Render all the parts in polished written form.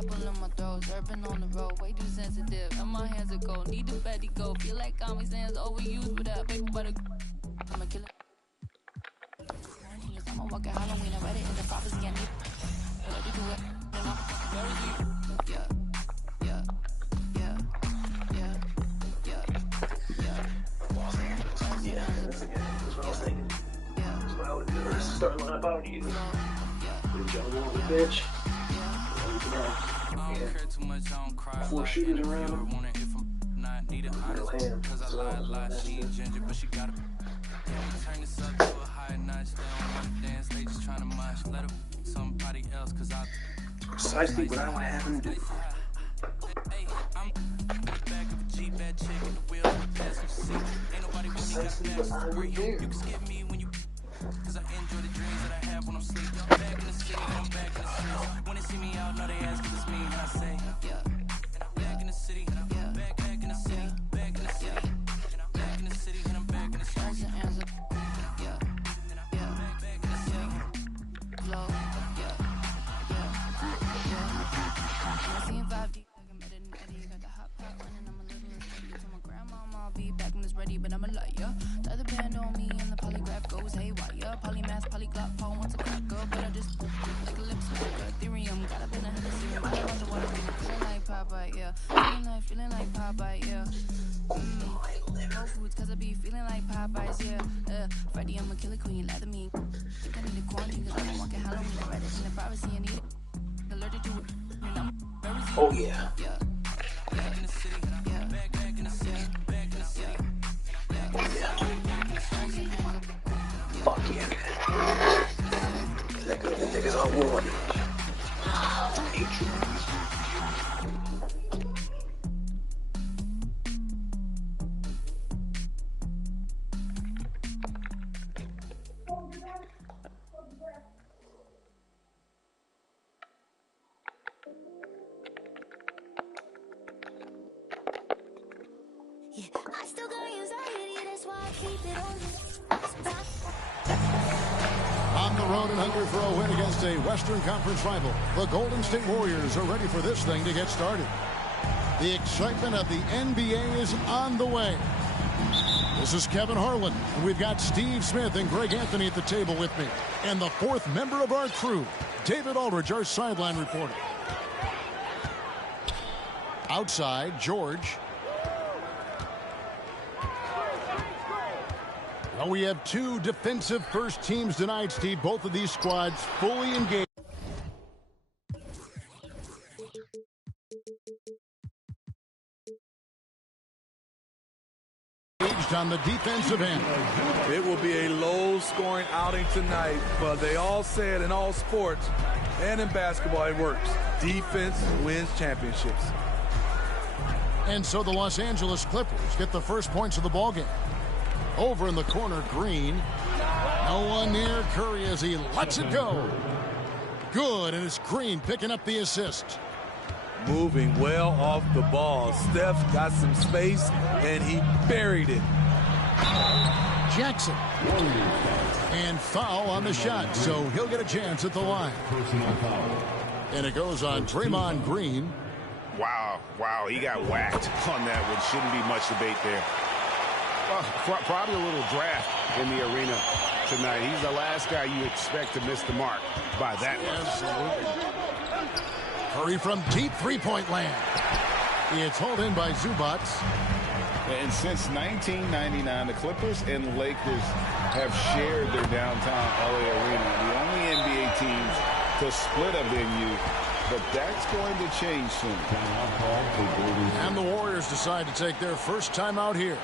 apple in my throat, surfing on the road, way too sensitive. And my hands are cold, need to Betty go. Feel like Comic Sans overused with that big butter. I'm a killer. I'ma walk at Halloween, I read it in the prophecy. I need to do it. Yeah. Yeah. Yeah. Yeah. Yeah. Yeah. Yeah, that's what I was thinking. That's what I would do. Start line up out of you. Good job on the bitch. Yeah. 4 shooters around him. Real ham. So, ginger, but she got it. Turn this up to a higher notch. They don't want to dance, they just trying to mosh. Let them somebody else, cause I precisely what I would have him do. Hey, I'm back of a Jeep, bad chick in the wheel, pass some seat. Ain't nobody really got that for you. You can skip me when you, cause I enjoy the dreams that I have when I'm sleeping. Back in the city, I'm back in the streets. When they see me out, know they ask cause it's me, and I say, yeah. And I'm back in the city, and I'm back in the city, back in the city. And I'm back in the city, and I'm back in the streets. Yeah. Yeah. Back in the city. Glow. Yeah. I seen 5D, I met it in Eddie, got the hot pot running, I'm a little steady. Told my grandma I'll be back when it's ready, but I'm a liar. The other band on me and the polygraph goes haywire. Polymath, polyglot, Paul wants a cracker, but I just like a lip smacker. Ethereum, got up in a Hennessy, I wonder what I'm feeling like Popeye, yeah. Feeling like Popeye, yeah. Whole Foods, cause I be feeling like Popeyes, yeah. Freddy, I'm a killer queen, lather me. Think I need a quarantine, cause I'm walking Halloween. I read it in the privacy, I need it. Allergic to it. Oh yeah. Yeah. Back in the city. Yeah. Back in the city. Back in the city. Yeah. Fuck yeah. That good. The niggas all war. On the road and hungry for a win against a Western Conference rival, the Golden State Warriors are ready for this thing to get started. The excitement of the NBA is on the way. This is Kevin Harlan, and we've got Steve Smith and Greg Anthony at the table with me. And the fourth member of our crew, David Aldridge, our sideline reporter. Outside, George. Well, we have 2 defensive first teams tonight, Steve. Both of these squads fully engaged. On the defensive end. It will be a low-scoring outing tonight, but they all said in all sports and in basketball it works. Defense wins championships. And so the Los Angeles Clippers get the first points of the ballgame. Over in the corner, Green. No one near Curry as he lets it go. Good, and it's Green picking up the assist. Moving well off the ball. Steph got some space, and he buried it. Jackson. And foul on the shot, so he'll get a chance at the line. And it goes on Draymond Green. Wow, he got whacked on that one. Shouldn't be much debate there. Well, probably a little draft in the arena tonight. He's the last guy you expect to miss the mark by that much. Absolutely. Curry from deep three-point land. It's hauled in by Zubac. And since 1999, the Clippers and Lakers have shared their downtown LA arena. The only NBA teams to split a venue, but that's going to change soon. And the Warriors decide to take their first time out here.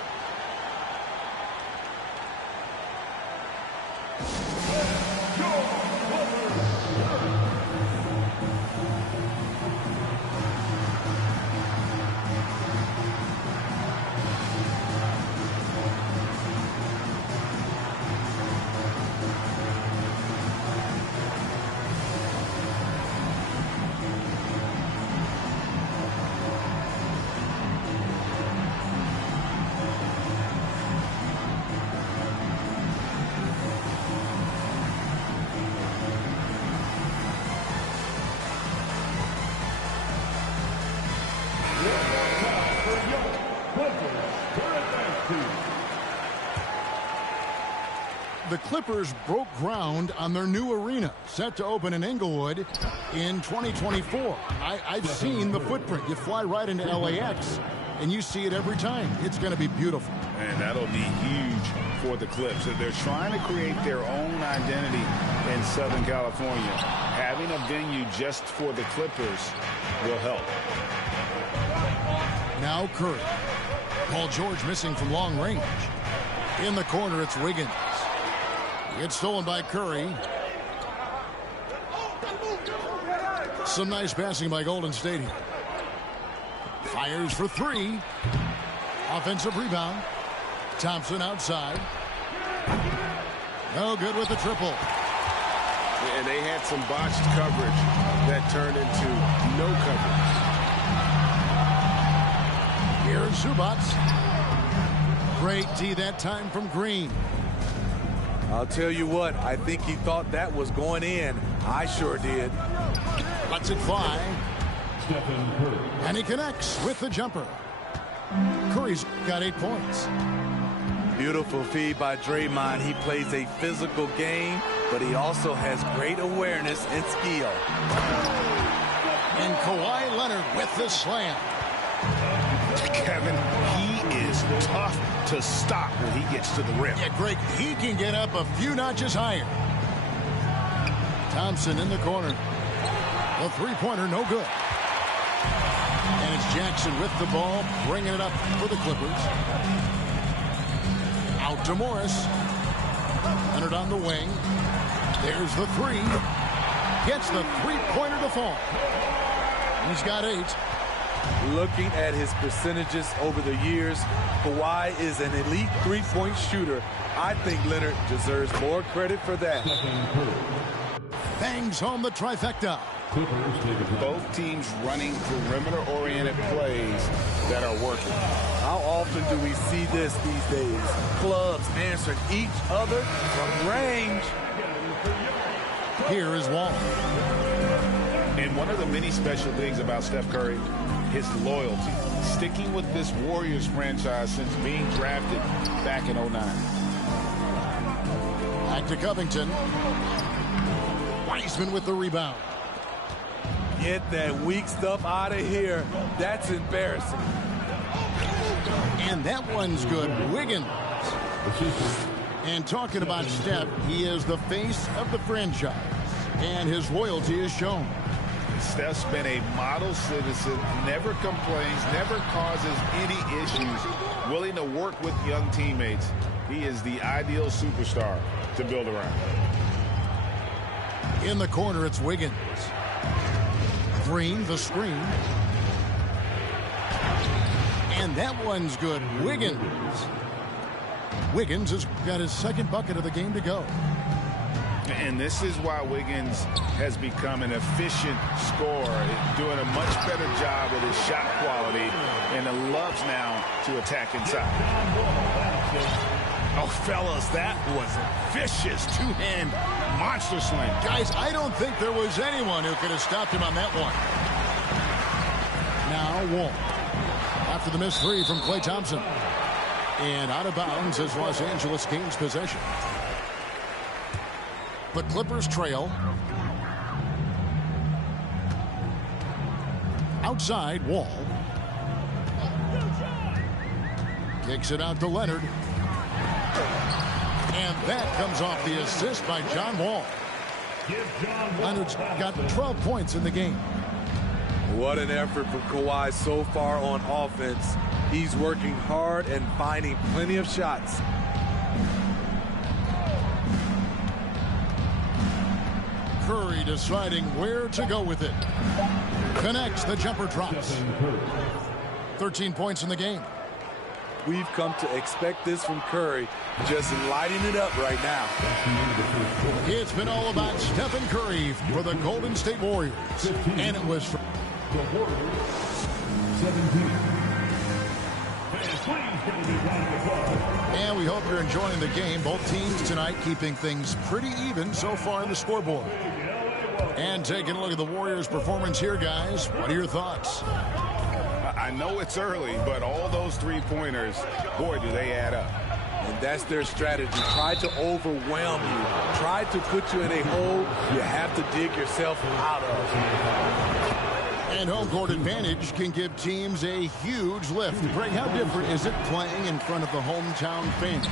The Clippers broke ground on their new arena, set to open in Inglewood in 2024. I've seen the footprint. You fly right into LAX, and you see it every time. It's going to be beautiful. And that'll be huge for the Clips. They're trying to create their own identity in Southern California. Having a venue just for the Clippers will help. Now Curry. Paul George missing from long range. In the corner, it's Wiggins. It's stolen by Curry. Some nice passing by Golden State here. Fires for three. Offensive rebound. Thompson outside. No good with the triple. And they had some botched coverage that turned into no coverage. Here's Zubac. Great D that time from Green. I'll tell you what, I think he thought that was going in. I sure did. Lets it fly. And he connects with the jumper. Curry's got 8 points. Beautiful feed by Draymond. He plays a physical game, but he also has great awareness and skill. And Kawhi Leonard with the slam. Kevin, he is tough to stop when he gets to the rim. Yeah, Greg, he can get up a few notches higher. Thompson in the corner. The three-pointer, no good. And it's Jackson with the ball, bringing it up for the Clippers. Out to Morris. Leonard on the wing. There's the three. Gets the three-pointer to fall. He's got 8. Looking at his percentages over the years, Kawhi is an elite three-point shooter. I think Leonard deserves more credit for that. Bangs home the trifecta. Both teams running perimeter-oriented plays that are working. How often do we see this these days? Clubs answering each other from range. Here is Wall. And one of the many special things about Steph Curry, his loyalty. Sticking with this Warriors franchise since being drafted back in 09. Back to Covington. Wiseman with the rebound. Get that weak stuff out of here. That's embarrassing. And that one's good. Wiggins. And talking about Steph, he is the face of the franchise. And his loyalty is shown. Steph's been a model citizen, never complains, never causes any issues, willing to work with young teammates. He is the ideal superstar to build around. In the corner, it's Wiggins. Green, the screen. And that one's good. Wiggins. Wiggins has got his second bucket of the game to go. And this is why Wiggins has become an efficient scorer, doing a much better job with his shot quality, and loves now to attack inside. Oh, fellas, that was vicious two-hand monster slam. Guys, I don't think there was anyone who could have stopped him on that one. Now Wall. After the missed three from Klay Thompson. And out of bounds as Los Angeles gains possession. The Clippers trail. Outside, Wall. Kicks it out to Leonard. And that comes off the assist by John Wall. Leonard's got 12 points in the game. What an effort from Kawhi so far on offense. He's working hard and finding plenty of shots. Curry deciding where to go with it. Connects, the jumper drops. 13 points in the game. We've come to expect this from Curry, just lighting it up right now. It's been all about Stephen Curry for the Golden State Warriors. And it was from the Warriors, 17. And we hope you're enjoying the game. Both teams tonight keeping things pretty even so far in the scoreboard. And taking a look at the Warriors' performance here, guys. What are your thoughts? I I know it's early, but all those three-pointers, boy, do they add up. And that's their strategy. Try to overwhelm you. Try to put you in a hole you have to dig yourself out of. And home court advantage can give teams a huge lift. Greg, how different is it playing in front of the hometown fans?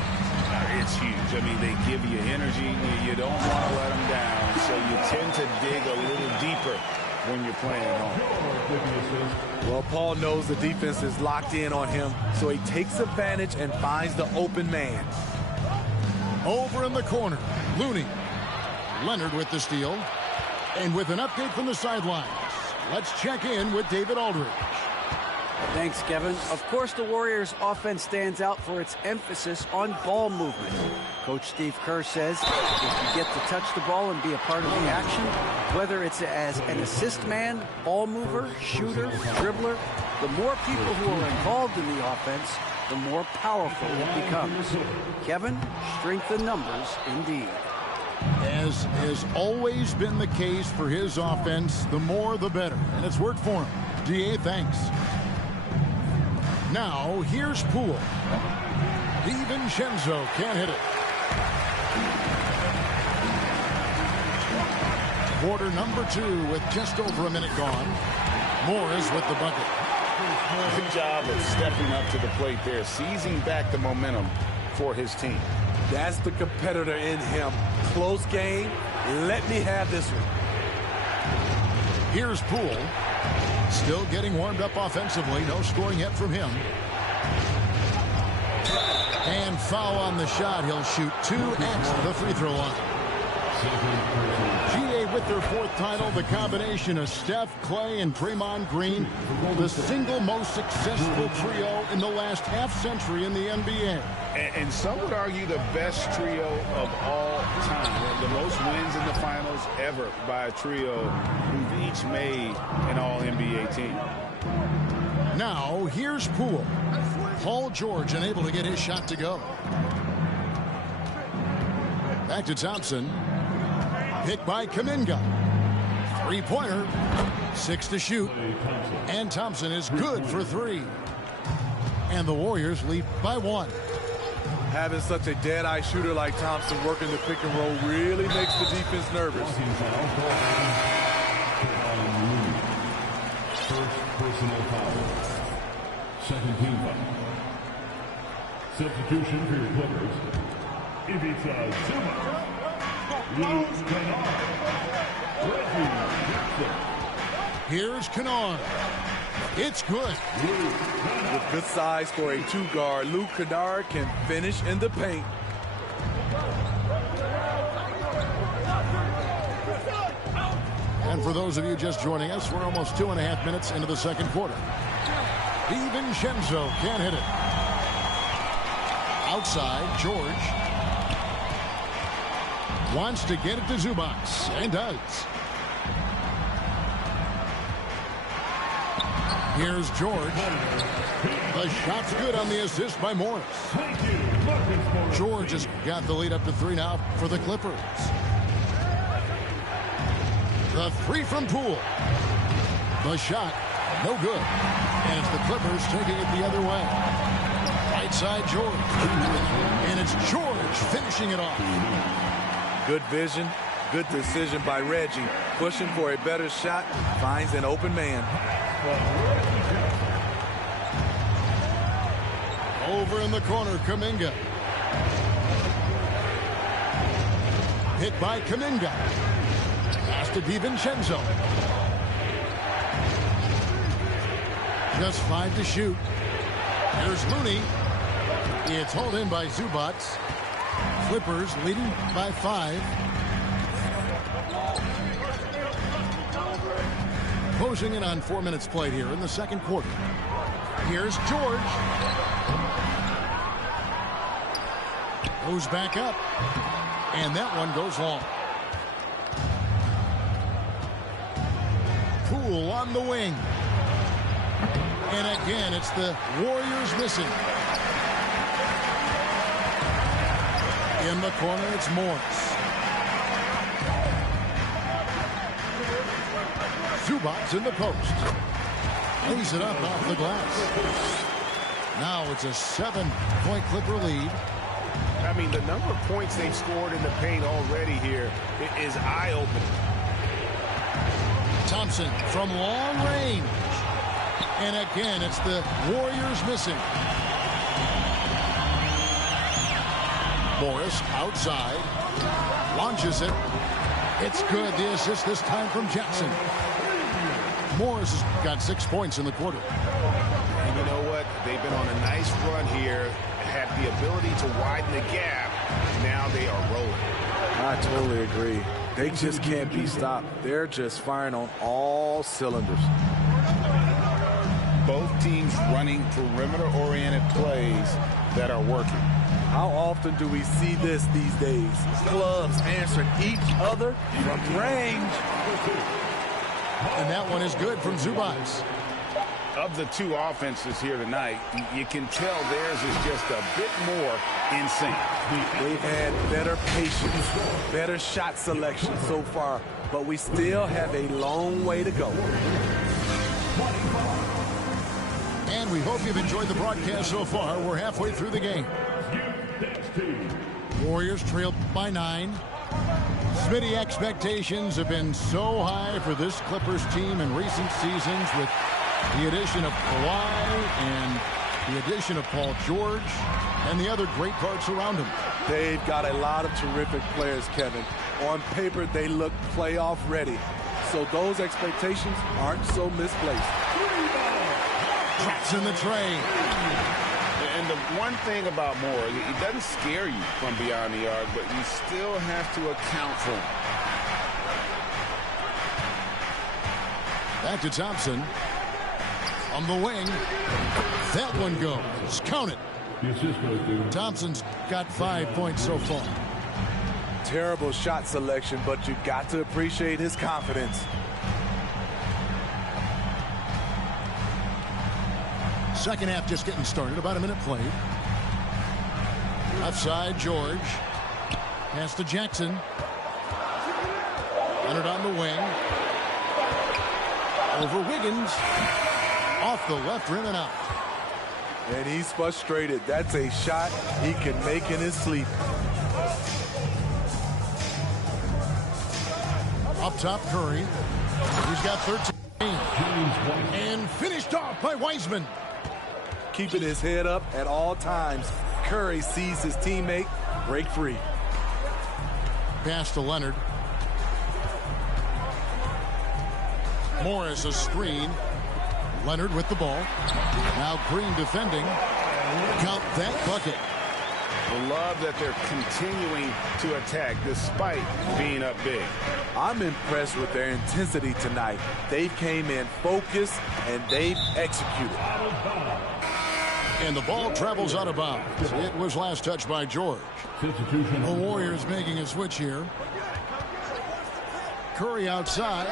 It's huge. I mean, they give you energy. You don't want to let them down, so you tend to dig a little deeper when you're playing at home. Well, Paul knows the defense is locked in on him, so he takes advantage and finds the open man. Over in the corner, Looney. Leonard with the steal. And with an update from the sidelines, let's check in with David Aldridge. Thanks, Kevin. Of course, the Warriors' offense stands out for its emphasis on ball movement. Coach Steve Kerr says if you get to touch the ball and be a part of the action, whether it's as an assist man, ball mover, shooter, dribbler, the more people who are involved in the offense, the more powerful it becomes. Kevin, strength in numbers indeed. As has always been the case for his offense, the more the better. And it's worked for him. DA, thanks. Now, here's Poole. DiVincenzo can't hit it. Quarter number 2 with just over a minute gone. Morris with the bucket. Good job of stepping up to the plate there, seizing back the momentum for his team. That's the competitor in him. Close game. Let me have this one. Here's Poole. Still getting warmed up offensively. No scoring yet from him. And foul on the shot. He'll shoot 2 at the free throw line. GA with their 4th title. The combination of Steph, Clay, and Draymond Green. The single most successful trio in the last half-century in the NBA. And some would argue the best trio of all time. The most wins in the finals ever by a trio who've each made an all-NBA team. Now, here's Poole. Paul George unable to get his shot to go. Back to Thompson. Picked by Kuminga. Three-pointer. 6 to shoot. And Thompson is good for 3. And the Warriors lead by 1. Having such a dead-eye shooter like Thompson working the pick and roll really makes the defense nervous. First personal foul. Second team foul. Substitution for your Clippers. Ivica Zubac. Luke Kennard. Reggie Jackson. Here's Kennard. It's good. With good size for a 2-guard, Luke Kennard can finish in the paint. And for those of you just joining us, we're almost 2.5 minutes into the second quarter. DiVincenzo can't hit it. Outside, George wants to get it to Zubac, and does. Here's George. The shot's good on the assist by Morris. George has got the lead up to 3 now for the Clippers. The 3 from Poole. The shot, no good. And it's the Clippers taking it the other way. Right side, George. And it's George finishing it off. Good vision, good decision by Reggie. Pushing for a better shot, finds an open man. Over in the corner, Kuminga. Hit by Kuminga. Pass to DiVincenzo. Just 5 to shoot. Here's Looney. It's hauled in by Zubac. Clippers leading by 5. Closing in on 4 minutes played here in the second quarter. Here's George. Goes back up. And that one goes long. Poole on the wing. And again, it's the Warriors missing. In the corner, it's Morris. Zubac in the post. lays it up off the glass. Now it's a 7-point Clipper lead. I mean, the number of points they've scored in the paint already here is eye-opening. Thompson from long range. And again, it's the Warriors missing. Morris outside. Launches it. It's good. The assist this time from Jackson. Morris has got 6 points in the quarter. And you know what? They've been on a nice run here. Have the ability to widen the gap. Now they are rolling. I totally agree. They just can't be stopped. They're just firing on all cylinders. Both teams running perimeter-oriented plays that are working. How often do we see this these days? Clubs answering each other from range. And that one is good from Zubac. Of the two offenses here tonight, you can tell theirs is just a bit more in sync. They've had better patience, better shot selection so far, but we still have a long way to go. And we hope you've enjoyed the broadcast so far. We're halfway through the game. Warriors trailed by 9. Smitty, expectations have been so high for this Clippers team in recent seasons with the addition of Kawhi and the addition of Paul George and the other great parts around him. They've got a lot of terrific players, Kevin. On paper, they look playoff ready. So those expectations aren't so misplaced. Traps in the tray. And the one thing about Moore, it doesn't scare you from beyond the arc, but you still have to account for him. Back to Thompson. On the wing. That one goes. Count it. Thompson's got 5 points so far. Terrible shot selection, but you've got to appreciate his confidence. Second half just getting started. About a minute played. Outside George. Pass to Jackson. Leonard on the wing. Over Wiggins. Off the left rim and out. And he's frustrated. That's a shot he can make in his sleep. Up top, Curry. He's got 13. And finished off by Wiseman. Keeping his head up at all times. Curry sees his teammate break free. Pass to Leonard. Morris a screen. Leonard with the ball. Now Green defending. Count that bucket. I love that they're continuing to attack despite being up big. I'm impressed with their intensity tonight. They came in focused and they've executed. And the ball travels out of bounds. It was last touched by George. The Warriors making a switch here. Curry outside.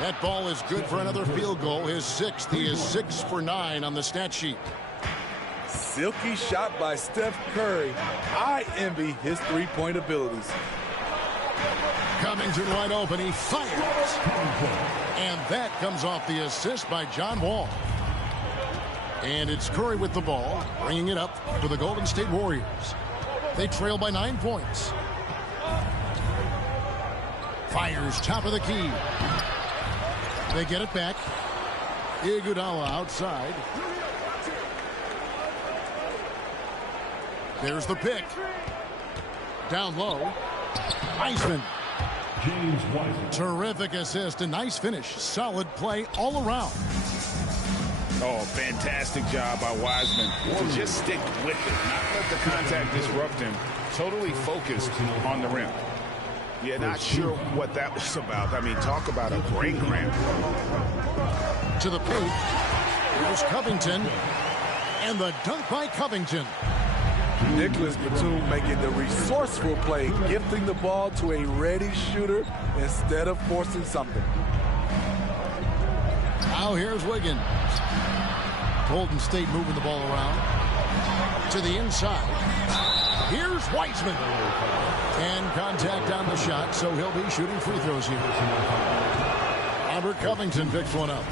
That ball is good for another field goal. His 6th. He is 6 for 9 on the stat sheet. Silky shot by Steph Curry. I envy his three-point abilities. Covington wide open. He fires. And that comes off the assist by John Wall. And it's Curry with the ball, bringing it up for the Golden State Warriors. They trail by 9 points. Fires top of the key. They get it back. Iguodala outside. There's the pick. Down low. Wiseman. Terrific assist. A nice finish. Solid play all around. Oh, fantastic job by Wiseman to just stick with it, not let the contact disrupt him. Totally focused on the rim. Yeah, not sure what that was about. I mean, talk about a brain cramp. To the paint. Here's Covington. And the dunk by Covington. Nicholas Batum making the resourceful play, gifting the ball to a ready shooter instead of forcing something. Now here's Wiggins. Golden State moving the ball around. To the inside. Here's Wiseman. And contact on the shot, so he'll be shooting free throws here. Robert Covington picks one up.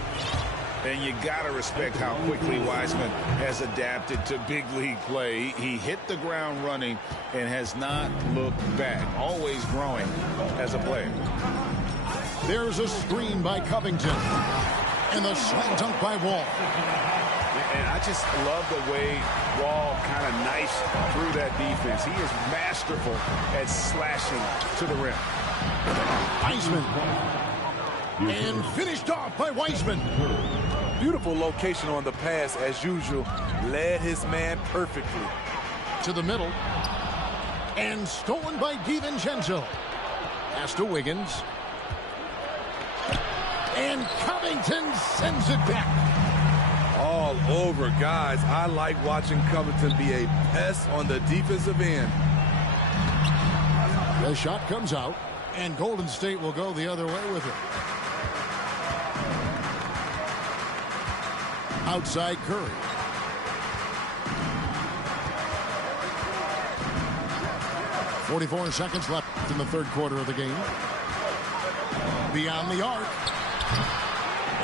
And you got to respect how quickly Wiseman has adapted to big league play. He hit the ground running and has not looked back, always growing as a player. There's a screen by Covington. And the slam dunk by Wall. And I just love the way Wall kind of knifes through that defense. He is masterful at slashing to the rim. Wiseman. And finished off by Wiseman. Beautiful location on the pass, as usual. Led his man perfectly. To the middle. And stolen by DiVincenzo. Pass to Wiggins. And Covington sends it back. All over, guys. I like watching Covington be a pest on the defensive end. The shot comes out, and Golden State will go the other way with it. Outside Curry. .44 seconds left in the third quarter of the game. Beyond the arc.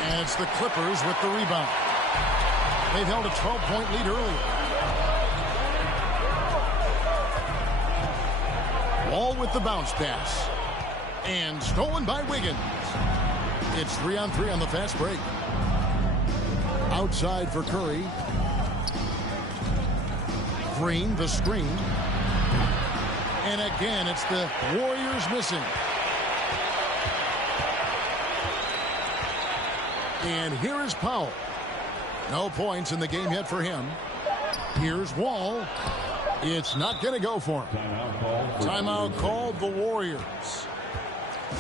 And it's the Clippers with the rebound. They've held a 12-point lead earlier. Wall with the bounce pass. And stolen by Wiggins. It's 3-on-3 on the fast break. Outside for Curry. Green, the screen. And again, it's the Warriors missing. And here is Powell. No points in the game yet for him. Here's Wall. It's not going to go for him. Timeout called the Warriors.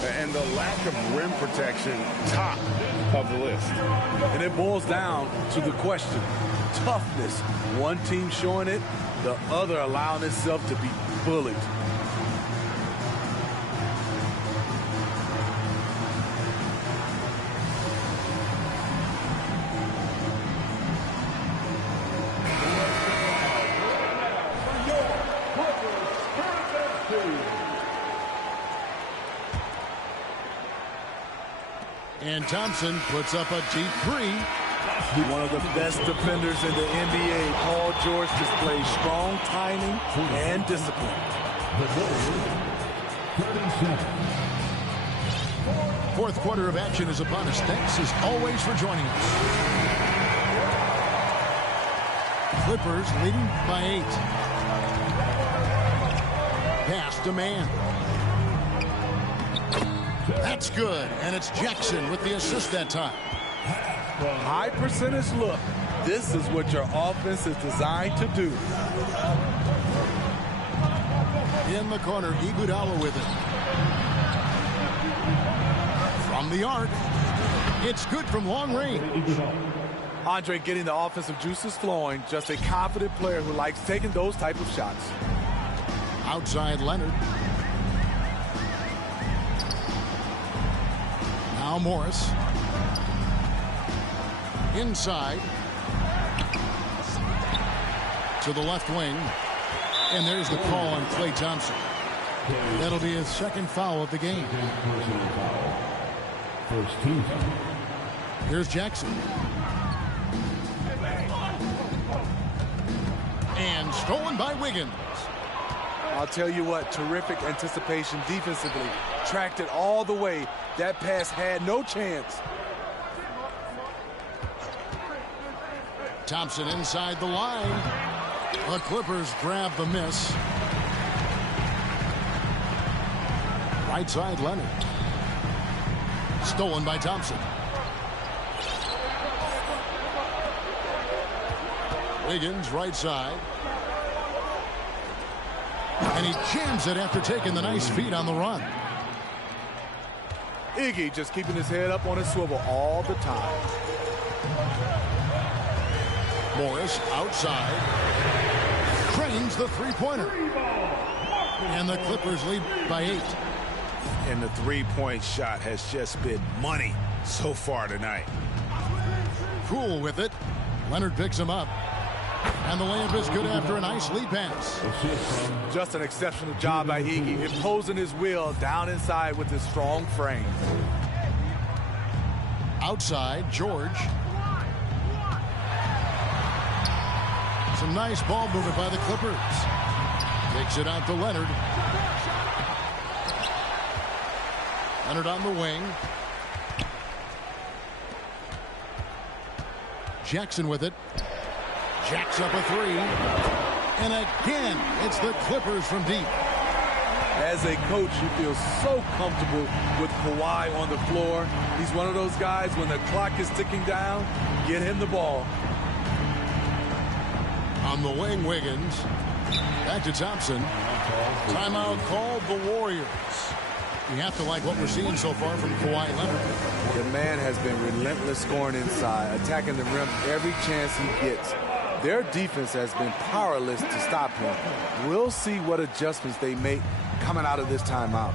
And the lack of rim protection, top of the list. And it boils down to the question. Toughness. One team showing it, the other allowing itself to be bullied. And Thompson puts up a deep three. One of the best defenders in the NBA, Paul George, displays strong timing and discipline. Fourth quarter of action is upon us. Thanks as always for joining us. Clippers leading by 8. Pass to man. That's good, and it's Jackson with the assist that time. High percentage look. This is what your offense is designed to do. In the corner, Iguodala with it. From the arc, it's good from long range. Andre getting the offensive juices flowing. Just a confident player who likes taking those type of shots. Outside Leonard. Now Morris. Inside. To the left wing. And there's the call on Klay Thompson. That'll be his second foul of the game. First team. Here's Jackson. And stolen by Wiggins. I'll tell you what, terrific anticipation defensively. Tracked it all the way. That pass had no chance. Thompson inside the line. The Clippers grab the miss. Right side, Leonard. Stolen by Thompson. Wiggins, right side. And he jams it after taking the nice feed on the run. Iggy just keeping his head up on his swivel all the time. Morris outside. Trains the three-pointer. And the Clippers lead by 8. And the three-point shot has just been money so far tonight. Cool with it. Leonard picks him up. And the layup is good after a nice lead pass. Just an exceptional job by Iggy, imposing his will down inside with his strong frame. Outside, George. Some nice ball movement by the Clippers. Takes it out to Leonard. Leonard on the wing. Jackson with it. Jacks up a three. And again, it's the Clippers from deep. As a coach, you feel so comfortable with Kawhi on the floor. He's one of those guys, when the clock is ticking down, get him the ball. On the wing, Wiggins. Back to Thompson. Timeout called the Warriors. You have to like what we're seeing so far from Kawhi Leonard. The man has been relentless scoring inside, attacking the rim every chance he gets. Their defense has been powerless to stop him. We'll see what adjustments they make coming out of this timeout.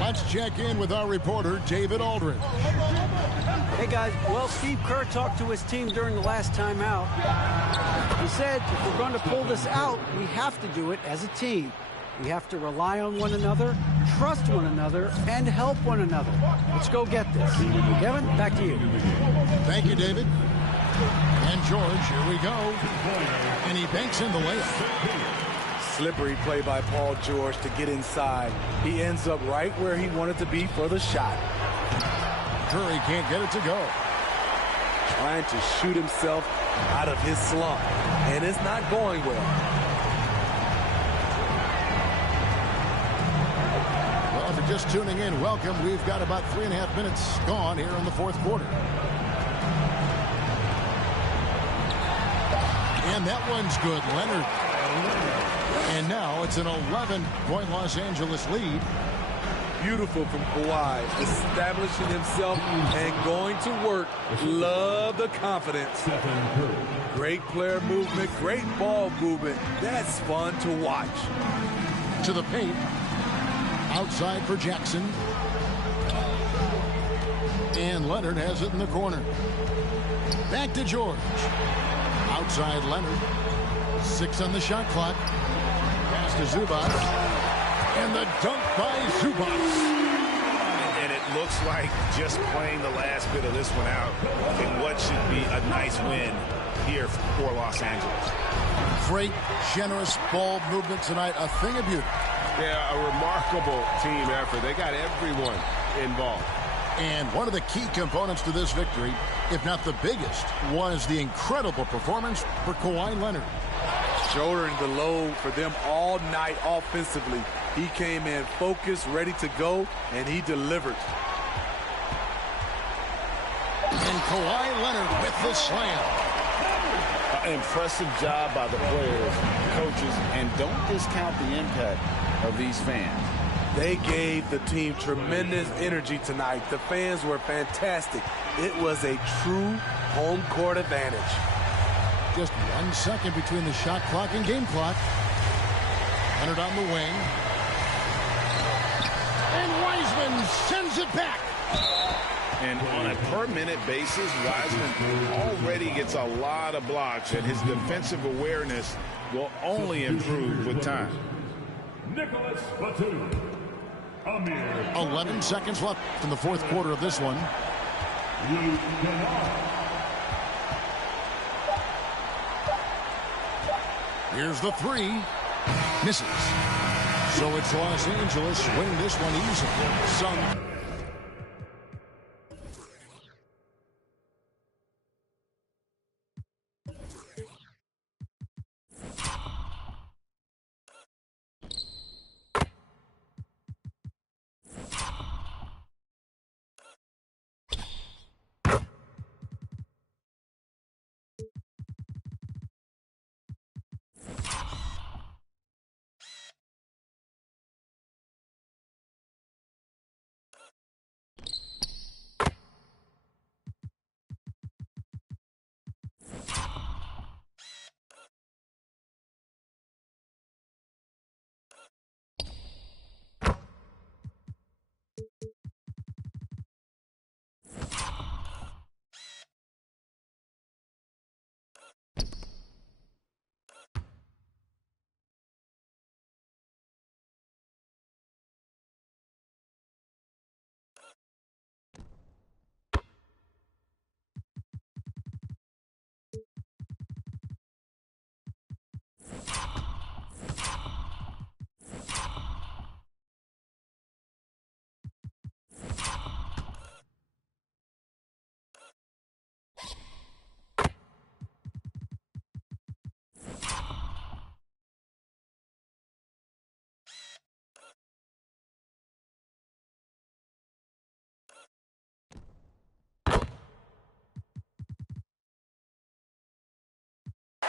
Let's check in with our reporter, David Aldridge. Hey, guys. Well, Steve Kerr talked to his team during the last timeout. He said, if we're going to pull this out, we have to do it as a team. We have to rely on one another, trust one another, and help one another. Let's go get this. Kevin, back to you. Thank you, David. And George, here we go. And he banks in the layup. Slippery play by Paul George to get inside. He ends up right where he wanted to be for the shot. Curry can't get it to go. Trying to shoot himself out of his slump. And it's not going well. Well, if you're just tuning in, welcome. We've got about 3.5 minutes gone here in the fourth quarter. And that one's good, Leonard. And now it's an 11-point Los Angeles lead. Beautiful from Kawhi, establishing himself and going to work. Love the confidence. Great player movement, great ball movement. That's fun to watch. To the paint. Outside for Jackson. And Leonard has it in the corner. Back to George. Outside Leonard. 6 on the shot clock. Pass to Zubac. And the dunk by Zubac. And it looks like just playing the last bit of this one out in what should be a nice win here for Los Angeles. Great, generous ball movement tonight. A thing of beauty. Yeah, a remarkable team effort. They got everyone involved. And one of the key components to this victory, if not the biggest, was the incredible performance for Kawhi Leonard. Shouldering the load for them all night offensively. He came in focused, ready to go, and he delivered. And Kawhi Leonard with the slam. Impressive job by the players, coaches, and don't discount the impact of these fans. They gave the team tremendous energy tonight. The fans were fantastic. It was a true home court advantage. Just 1 second between the shot clock and game clock. Leonard on the wing. And Wiseman sends it back. And on a per-minute basis, Wiseman already gets a lot of blocks, and his defensive awareness will only improve with time. Nicholas Batum. 11 seconds left in the fourth quarter of this one. Here's the three. Misses. So it's Los Angeles win this one easily. Sun.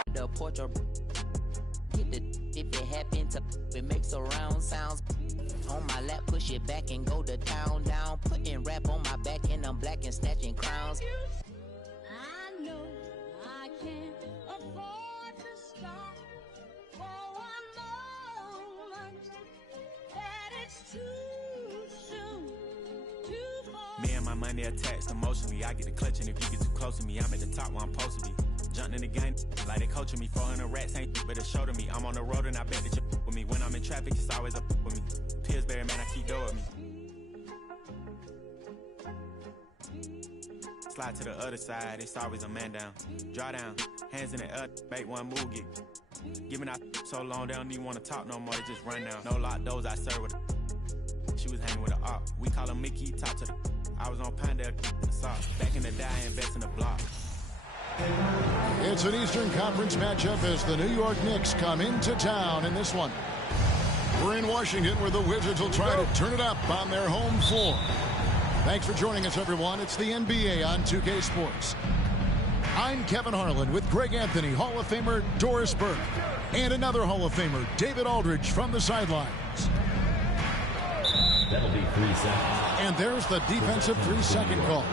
The porch or hit the if it happen to it makes surround sounds. On my lap, push it back and go to town down. Putting rap on my back and I'm black and snatching crowns. I know I can't afford to stop for one moment. That it's too soon, too far. Me and my money attached emotionally. I get the clutch, and if you get too close to me, I'm at the top where I'm supposed to be. Jumping in the game, like they coaching me. 400 rats ain't but a show to me. I'm on the road and I bet that you with me. When I'm in traffic, it's always up with me. Pillsbury, man, I keep door with me. Slide to the other side, it's always a man down. Draw down, hands in the air, make one move, get. Giving out so long, they don't even want to talk no more, they just run down. No lock doors, I serve with a. She was hanging with a op. We call him Mickey, talk to the. I was on Pinedale, back in the day, I invest in the block. It's an Eastern Conference matchup as the New York Knicks come into town in this one. We're in Washington where the Wizards will try to turn it up on their home floor. Thanks for joining us, everyone. It's the NBA on 2K Sports. I'm Kevin Harlan with Greg Anthony, Hall of Famer Doris Burke, and another Hall of Famer, David Aldridge, from the sidelines. That'll be 3 seconds. And there's the defensive 3-second call.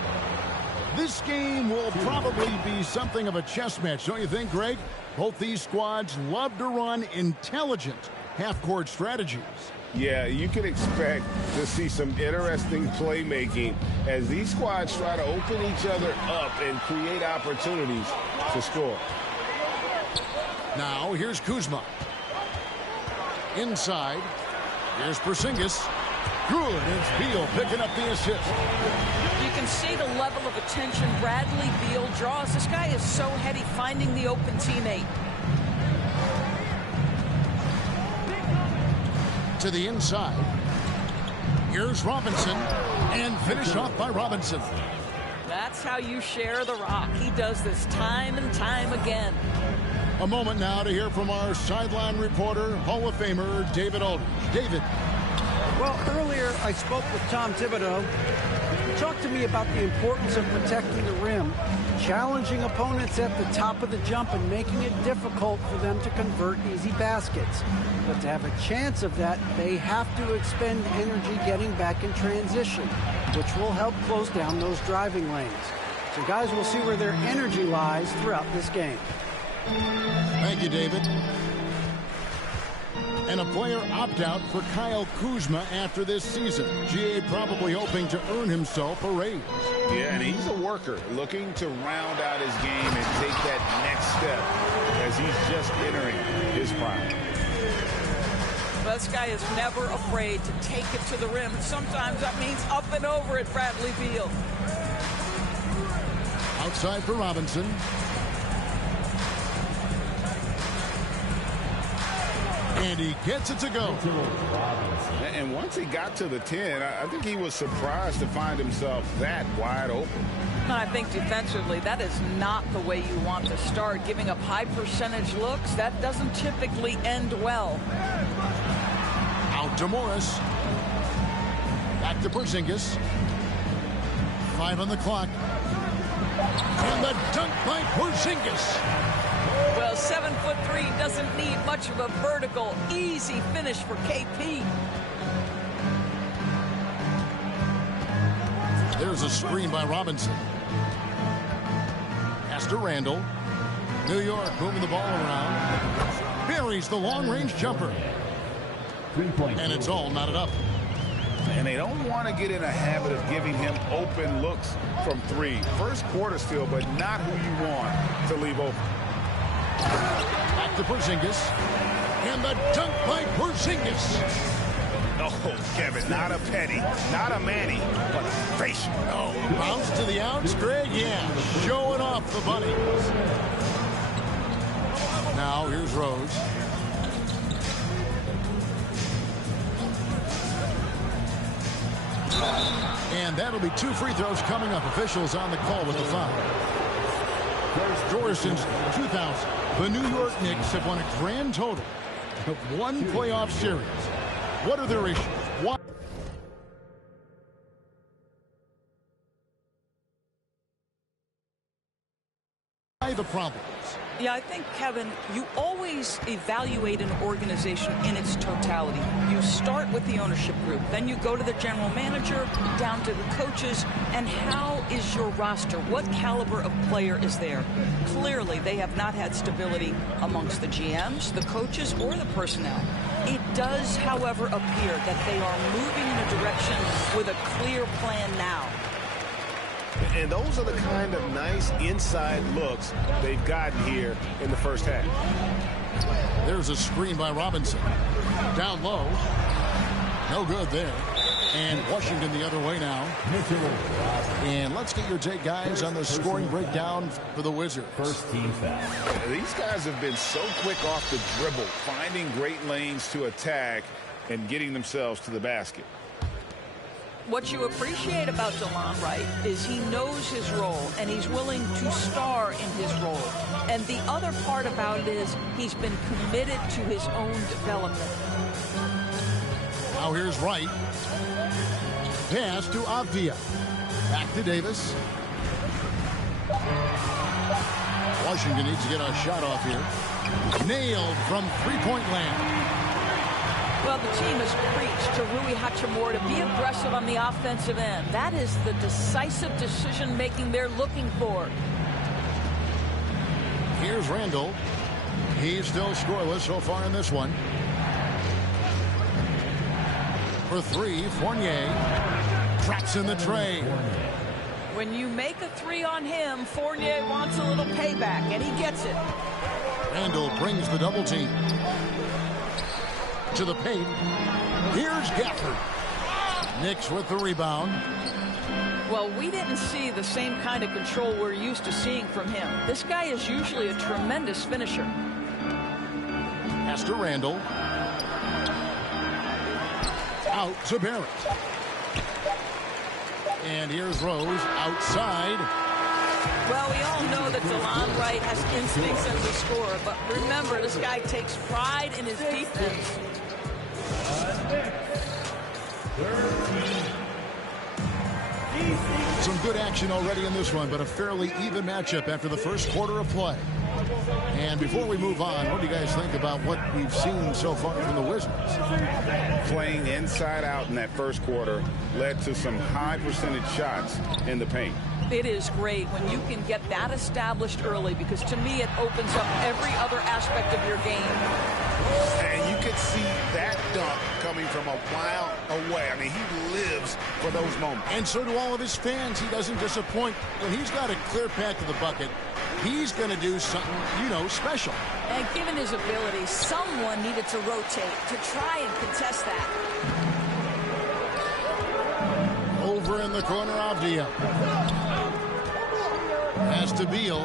This game will probably be something of a chess match, don't you think, Greg? Both these squads love to run intelligent half-court strategies. Yeah, you can expect to see some interesting playmaking as these squads try to open each other up and create opportunities to score. Now, here's Kuzma. Inside, here's Porzingis. Coolin and Beal picking up the assist. You can see the level of attention Bradley Beal draws. This guy is so heady finding the open teammate. To the inside. Here's Robinson. And finished off by Robinson. That's how you share the rock. He does this time and time again. A moment now to hear from our sideline reporter, Hall of Famer David Aldridge. David. Well, earlier I spoke with Tom Thibodeau. He talked to me about the importance of protecting the rim, challenging opponents at the top of the jump and making it difficult for them to convert easy baskets. But to have a chance of that, they have to expend energy getting back in transition, which will help close down those driving lanes. So guys, we'll see where their energy lies throughout this game. Thank you, David. And a player opt-out for Kyle Kuzma after this season. GA probably hoping to earn himself a raise. Yeah, and he's a worker, looking to round out his game and take that next step as he's just entering his prime. This guy is never afraid to take it to the rim. Sometimes that means up and over at Bradley Beal. Outside for Robinson. And he gets it to go. And once he got to the 10, I think he was surprised to find himself that wide open. I think defensively, that is not the way you want to start. Giving up high percentage looks, that doesn't typically end well. Out to Morris. Back to Porzingis. 5 on the clock. And the dunk by Porzingis. Well, 7'3" doesn't need much of a vertical, easy finish for KP. There's a screen by Robinson. Pass to Randall. New York moving the ball around. Buries the long-range jumper. And it's all knotted up. And they don't want to get in a habit of giving him open looks from 3. First quarter still, but not who you want to leave open. Back to Porzingis. And the dunk by Porzingis. Oh, Kevin, not a Petty, not a Manny, but a facial. Oh, bounce to the outs, Greg? Yeah, showing off the bunny. Now, here's Rose. And that'll be 2 free throws coming up. Officials on the call with the foul. First score since 2000. The New York Knicks have won a grand total of 1 playoff series. What are their issues? Why the problems? Yeah, I think, Kevin, you always evaluate an organization in its totality. You start with the ownership group, then you go to the general manager, down to the coaches, and how is your roster? What caliber of player is there? Clearly, they have not had stability amongst the GMs, the coaches, or the personnel. It does, however, appear that they are moving in a direction with a clear plan now. And those are the kind of nice inside looks they've gotten here in the first half. There's a screen by Robinson. Down low. No good there. And Washington the other way now. And let's get your take, guys, on the scoring breakdown for the Wizards. First team foul. These guys have been so quick off the dribble, finding great lanes to attack and getting themselves to the basket. What you appreciate about DeLon Wright is he knows his role, and he's willing to star in his role. And the other part about it is he's been committed to his own development. Now here's Wright. Pass to Avdia. Back to Davis. Washington needs to get a shot off here. Nailed from three-point land. Well, the team has preached to Rui Hachimura to be aggressive on the offensive end. That is the decisive decision-making they're looking for. Here's Randall. He's still scoreless so far in this one. For three, Fournier traps in the tray. When you make a three on him, Fournier wants a little payback, and he gets it. Randall brings the double team. To the paint. Here's Gafford. Knicks with the rebound. Well, we didn't see the same kind of control we're used to seeing from him. This guy is usually a tremendous finisher. Pass to Randall. Out to Barrett. And here's Rose outside. Well, we all know that DeLon Wright has instincts as a scorer, but remember, this guy takes pride in his defense. Some good action already in this one, but a fairly even matchup after the first quarter of play. And before we move on, what do you guys think about what we've seen so far from the Wizards? Playing inside out in that first quarter led to some high percentage shots in the paint. It is great when you can get that established early, because to me it opens up every other aspect of your game. And you could see that dunk coming from a mile away. I mean, he lives for those moments. And so do all of his fans. He doesn't disappoint. When he's got a clear path to the bucket, he's going to do something, special. And given his ability, someone needed to rotate to try and contest that. Over in the corner, Avdia. Pass to Beal.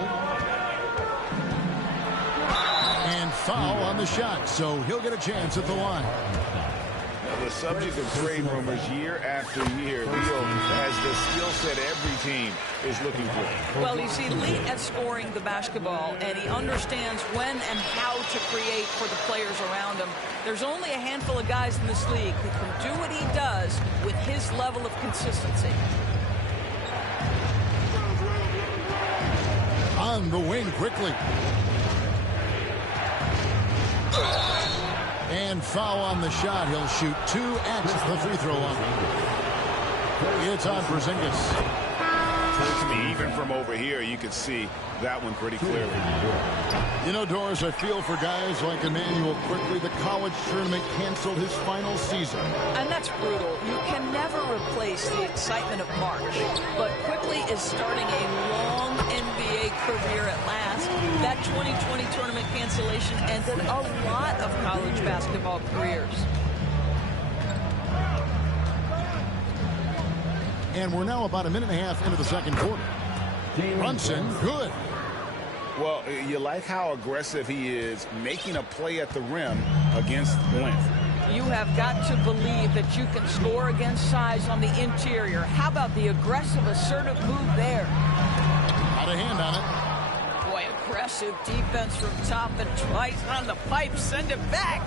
And foul on the shot, so he'll get a chance at the line. Now, the subject of trade rumors year after year, Beal has the skill set every team is looking for. Well, he's elite at scoring the basketball, and he understands when and how to create for the players around him. There's only a handful of guys in this league who can do what he does with his level of consistency. On the wing quickly. And foul on the shot. He'll shoot 2 at the free throw line. It's on Porzingis. Even from over here, you can see that one pretty clearly. Doris, I feel for guys like Emmanuel Quickly. The college tournament canceled his final season. And that's brutal. You can never replace the excitement of March. But Quickly is starting a long NBA career at last. That 2020 tournament cancellation ended a lot of college basketball careers. And we're now about a minute and a half into the second quarter. Brunson, good. Well, you like how aggressive he is, making a play at the rim against length. You have got to believe that you can score against size on the interior. How about the aggressive, assertive move there? Got a hand on it. Boy, aggressive defense from top and twice on the pipe. Send it back.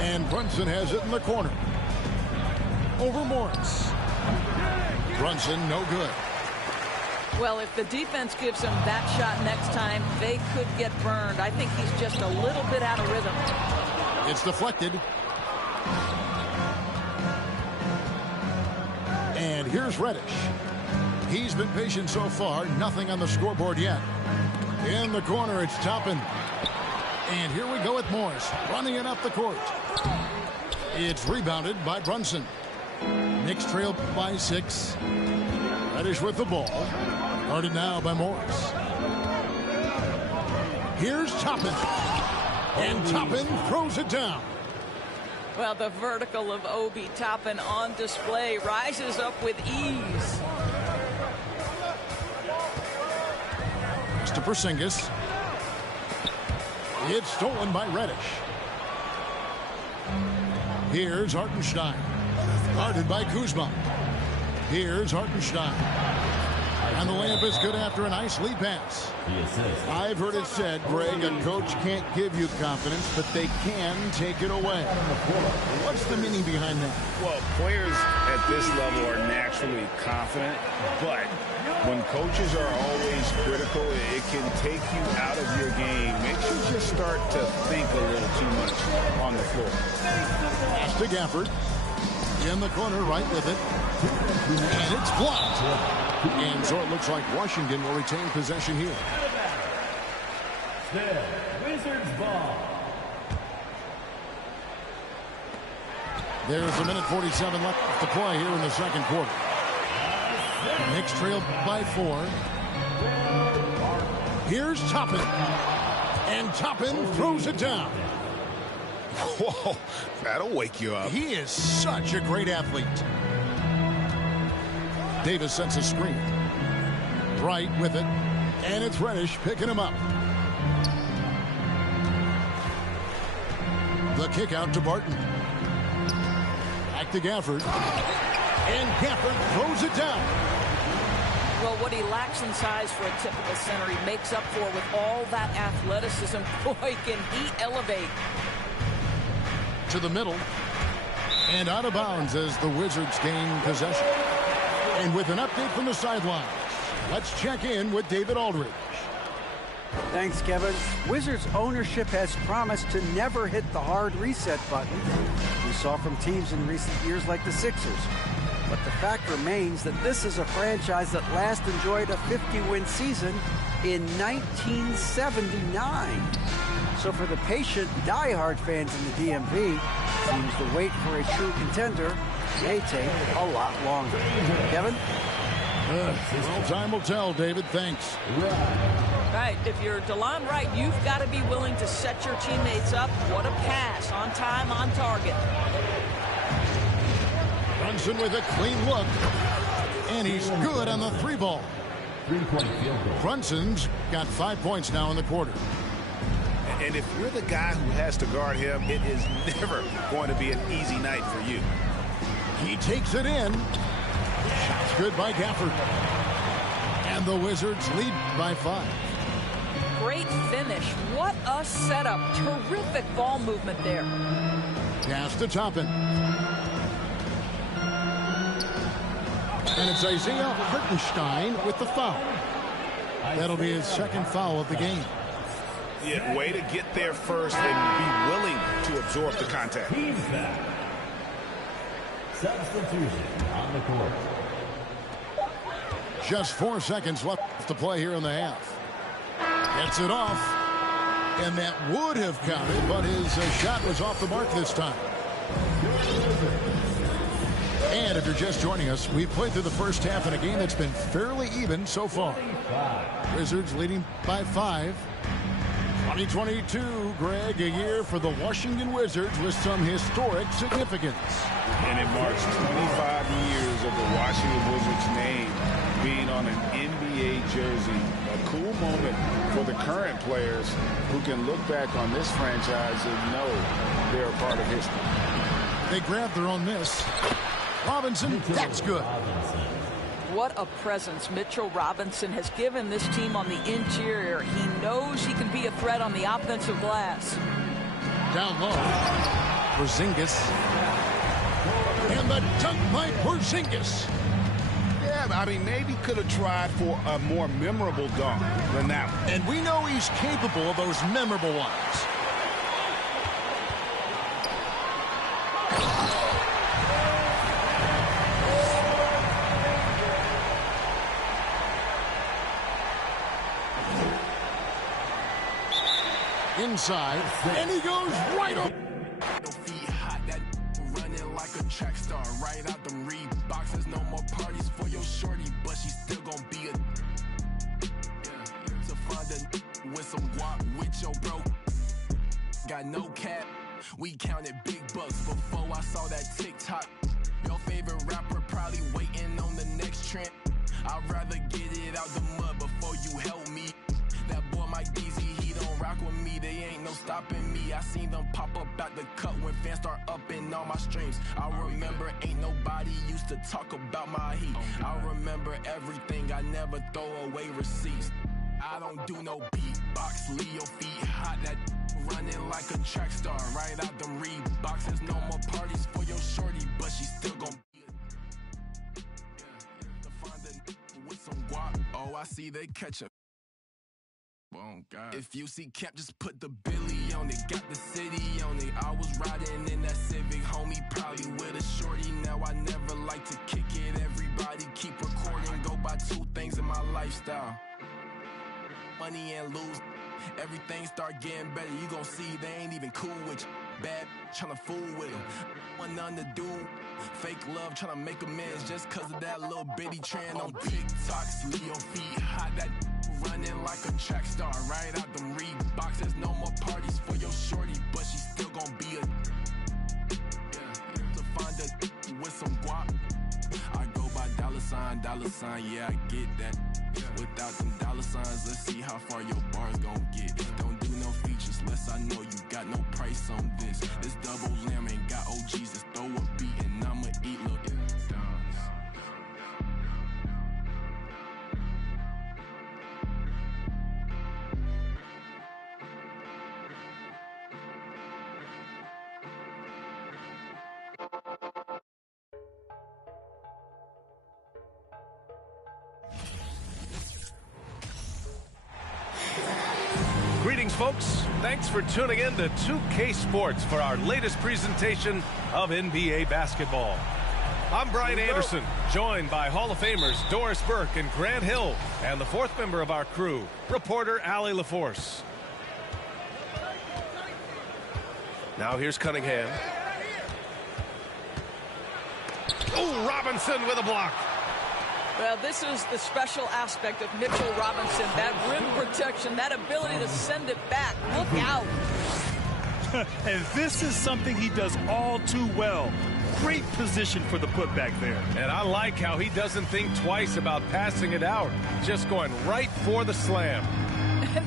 And Brunson has it in the corner. Over Morris. Brunson, no good. Well, if the defense gives him that shot next time, they could get burned. I think he's just a little bit out of rhythm. It's deflected. And here's Reddish. He's been patient so far. Nothing on the scoreboard yet. In the corner, it's Toppin. And here we go with Morris, running it up the court. It's rebounded by Brunson. Knicks trail by 6. Reddish with the ball. Guarded now by Morris. Here's Toppin. And Toppin throws it down. Well, the vertical of Obi Toppin on display, rises up with ease. To Porzingis. It's stolen by Reddish. Here's Hartenstein. Guarded by Kuzma. Here's Hartenstein. And the layup is good after a nice lead pass. I've heard it said, Greg, a coach can't give you confidence, but they can take it away. What's the meaning behind that? Well, players at this level are naturally confident, but when coaches are always critical, it can take you out of your game. Makes you just start to think a little too much on the floor. Pass to Gafford. In the corner, right with it. And it's blocked. And so it looks like Washington will retain possession here. Wizards ball. There's a minute 47 left to play here in the second quarter. Knicks trailed by 4. Here's Toppin. And Toppin throws it down. Whoa, that'll wake you up. He is such a great athlete. Davis sets a screen. Right with it. And it's Reddish picking him up. The kick out to Barton. Back to Gafford. And Gafford throws it down. Well, what he lacks in size for a typical center, he makes up for with all that athleticism. Boy, can he elevate. To the middle. And out of bounds as the Wizards gain possession. And with an update from the sidelines, let's check in with David Aldridge. Thanks, Kevin. Wizards ownership has promised to never hit the hard reset button we saw from teams in recent years like the Sixers. But the fact remains that this is a franchise that last enjoyed a 50-win season in 1979. So for the patient, diehard fans in the DMV, seems the wait for a true contender may take a lot longer. Kevin? Well, time will tell, David. Thanks. Right. If you're DeLon Wright, you've got to be willing to set your teammates up. What a pass. On time, on target. Brunson with a clean look. And he's good on the 3-ball. 3-point field goal. Brunson's got 5 points now in the quarter. And if you're the guy who has to guard him, it is never going to be an easy night for you. He takes it in. Shot's good by Gafford. And the Wizards lead by 5. Great finish. What a setup. Terrific ball movement there. Pass to Toppin. And it's Isaiah Hartenstein with the foul. That'll be his second foul of the game. Yeah, way to get there first and be willing to absorb the contact. Team foul. Substitution on the court. Just 4 seconds left to play here in the half. Gets it off. And that would have counted, but his shot was off the mark this time. And if you're just joining us, we've played through the first half in a game that's been fairly even so far. Wizards leading by 5. 2022, Greg, a year for the Washington Wizards with some historic significance. And it marks 25 years of the Washington Wizards name being on an NBA jersey. A cool moment for the current players who can look back on this franchise and know they're a part of history. They grabbed their own miss. Robinson, that's good. What a presence Mitchell Robinson has given this team on the interior. He knows he can be a threat on the offensive glass. Down low. Porzingis. And the dunk by Porzingis. Yeah, I mean, maybe could have tried for a more memorable dunk than that one. And we know he's capable of those memorable ones. Inside, and he goes right up. Feet hot, that running like a track star, right out them Reeboks. There's no more parties for your shorty, but she still gon' be a to find a with some guap with your bro. Got no cap, we counted big bucks before I saw that TikTok. Your favorite rapper probably waiting on the next trend. I'd rather get it out the mud before you help me. That boy Mike Deezy, he don't rock with me. They ain't no stopping me. I seen them pop up out the cut when fans start upping all my streams. I remember ain't nobody used to talk about my heat. I remember everything. I never throw away receipts. I don't do no beatbox. Leave your feet hot. That running like a track star, right out them Reeboks. There's no more parties for your shorty, but she still gon' be to find a with some guap. Oh, I see they catch up. Oh, God. If you see Cap, just put the Billy on it. Got the city on it. I was riding in that Civic, homie, probably with a shorty. Now I never like to kick it. Everybody keep recording. Go by two things in my lifestyle: money and lose. Everything start getting better. You gon' see they ain't even cool with you. Bad tryna fool with them. Want nothing to do. Fake love tryna make amends just cause of that little bitty trend on TikToks. Leave your feet hot. That running like a track star, right out them Reeboks. There's no more parties for your shorty, but she still gon' be a to find a with some guap. I go by dollar sign, yeah, I get that. Without them dollar signs, let's see how far your bars gon' get. Don't do no features unless I know you got no price on this. This double lamb ain't got OGs, just throw a beat and I'ma eat little Greetings, folks. Thanks for tuning in to 2K Sports for our latest presentation of NBA basketball. I'm Brian Anderson, joined by Hall of Famers Doris Burke and Grant Hill, and the fourth member of our crew, reporter Allie LaForce. Now here's Cunningham. Oh, Robinson with a block. Well, this is the special aspect of Mitchell Robinson. That rim protection, that ability to send it back. Look out. And this is something he does all too well. Great position for the putback there. And I like how he doesn't think twice about passing it out. Just going right for the slam.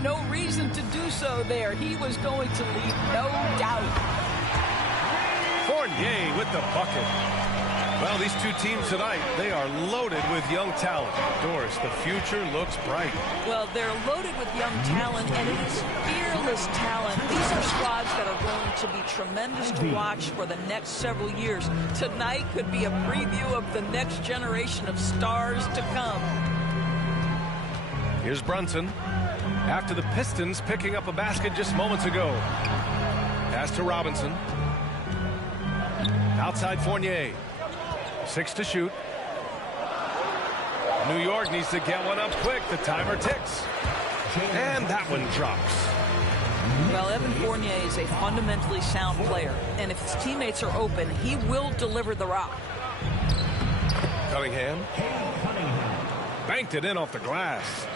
No reason to do so there. He was going to leave, no doubt. Fournier with the bucket. Well, these two teams tonight, they are loaded with young talent. Doris, the future looks bright. Well, they're loaded with young talent, and it is fearless talent. These are squads that are going to be tremendous to watch for the next several years. Tonight could be a preview of the next generation of stars to come. Here's Brunson. After the Pistons picking up a basket just moments ago. Pass to Robinson. Outside Fournier. 6 to shoot. New York needs to get one up quick. The timer ticks. And that one drops. Well, Evan Fournier is a fundamentally sound player. And if his teammates are open, he will deliver the rock. Cunningham. Banked it in off the glass.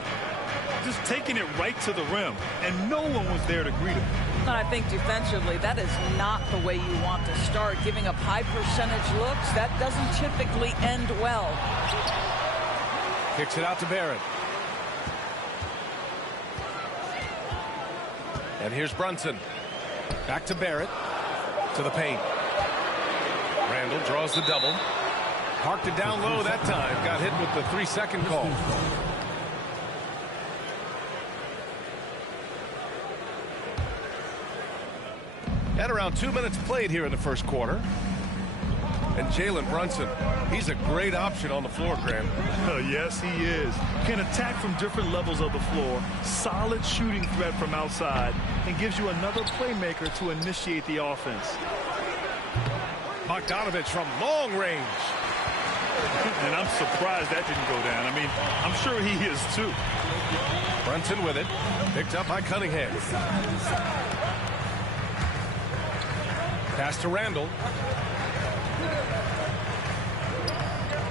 Just taking it right to the rim. And no one was there to greet him. And I think defensively, that is not the way you want to start. Giving up high percentage looks, that doesn't typically end well. Kicks it out to Barrett. And here's Brunson. Back to Barrett. To the paint. Randall draws the double. Parked it down low that time. Got hit with the 3-second call. At around 2 minutes played here in the first quarter. And Jalen Brunson, he's a great option on the floor, Grant. Yes, he is. Can attack from different levels of the floor, solid shooting threat from outside, and gives you another playmaker to initiate the offense. Bogdanovich from long range. And I'm surprised that didn't go down. I mean, I'm sure he is too. Brunson with it. Picked up by Cunningham. Pass to Randall.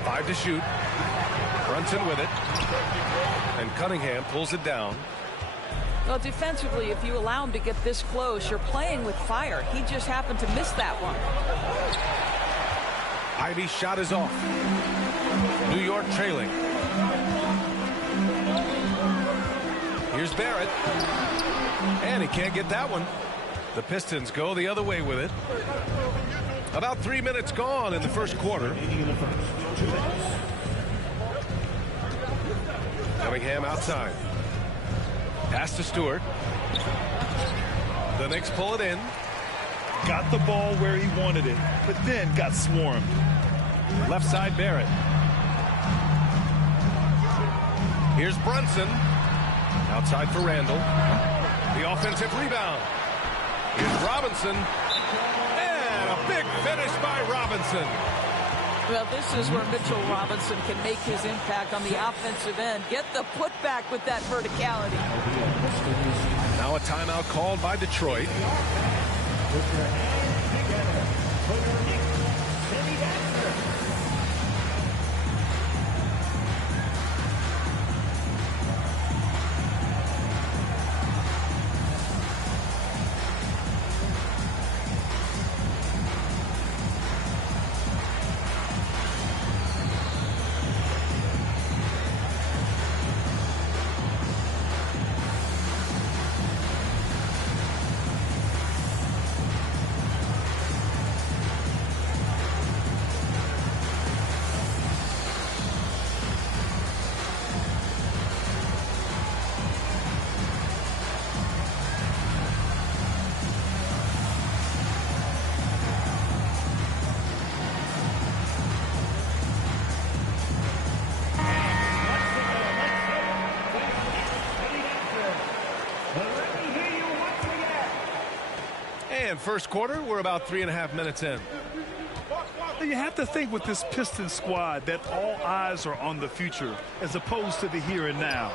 5 to shoot. Brunson with it. And Cunningham pulls it down. Well, defensively, if you allow him to get this close, you're playing with fire. He just happened to miss that one. Ivy's shot is off. New York trailing. Here's Barrett. And he can't get that one. The Pistons go the other way with it. About 3 minutes gone in the first quarter. Cunningham outside. Pass to Stewart. The Knicks pull it in. Got the ball where he wanted it, but then got swarmed. Left side Barrett. Here's Brunson. Outside for Randall. The offensive rebound. Here's Robinson. And a big finish by Robinson. Well, this is where Mitchell Robinson can make his impact on the offensive end. Get the putback with that verticality. Now a timeout called by Detroit. First quarter, we're about 3.5 minutes in. You have to think with this Pistons squad that all eyes are on the future as opposed to the here and now.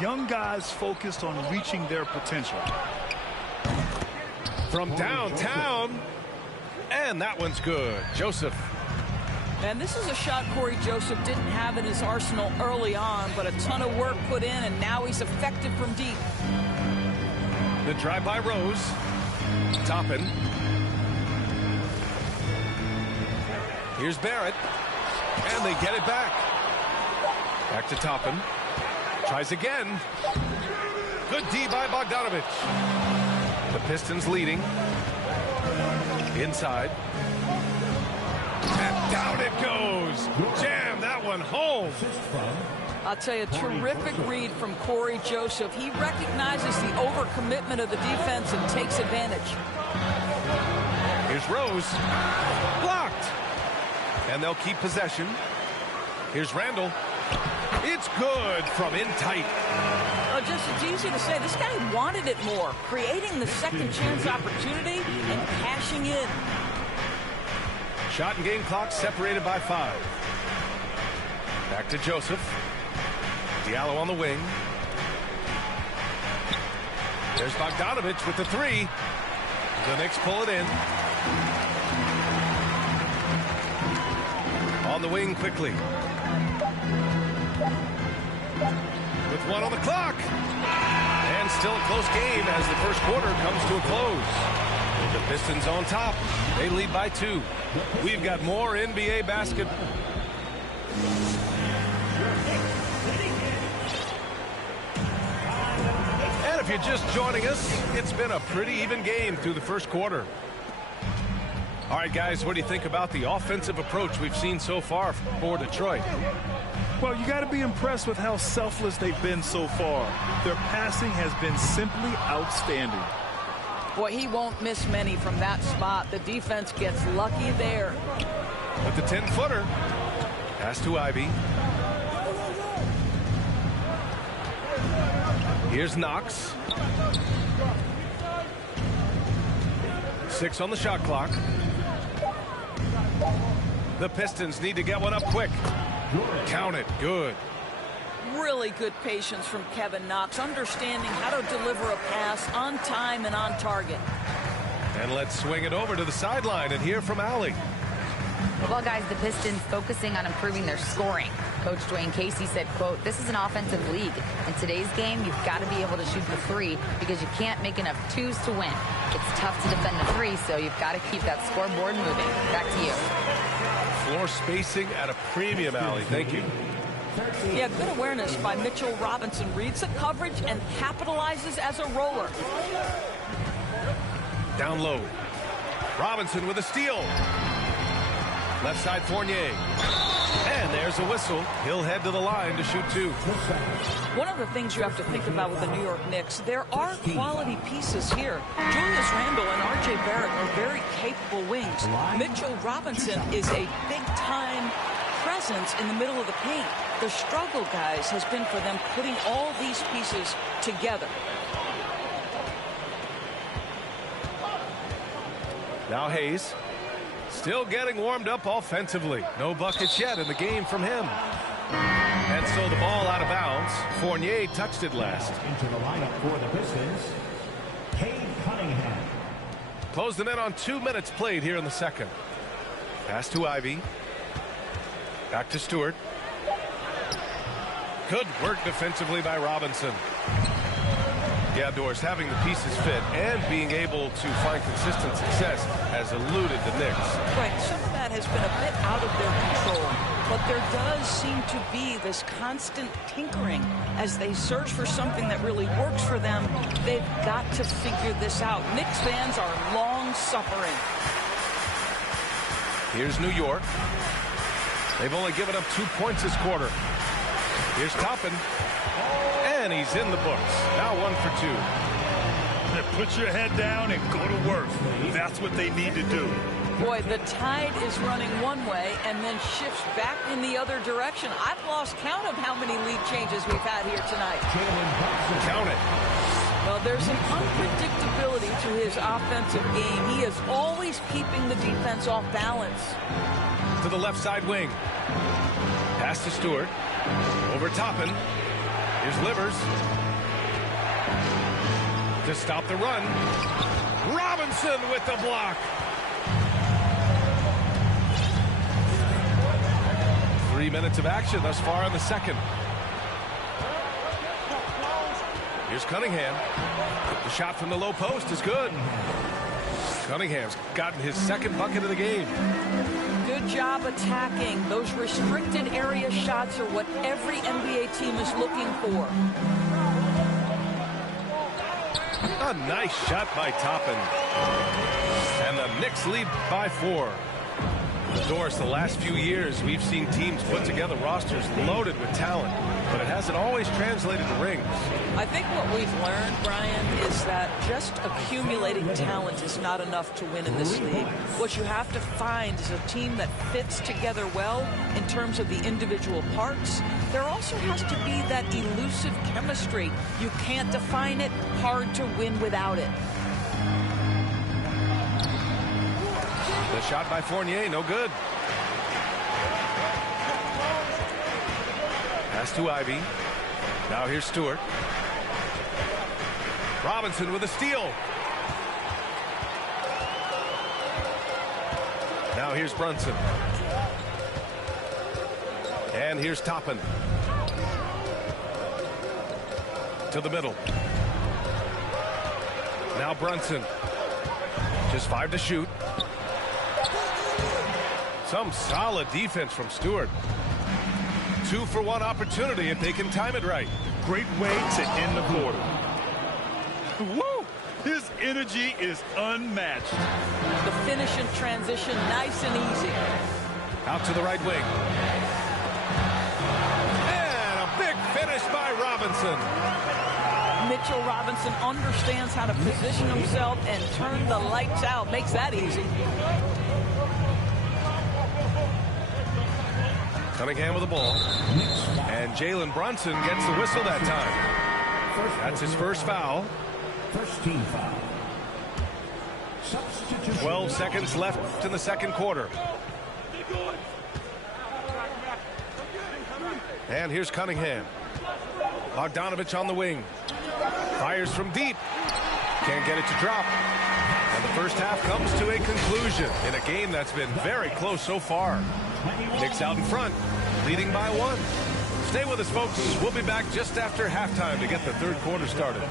Young guys focused on reaching their potential. From downtown, and that one's good. Joseph. And this is a shot Corey Joseph didn't have in his arsenal early on, but a ton of work put in, and now he's effective from deep. The drive by Rose. Toppin. Here's Barrett. And they get it back. Back to Toppin. Tries again. Good D by Bogdanovich. The Pistons leading. Inside. And down it goes. Jam that one home. I'll tell you, terrific read from Corey Joseph. He recognizes the overcommitment of the defense and takes advantage. Here's Rose. Blocked. And they'll keep possession. Here's Randall. It's good from in tight. It's easy to say. This guy wanted it more, creating the second chance opportunity and cashing in. Shot and game clock separated by 5. Back to Joseph. Diallo on the wing. There's Bogdanovich with the 3. The Knicks pull it in. On the wing quickly. With 1 on the clock. And still a close game as the first quarter comes to a close. The Pistons on top. They lead by 2. We've got more NBA basketball. And if you're just joining us, it's been a pretty even game through the first quarter. All right, guys, what do you think about the offensive approach we've seen so far for Detroit? Well, you got to be impressed with how selfless they've been so far. Their passing has been simply outstanding. Boy, he won't miss many from that spot. The defense gets lucky there. with the 10-footer. Pass to Ivy. Here's Knox. 6 on the shot clock. The Pistons need to get one up quick. Count it. Good. Really good patience from Kevin Knox, understanding how to deliver a pass on time and on target. And let's swing it over to the sideline and hear from Allie. Well, guys, the Pistons focusing on improving their scoring. Coach Dwayne Casey said, quote, "This is an offensive league. In today's game, you've got to be able to shoot the three because you can't make enough twos to win. It's tough to defend the three, so you've got to keep that scoreboard moving." Back to you. Floor spacing at a premium, Allie. Thank you. Yeah, good awareness by Mitchell Robinson. Reads the coverage and capitalizes as a roller. Down low. Robinson with a steal. Left side Fournier. And there's a whistle. He'll head to the line to shoot 2. One of the things you have to think about with the New York Knicks, there are quality pieces here. Julius Randle and R.J. Barrett are very capable wings. Mitchell Robinson is a big-time presence in the middle of the paint. The struggle, guys, has been for them putting all these pieces together. Now Hayes. Still getting warmed up offensively. No buckets yet in the game from him. And so the ball out of bounds. Fournier touched it last. Into the lineup for the Pistons, Cade Cunningham. Closed them in on 2 minutes played here in the second. Pass to Ivy. Back to Stewart. Good work defensively by Robinson. Yeah, Doris, having the pieces fit and being able to find consistent success has eluded the Knicks. Right, some of that has been a bit out of their control, but there does seem to be this constant tinkering as they search for something that really works for them. They've got to figure this out. Knicks fans are long-suffering. Here's New York. They've only given up 2 points this quarter. Here's Toppin. And he's in the books. Now 1 for 2. Put your head down and go to work. That's what they need to do. Boy, the tide is running one way and then shifts back in the other direction. I've lost count of how many lead changes we've had here tonight. Count it. Well, there's an unpredictability to his offensive game. He is always keeping the defense off balance. To the left side wing. Pass to Stewart. Over Toppin. Here's Livers. To stop the run. Robinson with the block. 3 minutes of action thus far in the second. Here's Cunningham. The shot from the low post is good. Cunningham's gotten his second bucket of the game. Good job attacking. Those restricted area shots are what every NBA team is looking for. A nice shot by Toppin. And the Knicks lead by 4. Doris, the last few years, we've seen teams put together rosters loaded with talent, but it hasn't always translated to rings. I think what we've learned, Brian, is that just accumulating talent is not enough to win in this league. What you have to find is a team that fits together well in terms of the individual parts. There also has to be that elusive chemistry. You can't define it, hard to win without it. The shot by Fournier, no good. Pass to Ivy. Now here's Stewart. Robinson with a steal. Now here's Brunson. And here's Toppin. To the middle. Now Brunson. Just 5 to shoot. Some solid defense from Stewart. 2-for-1 opportunity if they can time it right. Great way to end the quarter. Woo! His energy is unmatched. The finish in transition, nice and easy. Out to the right wing. And a big finish by Robinson. Mitchell Robinson understands how to position himself and turn the lights out. Makes that easy. Cunningham with the ball. And Jalen Brunson gets the whistle that time. That's his first foul. First team foul. 12 seconds left in the second quarter. And here's Cunningham. Bogdanovich on the wing. Fires from deep. Can't get it to drop. And the first half comes to a conclusion in a game that's been very close so far. Knicks out in front, leading by 1. Stay with us, folks. We'll be back just after halftime to get the third quarter started.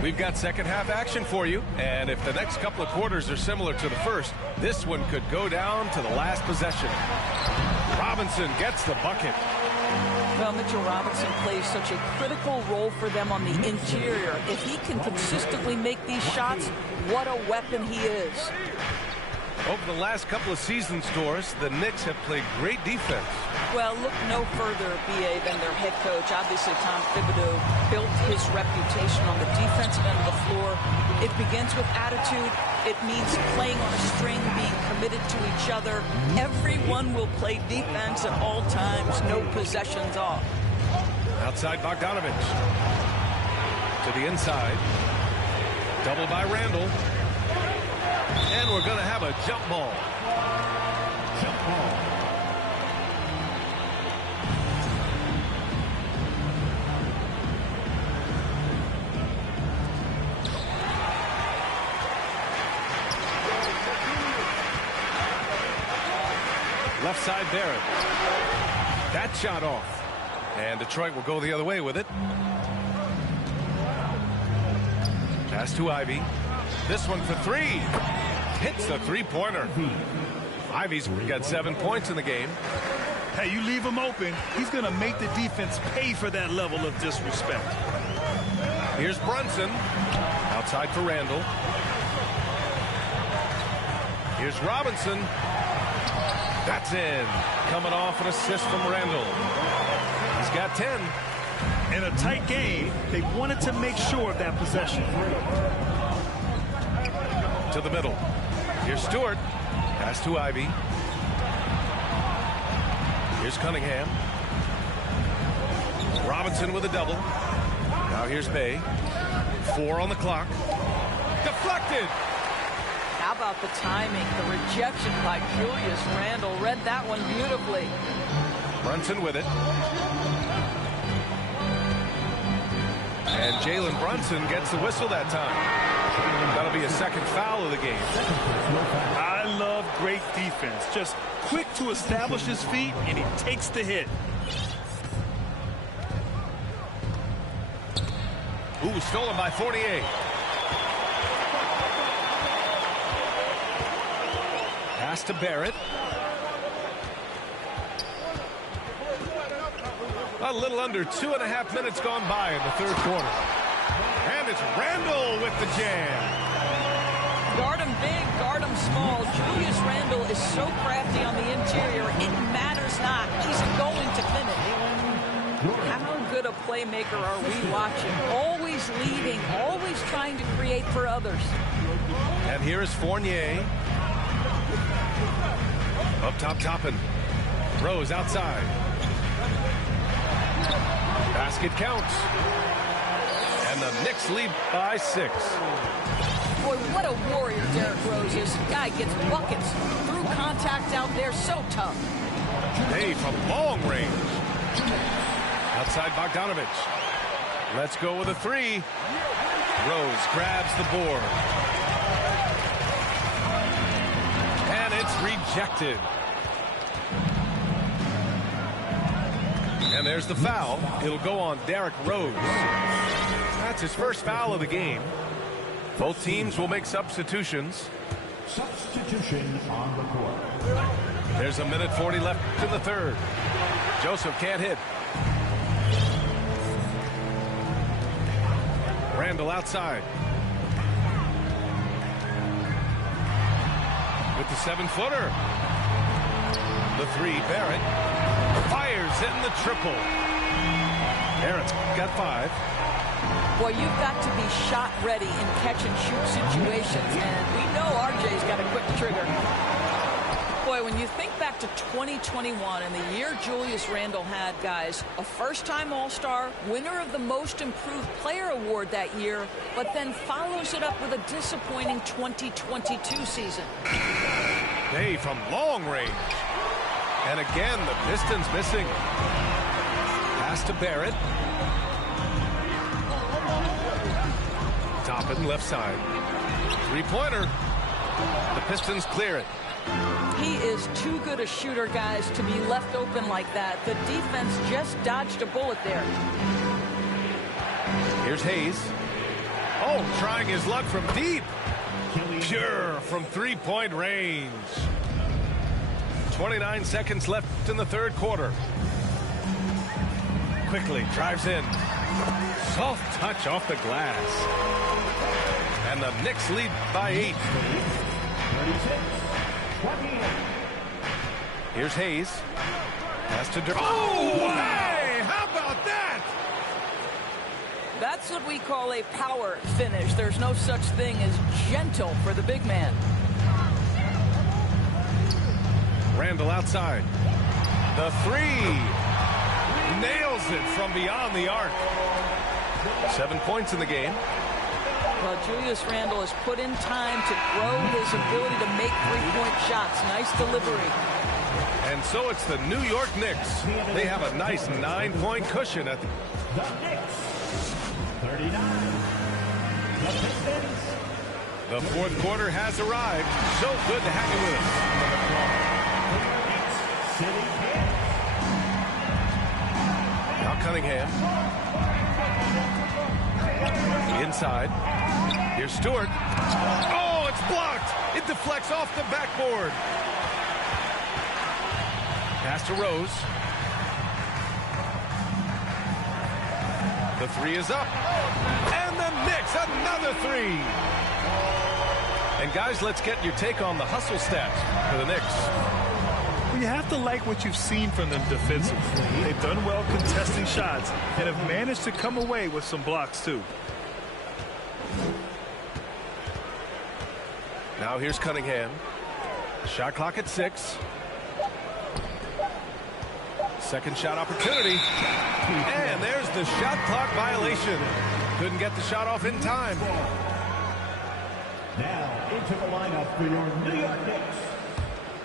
We've got second half action for you, and if the next couple of quarters are similar to the first, this one could go down to the last possession. Robinson gets the bucket. Well, Mitchell Robinson plays such a critical role for them on the interior. If he can consistently make these shots, what a weapon he is. Over the last couple of seasons, Doris, the Knicks have played great defense. Well, look no further, B.A., than their head coach. Obviously, Tom Thibodeau built his reputation on the defensive end of the floor. It begins with attitude. It means playing on a string, being committed to each other. Everyone will play defense at all times, no possessions off. Outside Bogdanovich. To the inside. Double by Randall. And we're going to have a jump ball. Jump ball. Left side Barrett. That shot off. And Detroit will go the other way with it. Pass to Ivy. This one for 3. Hits the three-pointer. Ivy's got 7 points in the game. Hey, you leave him open, he's going to make the defense pay for that level of disrespect. Here's Brunson. Outside for Randall. Here's Robinson. That's in. Coming off an assist from Randall. He's got 10. In a tight game, they wanted to make sure of that possession. To the middle. Here's Stewart. Pass to Ivy. Here's Cunningham. Robinson with a double. Now here's Bay. 4 on the clock. Deflected. How about the timing? The rejection by Julius Randle. Read that one beautifully. Brunson with it. And Jalen Brunson gets the whistle that time. That'll be a second foul of the game. I love great defense. Just quick to establish his feet, and he takes the hit. Ooh, stolen by 48. Pass to Barrett. A little under 2.5 minutes gone by in the third quarter. And it's Randall with the jam. Guard him big, guard him small. Julius Randle is so crafty on the interior, it matters not. He's going to finish. How good a playmaker are we watching? Always leading, always trying to create for others. And here is Fournier. Up top, Toppin. Rose outside. Basket counts. And the Knicks lead by 6. Boy, what a warrior Derrick Rose is. Guy gets buckets through contact out there, so tough. Hey, from long range. Outside Bogdanovich. Let's go with a 3. Rose grabs the board. And it's rejected. And there's the foul. It'll go on Derrick Rose. That's his first foul of the game. Both teams will make substitutions. Substitution on the court. There's 1:40 left in the third. Joseph can't hit. Randall outside. With the 7-footer. The 3, Barrett. Fires in the triple. Barrett's got 5. Well, you've got to be shot ready in catch and shoot situations, and we know RJ's got a quick trigger. Boy, when you think back to 2021 and the year Julius Randle had, guys, a first-time All-Star, winner of the Most Improved Player Award that year, but then follows it up with a disappointing 2022 season. Day from long range. And again, the Pistons missing. Pass to Barrett. Toppin left side. Three-pointer. The Pistons clear it. He is too good a shooter, guys, to be left open like that. The defense just dodged a bullet there. Here's Hayes. Oh, trying his luck from deep. Pure from three-point range. 29 seconds left in the third quarter. Quickly drives in. Soft touch off the glass. And the Knicks lead by 8. Here's Hayes. Pass to Oh, hey! How about that? That's what we call a power finish. There's no such thing as gentle for the big man. Randle outside. The three. Nails it from beyond the arc. 7 points in the game. Well, Julius Randle has put in time to grow his ability to make three-point shots. Nice delivery. And so it's the New York Knicks. They have a nice 9-point cushion at the Knicks. 39. The Pistons. The fourth quarter has arrived. So good to have you with us. Now Cunningham. Inside. Here's Stewart. Oh, it's blocked. It deflects off the backboard. Pass to Rose. The three is up. And the Knicks, another three. And guys, let's get your take on the hustle stats for the Knicks. Well, you have to like what you've seen from them defensively. They've done well contesting shots and have managed to come away with some blocks, too. Now here's Cunningham. Shot clock at 6. Second shot opportunity. And there's the shot clock violation. Couldn't get the shot off in time. Now into the lineup for your New York Knicks,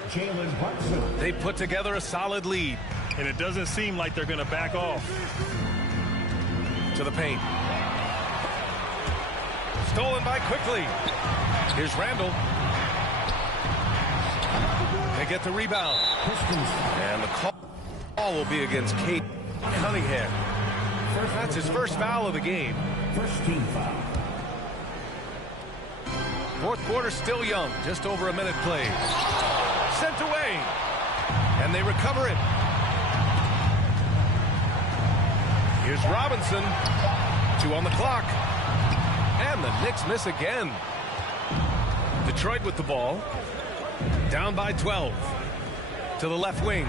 Jalen Brunson. They put together a solid lead. And it doesn't seem like they're going to back off. To the paint. Stolen by quickly. Here's Randle. They get the rebound. And the call will be against Kate Cunningham. That's his first foul of the game. First team foul. Fourth quarter still young. Just over a minute played. Sent away. And they recover it. Here's Robinson. 2 on the clock. And the Knicks miss again. Detroit with the ball. Down by 12. To the left wing.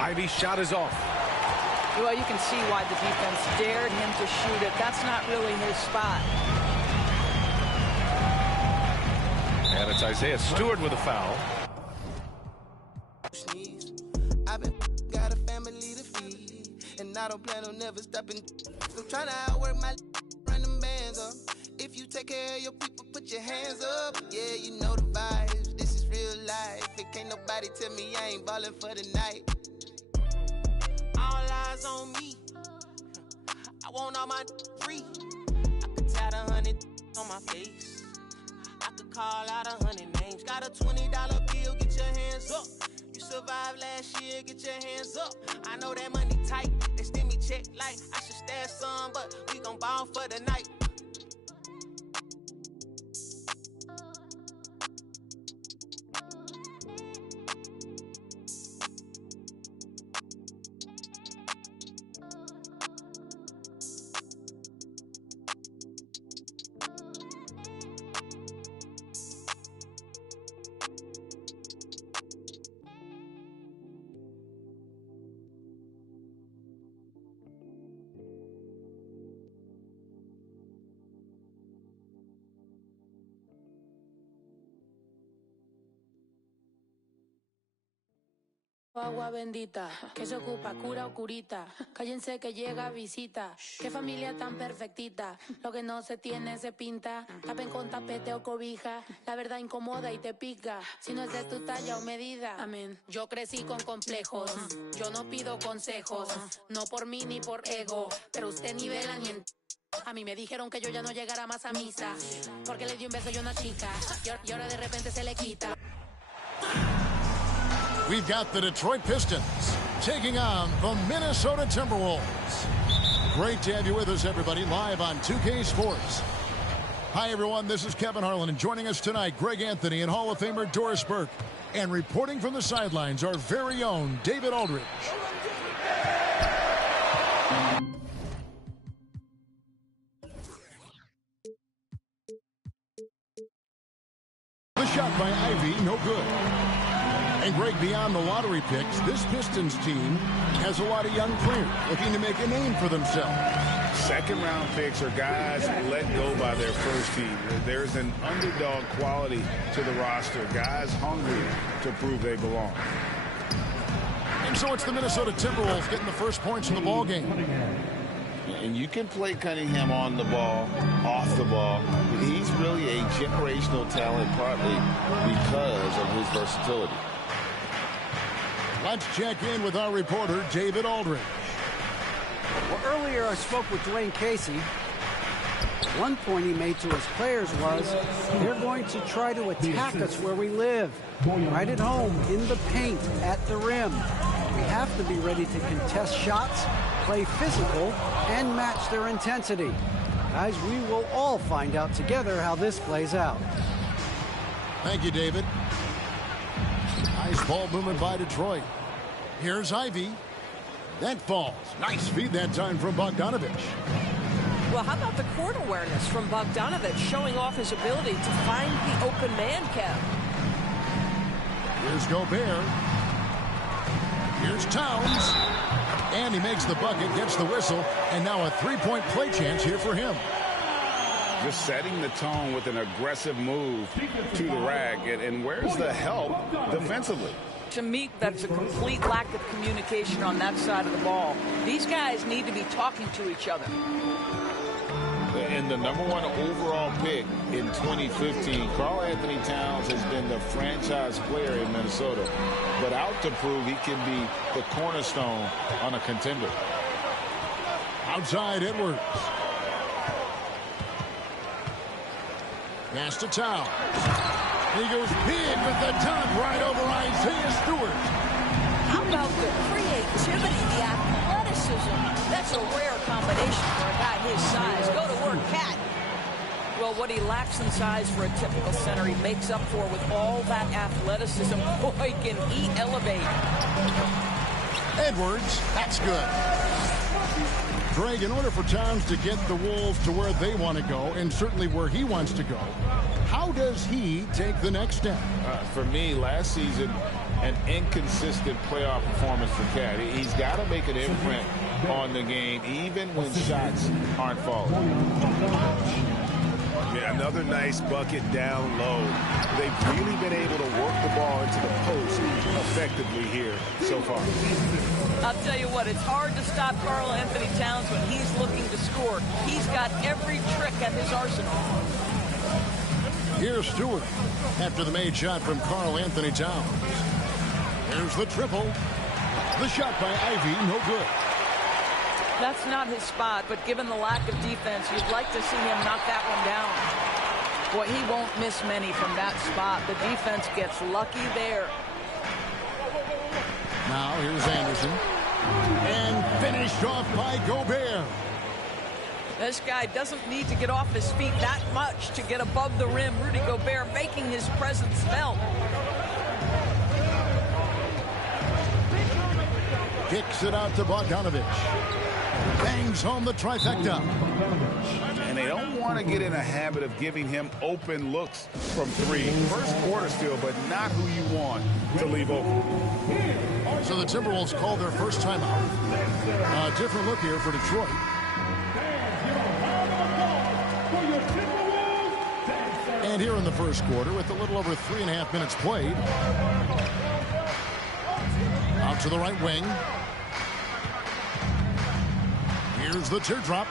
Ivy's shot is off. Well, you can see why the defense dared him to shoot it. That's not really his spot. And it's Isaiah Stewart with a foul. I've been got a family to feed, and I don't plan on never stopping. I'm trying to outwork my run them bands up. If you take care of your people, put your hands up. Yeah, you know the vibes. This is real life. It can't nobody tell me I ain't ballin' for the night. All eyes on me. I want all my free. I could tat 100 on my face. I could call out 100 names. Got a $20 bill, get your hands up. You survived last year, get your hands up. I know that money tight, they send me check like I should stash some, but we gon' ball for the night. Agua bendita, que se ocupa, cura o curita. Cállense que llega visita. Qué familia tan perfectita. Lo que no se tiene se pinta. Tapen con tapete o cobija. La verdad incomoda y te pica. Si no es de tu talla o medida. Amén. Yo crecí con complejos. Yo no pido consejos. No por mí ni por ego. Pero usted nivela ni en... A mí me dijeron que yo ya no llegara más a misa. Porque le di un beso a una chica. Y ahora de repente se le quita. We've got the Detroit Pistons taking on the Minnesota Timberwolves. Great to have you with us, everybody, live on 2K Sports. Hi, everyone. This is Kevin Harlan, and joining us tonight, Greg Anthony and Hall of Famer Doris Burke. And reporting from the sidelines, our very own David Aldridge. The shot by Ivy, no good. And Greg, beyond the lottery picks, this Pistons team has a lot of young players looking to make a name for themselves. Second-round picks are guys let go by their first team. There's an underdog quality to the roster. Guys hungry to prove they belong. And so it's the Minnesota Timberwolves getting the first points in the ball game. And you can play Cunningham on the ball, off the ball. He's really a generational talent, partly because of his versatility. Let's check in with our reporter, David Aldridge. Well, earlier I spoke with Dwayne Casey. One point he made to his players was, they're going to try to attack us where we live, right at home, in the paint, at the rim. We have to be ready to contest shots, play physical, and match their intensity. Guys, we will all find out together how this plays out. Thank you, David. Nice ball movement by Detroit. Here's Ivy. That falls. Nice feed that time from Bogdanovich. Well, how about the court awareness from Bogdanovich showing off his ability to find the open man, Kev? Here's Gobert. Here's Towns. And he makes the bucket, gets the whistle, and now a three-point play chance here for him. Just setting the tone with an aggressive move to the rack. And where's the help defensively? To me, that's a complete lack of communication on that side of the ball. These guys need to be talking to each other. And the #1 overall pick in 2015, Karl Anthony Towns has been the franchise player in Minnesota, but out to prove he can be the cornerstone on a contender. Outside Edwards. Pass to Towns. He goes big with the dunk right over Isaiah Stewart. How about the creativity, the athleticism? That's a rare combination for a guy his size. Go to work, Cat. Well, what he lacks in size for a typical center, he makes up for with all that athleticism. Boy, can he elevate. Edwards, that's good. Greg, in order for Towns to get the Wolves to where they want to go, and certainly where he wants to go, how does he take the next step? For me, last season, an inconsistent playoff performance for Cat. He's got to make an imprint on the game, even when shots aren't falling. Yeah, another nice bucket down low. They've really been able to work the ball into the post effectively here so far. I'll tell you what, it's hard to stop Karl Anthony Towns when he's looking to score. He's got every trick at his arsenal. Here's Stewart after the made shot from Karl Anthony Towns. Here's the triple. The shot by Ivy, no good. That's not his spot, but given the lack of defense, you'd like to see him knock that one down. Boy, he won't miss many from that spot. The defense gets lucky there. Now here's Anderson. And finished off by Gobert. This guy doesn't need to get off his feet that much to get above the rim. Rudy Gobert making his presence felt. Kicks it out to Bogdanovich. Bangs home the trifecta. And they don't want to get in a habit of giving him open looks from three. First quarter still, but not who you want to leave open. So the Timberwolves called their first timeout. A different look here for Detroit. And here in the first quarter, with a little over 3.5 minutes played. Out to the right wing. Here's the teardrop.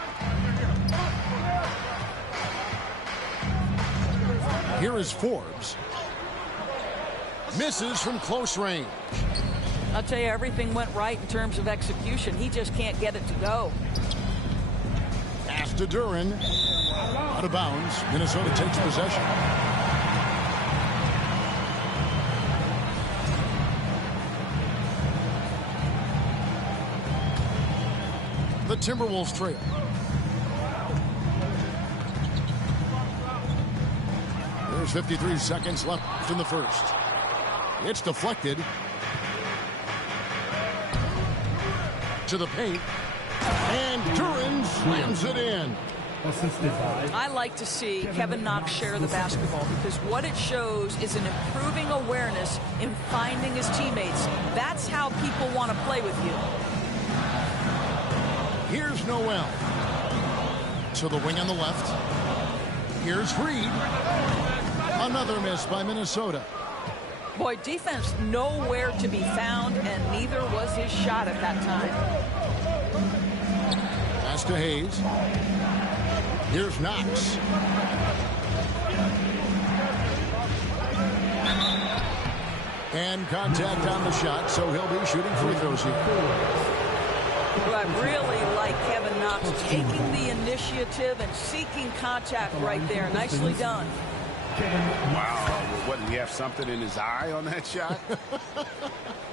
Here is Forbes. Misses from close range. I'll tell you, everything went right in terms of execution. He just can't get it to go. Pass to Duran. Out of bounds. Minnesota takes possession. The Timberwolves trail. There's 53 seconds left in the first. It's deflected. To the paint. And Duran slams it in. I like to see Kevin Knox share the basketball because what it shows is an improving awareness in finding his teammates. That's how people want to play with you. Here's Noel. To the wing on the left. Here's Reed. Another miss by Minnesota. Boy, defense nowhere to be found, and neither was his shot at that time. Pass to Hayes. Here's Knox. And contact on the shot, so he'll be shooting free throws here. Well, I really like Kevin Knox taking the initiative and seeking contact right there. Nicely done. Wow. What, did he have something in his eye on that shot?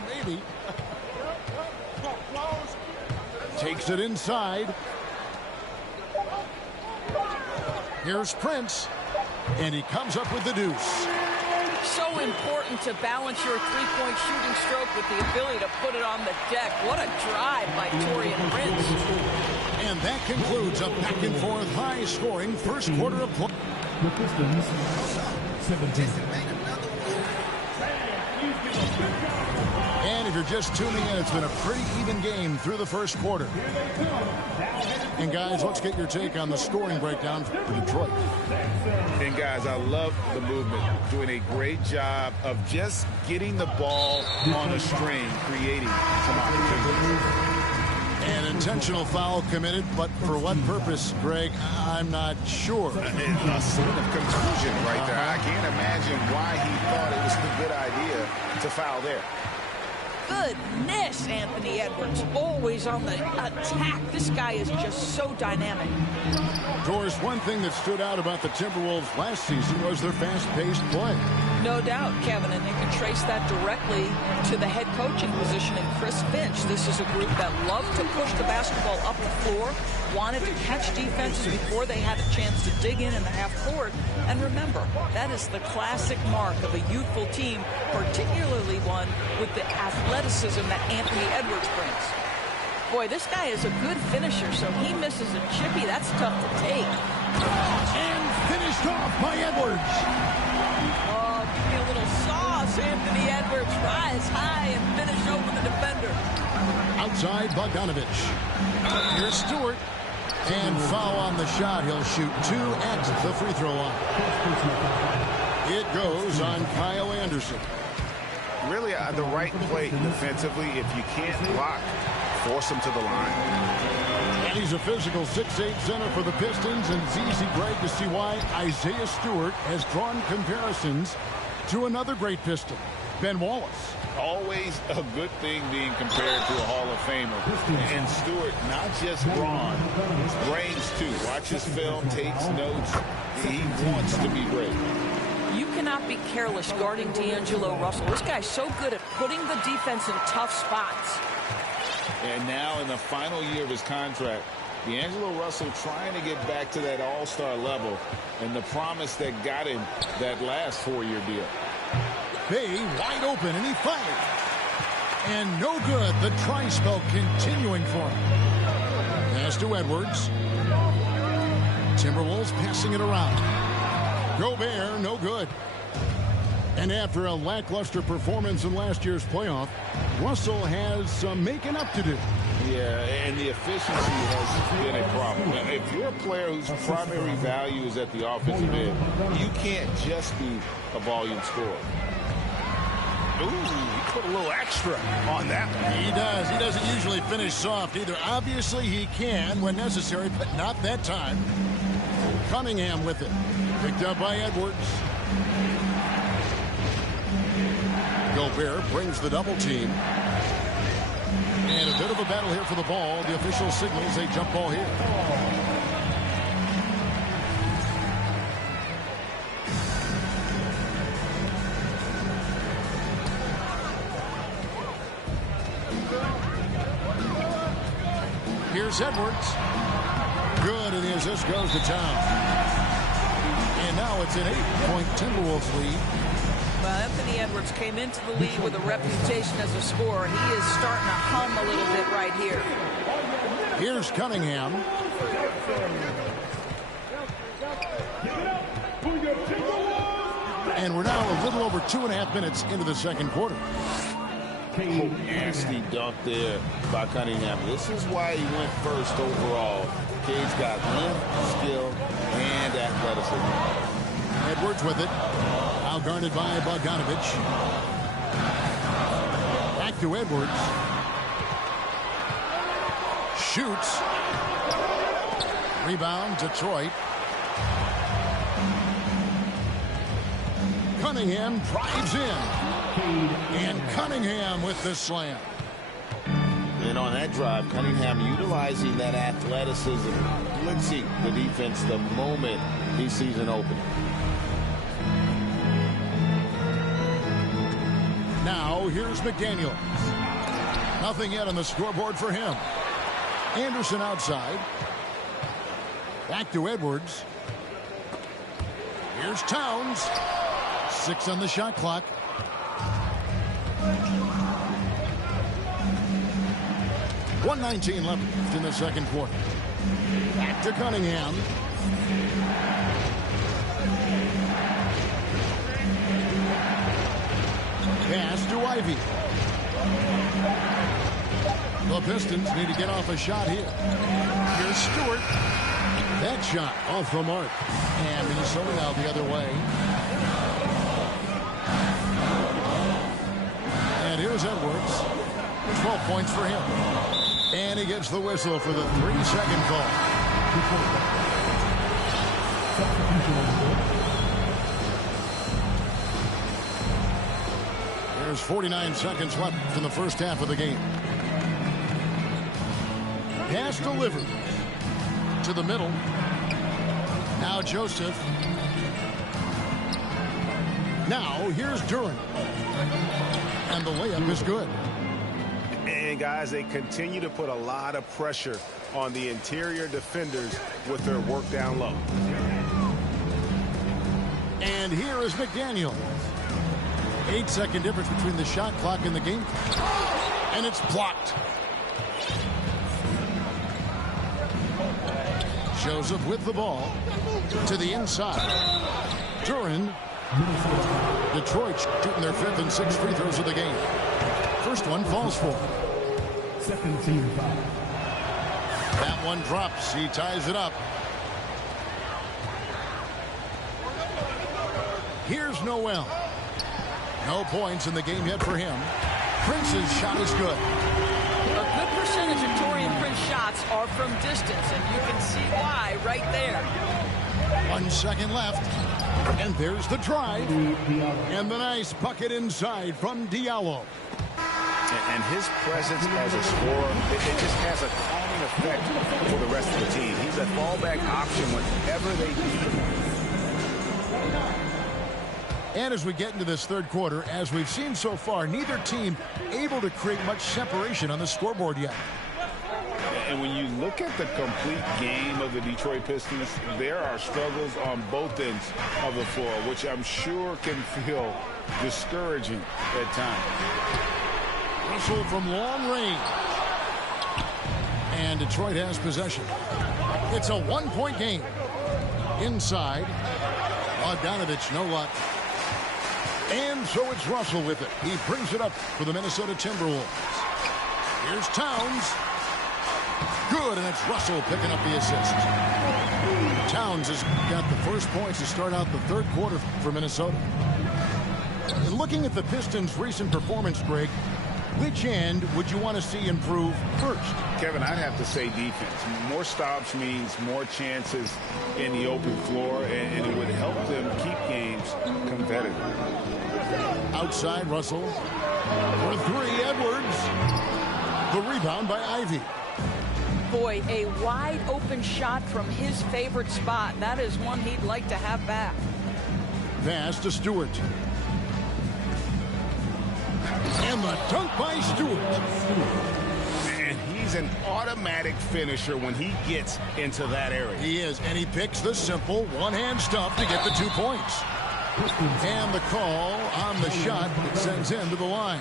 Maybe. Takes it inside. Here's Prince. And he comes up with the deuce. So important to balance your three-point shooting stroke with the ability to put it on the deck. What a drive by Taurean Prince. And that concludes a back-and-forth high-scoring first quarter of play. The Pistons, 17. And if you're just tuning in, it's been a pretty even game through the first quarter. And guys, let's get your take on the scoring breakdown for Detroit. And guys, I love the movement. Doing a great job of just getting the ball on a string, creating some opportunities. An intentional foul committed, but for what purpose, Greg, I'm not sure. A sort of confusion right there. I can't imagine why he thought it was a good idea to foul there. Goodness, Anthony Edwards, always on the attack. This guy is just so dynamic. Doris, one thing that stood out about the Timberwolves last season was their fast-paced play. No doubt, Kevin, and you can trace that directly to the head coaching position in Chris Finch. This is a group that loved to push the basketball up the floor, wanted to catch defenses before they had a chance to dig in the half court. And remember, that is the classic mark of a youthful team, particularly one with the athleticism that Anthony Edwards brings. Boy, this guy is a good finisher, so he misses a chippy. That's tough to take. And finished off by Edwards. Oh, give me a little sauce, Anthony Edwards. Rise high and finish over the defender. Outside Bogdanovich. Here's Stewart. And foul on the shot. He'll shoot 2 at the free throw line. It goes on Kyle Anderson. Really, the right play defensively. If you can't block, force him to the line. And he's a physical 6'8" center for the Pistons, and it's easy, Greg, to see why Isaiah Stewart has drawn comparisons to another great Piston, Ben Wallace. Always a good thing being compared to a Hall of Famer. And Stewart, not just brawn, brains too. Watches film, takes notes. He wants to be great. You cannot be careless guarding D'Angelo Russell. This guy's so good at putting the defense in tough spots. And now in the final year of his contract, D'Angelo Russell trying to get back to that all-star level and the promise that got him that last 4-year deal. Bay wide open, and he fires. And no good. The tri-spell continuing for him. Pass to Edwards. Timberwolves passing it around. Gobert, no good. And after a lackluster performance in last year's playoff, Russell has some making up to do. Yeah, and the efficiency has been a problem. Now, if you're a player whose primary value is at the offensive end, you can't just be a volume scorer. Ooh, he put a little extra on that one. He does. He doesn't usually finish soft either. Obviously, he can when necessary, but not that time. Cunningham with it. Picked up by Edwards. Gobert brings the double team. And a bit of a battle here for the ball. The official signals a jump ball here. Here's Edwards. Good, and the assist goes to Town. And now it's an 8-point Timberwolves lead. Well, Anthony Edwards came into the league with a reputation as a scorer. He is starting to hum a little bit right here. Here's Cunningham. And we're now a little over 2.5 minutes into the second quarter. Nasty dunk there by Cunningham. This is why he went first overall. Cade's got length, skill, and athleticism. Edwards with it. Outguarded by Bogdanovich. Back to Edwards. Shoots. Rebound, Detroit. Cunningham drives in. And Cunningham with the slam. And on that drive, Cunningham utilizing that athleticism, blitzing the defense the moment he sees an opening. Now here's McDaniels. Nothing yet on the scoreboard for him. Anderson outside. Back to Edwards. Here's Towns. 6 on the shot clock. .119 left in the second quarter. Back to Cunningham. Pass to Ivy. The Pistons need to get off a shot here. Here's Stewart. That shot off the mark. And Minnesota now the other way. And here's Edwards. 12 points for him. And he gets the whistle for the 3-second call. There's 49 seconds left in the first half of the game. Pass delivered to the middle. Now Joseph. Now here's Duran. And the layup is good. And guys, they continue to put a lot of pressure on the interior defenders with their work down low. And here is McDaniel. 8-second difference between the shot clock and the game. And it's blocked. Joseph with the ball to the inside. Duran. Detroit shooting their 5th and 6th free throws of the game. First one falls for. Second team foul. That one drops. He ties it up. Here's Noel. No points in the game yet for him. Prince's shot is good. A good percentage of Taurean Prince shots are from distance, and you can see why right there. 1 second left. And there's the drive. And the nice bucket inside from Diallo. And his presence as a scorer, it just has a calming effect for the rest of the team. He's a fallback option whenever they need him. And as we get into this third quarter, as we've seen so far, neither team able to create much separation on the scoreboard yet. And when you look at the complete game of the Detroit Pistons, there are struggles on both ends of the floor, which I'm sure can feel discouraging at times. Russell from long range. And Detroit has possession. It's a 1-point game. Inside. Bogdanovich, no luck. And so it's Russell with it. He brings it up for the Minnesota Timberwolves. Here's Towns. Good, and it's Russell picking up the assist. Towns has got the first points to start out the third quarter for Minnesota. Looking at the Pistons' recent performance, Greg, which end would you want to see improve first? Kevin, I'd have to say defense. More stops means more chances in the open floor, and it would help them keep games competitive. Outside, Russell. For three, Edwards. The rebound by Ivy. Boy, a wide open shot from his favorite spot. That is one he'd like to have back. Pass to Stewart. And the dunk by Stewart. And he's an automatic finisher when he gets into that area. He is, and he picks the simple one-hand stuff to get the 2 points. And the call on the shot that sends him to the line.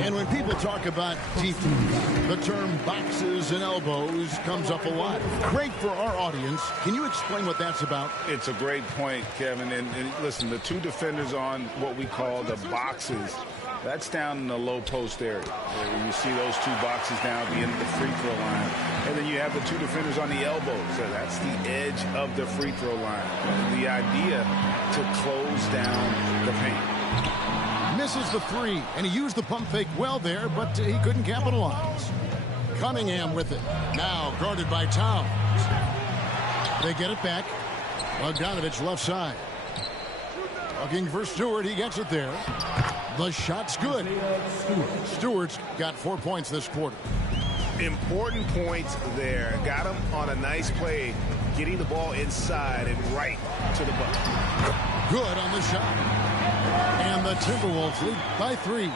And when people talk about defense, the term boxes and elbows comes up a lot. Great for our audience. Can you explain what that's about? It's a great point, Kevin. And listen, the two defenders on what we call the boxes, that's down in the low post area. You see those two boxes down at the end of the free throw line. And then you have the two defenders on the elbows. So that's the edge of the free throw line. The idea to close down the paint. Misses the three, and he used the pump fake well there, but he couldn't capitalize. Cunningham with it. Now guarded by Towns. They get it back. Bogdanovich left side. Looking for Stewart. He gets it there. The shot's good. Stewart's got 4 points this quarter. Important points there. Got him on a nice play, getting the ball inside and right to the bucket. Good on the shot. And the Timberwolves lead by 3.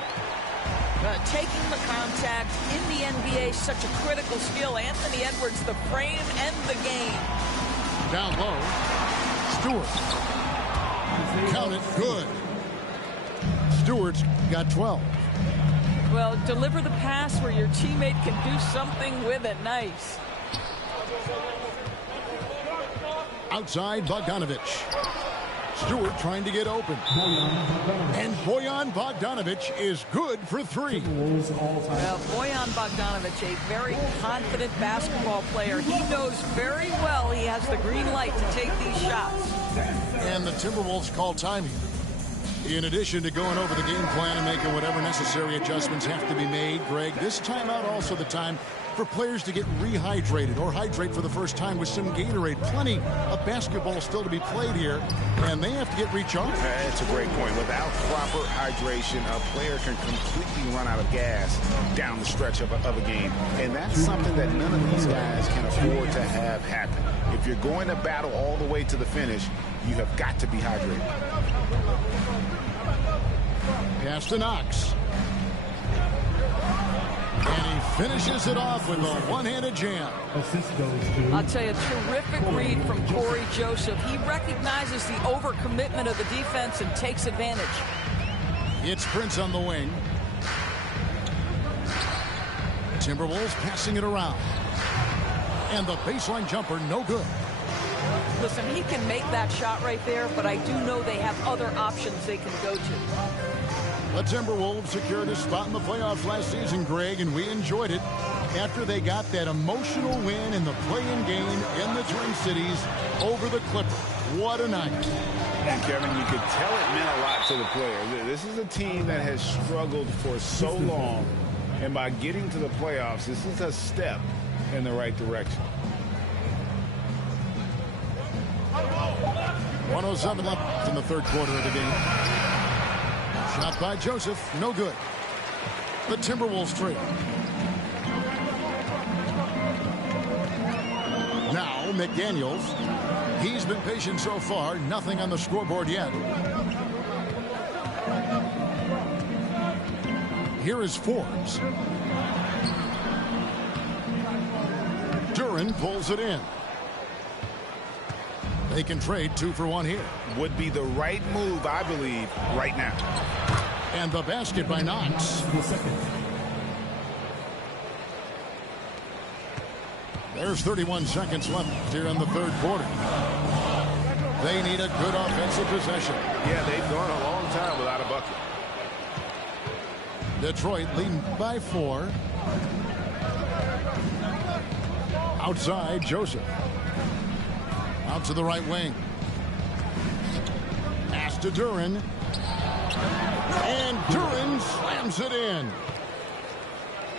Taking the contact in the NBA is such a critical skill. Anthony Edwards, the frame and the game. Down low. Stewart. Count it. Good. Stewart's got 12. Well, deliver the pass where your teammate can do something with it. Nice. Outside, Bogdanovich. Stewart trying to get open. And Bojan Bogdanovich is good for 3. Well, Bojan Bogdanovich, a very confident basketball player. He knows very well he has the green light to take these shots. And the Timberwolves call timing. In addition to going over the game plan and making whatever necessary adjustments have to be made, Greg, this timeout also the time for players to get rehydrated or hydrate for the first time with some Gatorade. Plenty of basketball still to be played here, and they have to get recharged. That's a great point. Without proper hydration, a player can completely run out of gas down the stretch of a game. And that's something that none of these guys can afford to have happen. If you're going to battle all the way to the finish, you have got to be hydrated. Pass to Knox. And he finishes it off with a one-handed jam. I'll tell you, a terrific read from Corey Joseph. He recognizes the overcommitment of the defense and takes advantage. It's Prince on the wing. Timberwolves passing it around. And the baseline jumper, no good. Listen, he can make that shot right there, but I do know they have other options they can go to. The Timberwolves secured a spot in the playoffs last season, Greg, and we enjoyed it after they got that emotional win in the play-in game in the Twin Cities over the Clippers. What a night. And, Kevin, you could tell it meant a lot to the player. This is a team that has struggled for so long, and by getting to the playoffs, this is a step in the right direction. 1:07 left in the third quarter of the game. Shot by Joseph, no good. The Timberwolves trail. Now McDaniels. He's been patient so far. Nothing on the scoreboard yet. Here is Forbes. Duran pulls it in. They can trade 2 for 1 here. Would be the right move, I believe, right now. And the basket by Knox. There's 31 seconds left here in the third quarter. They need a good offensive possession. Yeah, they've gone a long time without a bucket. Detroit leading by 4. Outside, Joseph. Out to the right wing. Pass to Duran. And Duran slams it in.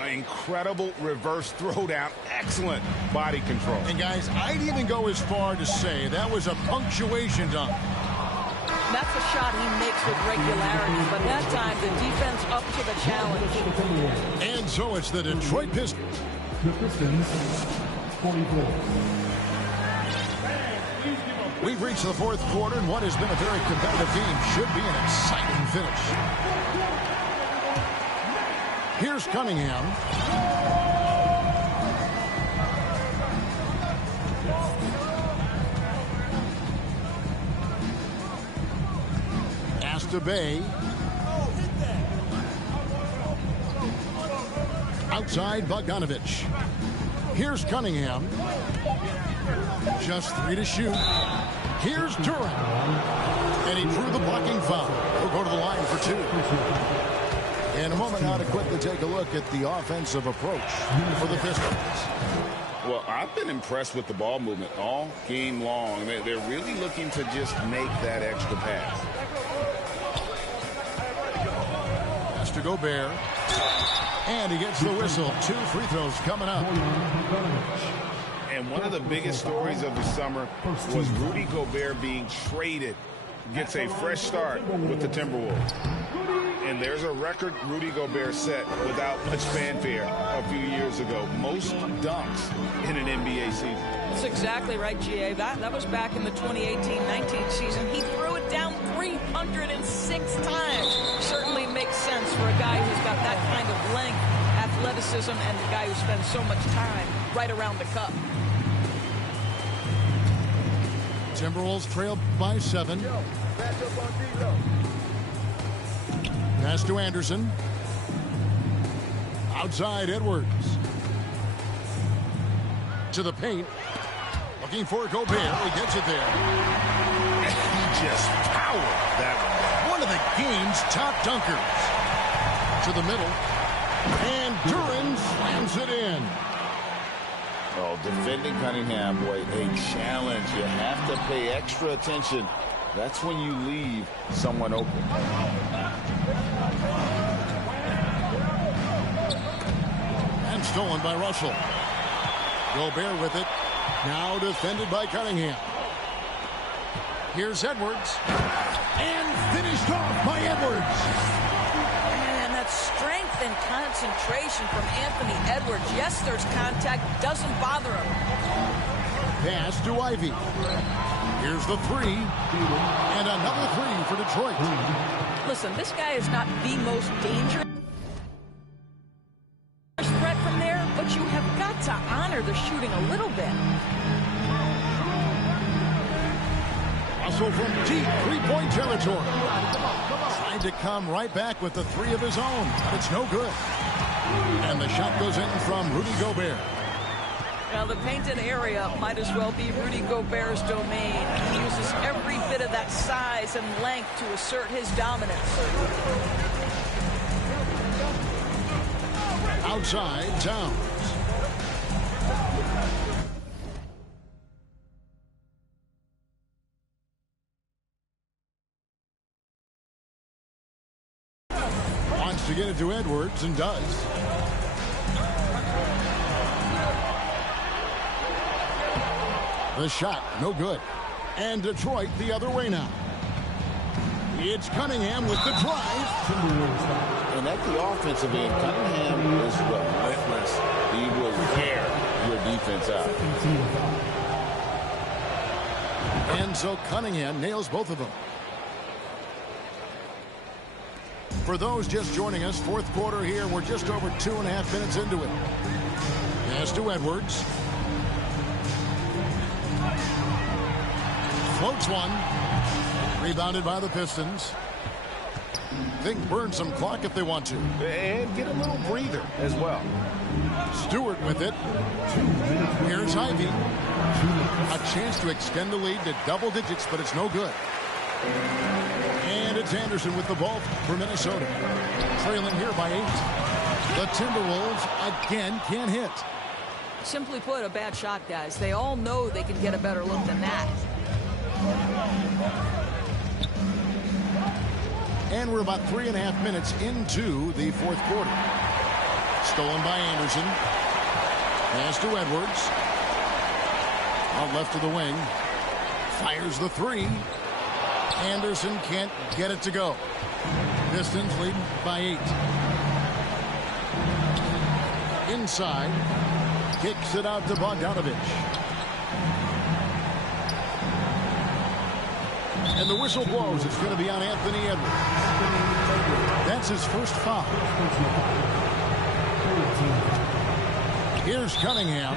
An incredible reverse throwdown. Excellent body control. And guys, I'd even go as far to say that was a punctuation dunk. That's a shot he makes with regularity, but that time the defense up to the challenge. And so it's the Detroit Pistons. The Pistons, 44. We've reached the fourth quarter, and what has been a very competitive game should be an exciting finish. Here's Cunningham. Bay. Outside Bogdanovich. Here's Cunningham. Just 3 to shoot. Here's Duran. And he drew the blocking foul. He'll go to the line for 2. In a moment now to quickly take a look at the offensive approach for the Pistons. Well, I've been impressed with the ball movement all game long. They're really looking to just make that extra pass. To Gobert, and he gets the whistle. 2 free throws coming up. And one of the biggest stories of the summer was Rudy Gobert being traded. Gets a fresh start with the Timberwolves. And there's a record Rudy Gobert set without much fanfare a few years ago. Most dunks in an NBA season. That's exactly right, GA. That was back in the 2018-19 season. He threw it down 306 times. Certainly makes sense for a guy who's got that kind of length, athleticism, and a guy who spends so much time right around the cup. Timberwolves trail by 7. Pass to Anderson. Outside Edwards. To the paint. Looking for Gobert. He gets it there. He just powered that one. One of the game's top dunkers. To the middle. And Duran slams it in. Oh, defending Cunningham, boy, a challenge. You have to pay extra attention. That's when you leave someone open. And stolen by Russell. Gobert with it. Now defended by Cunningham. Here's Edwards. And finished off by Edwards. And that strength and concentration from Anthony Edwards. Yes, there's contact. Doesn't bother him. Pass to Ivy. Here's the 3. And another 3 for Detroit. Listen, this guy is not the most dangerous threat from there, but you have got to honor the shooting a little bit. Also from deep 3-point territory. Trying to come right back with the 3 of his own, but it's no good. And the shot goes in from Rudy Gobert. Now the painted area might as well be Rudy Gobert's domain. He uses every bit of that size and length to assert his dominance. Outside Towns. Wants to get it to Edwards and does. The shot, no good. And Detroit the other way now. It's Cunningham with the drive. And at the offensive end, Cunningham is relentless. He will wear your defense out. And so Cunningham nails both of them. For those just joining us, fourth quarter here. We're just over 2.5 minutes into it. Pass to Edwards. Floats one. Rebounded by the Pistons. They can burn some clock if they want to. And get a little breather as well. Stewart with it. Here's Ivy. A chance to extend the lead to double digits, but it's no good. And it's Anderson with the ball for Minnesota. Trailing here by 8. The Timberwolves again can't hit. Simply put, a bad shot, guys. They all know they can get a better look than that. And we're about 3.5 minutes into the fourth quarter. Stolen by Anderson. Pass to Edwards. Out left of the wing. Fires the three. Anderson can't get it to go. Pistons lead by 8. Inside. Kicks it out to Bogdanovich. And the whistle blows. It's going to be on Anthony Edwards. That's his first foul. Here's Cunningham.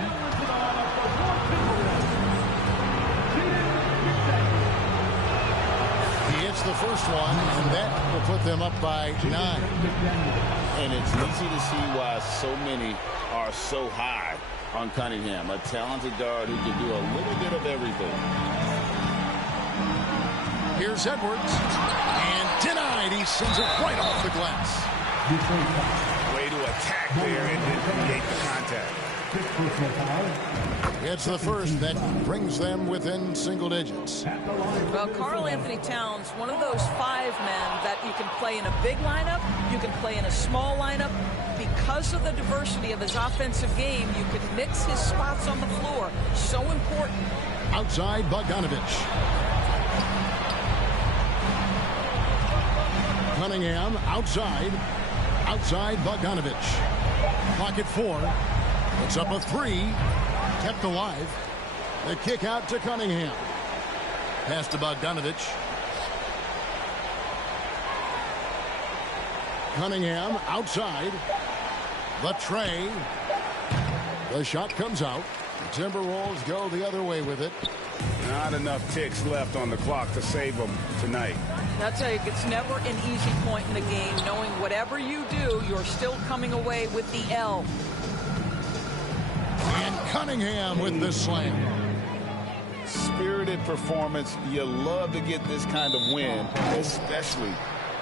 He hits the first one, and that will put them up by 9. And it's easy to see why so many are so high on Cunningham, a talented guard who can do a little bit of everything. Here's Edwards, and denied. He sends it right off the glass. Way to attack there and then negate the contact. It's the first that brings them within single digits. Well, Karl Anthony Towns, one of those 5 men that you can play in a big lineup, you can play in a small lineup. Because of the diversity of his offensive game, you can mix his spots on the floor. So important. Outside, Bogdanovich. Cunningham outside. Outside Bogdanovich. Clock at 4. It's up a 3. Kept alive. The kick out to Cunningham. Pass to Bogdanovich. Cunningham outside. The tray. The shot comes out. The Timberwolves go the other way with it. Not enough ticks left on the clock to save them tonight. I'll tell you, it's never an easy point in the game, knowing whatever you do, you're still coming away with the L. And Cunningham with the slam. Spirited performance. You love to get this kind of win, especially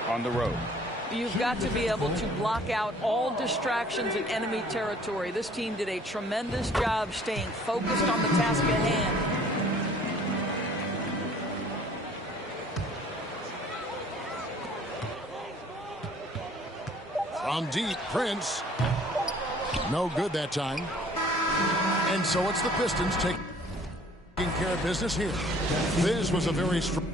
on the road. You've got to be able to block out all distractions in enemy territory. This team did a tremendous job staying focused on the task at hand. From deep, Prince. No good that time. And so it's the Pistons taking care of business here. This was a very strong.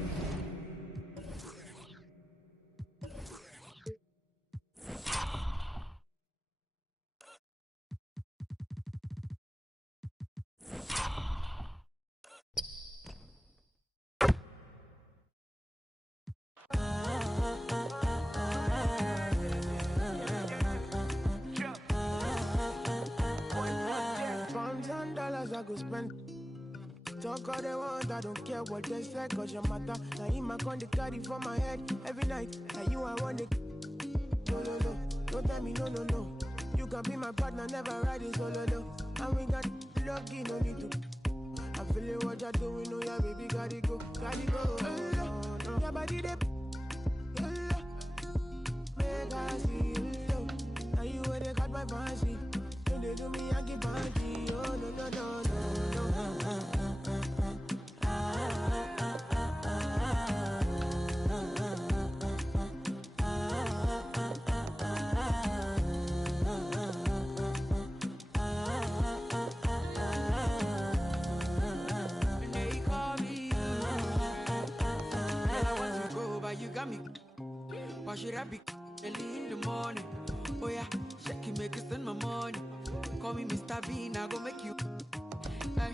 I go spend. Talk all they want, I don't care what they say, cause your matter. Now in my con, they carry for my head every night. Now you, I want it. No, no, no. Don't tell me no, no, no. You can be my partner, never ride it solo, no. And we got lucky, no need to. I'm feeling what you're doing, oh yeah, baby, gotta go, gotta go. Your body, they. Make I see you, now you where they got my fancy. They do me, I get banky. Oh, no, no, no, no, no. They call me. And I want to go, but you got me. Why should I be early in the morning? Oh yeah, shake it, make it spend my money. Call me Mr. Bean, I go make you. Hey,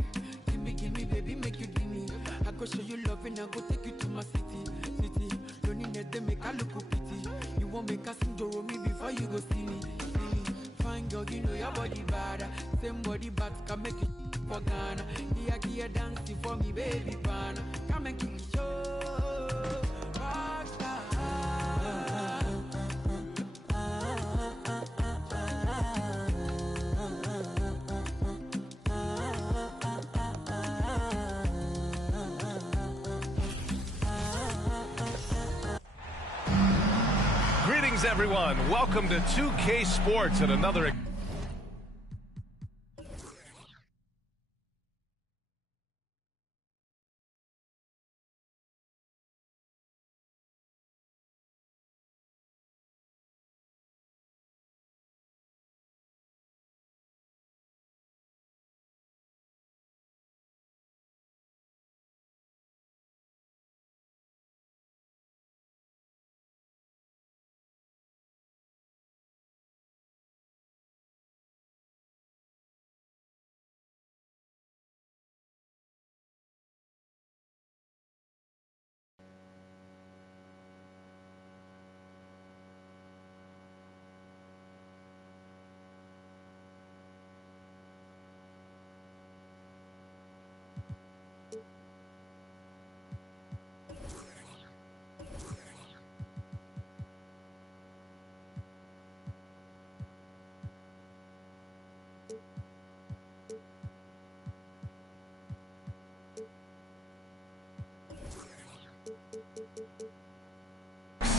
give me, baby, make you give me. I go show you love and I go take you to my city. Don't need them, make I look pity. You won't make us sing Doro me before you go see me. Fine girl, you know your body bad. Same body but can make it for Ghana. Here, dancing for me, baby, pan. Come and kill show. Rockstar. Greetings, everyone. Welcome to 2K Sports and another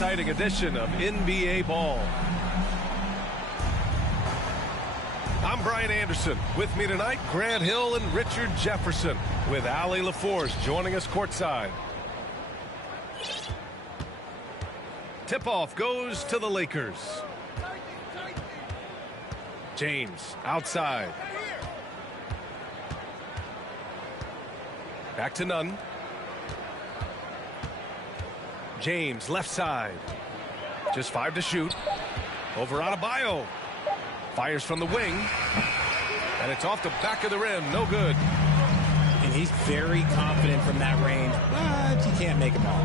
exciting edition of NBA Ball. I'm Brian Anderson. With me tonight, Grant Hill and Richard Jefferson, with Allie LaForce joining us courtside. Tip-off goes to the Lakers. James outside. Back to Nunn. James left side. Just 5 to shoot. Over Adebayo. Fires from the wing. And it's off the back of the rim. No good. And he's very confident from that range, but you can't make him all.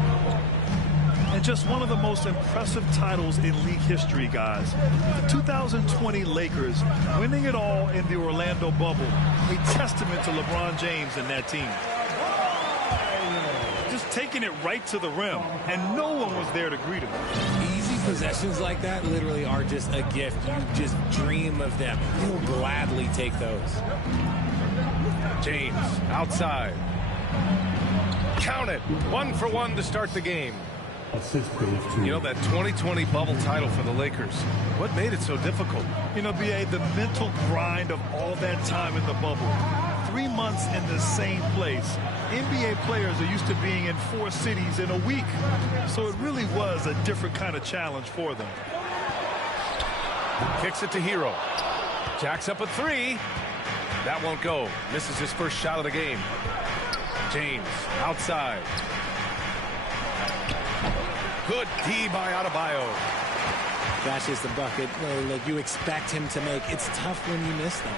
And just one of the most impressive titles in league history, guys. The 2020 Lakers winning it all in the Orlando bubble. A testament to LeBron James and that team. Just taking it right to the rim, and no one was there to greet him. Easy possessions like that literally are just a gift. You just dream of them. You'll gladly take those. James outside. Count it. 1 for 1 to start the game. You know, that 2020 bubble title for the Lakers, what made it so difficult? You know, B.A., the mental grind of all that time in the bubble. 3 months in the same place. NBA players are used to being in 4 cities in a week. So it really was a different kind of challenge for them. Kicks it to Hero. Jacks up a 3. That won't go. Misses his first shot of the game. James outside. Good D by Adebayo. That's just the bucket like you expect him to make. It's tough when you miss those.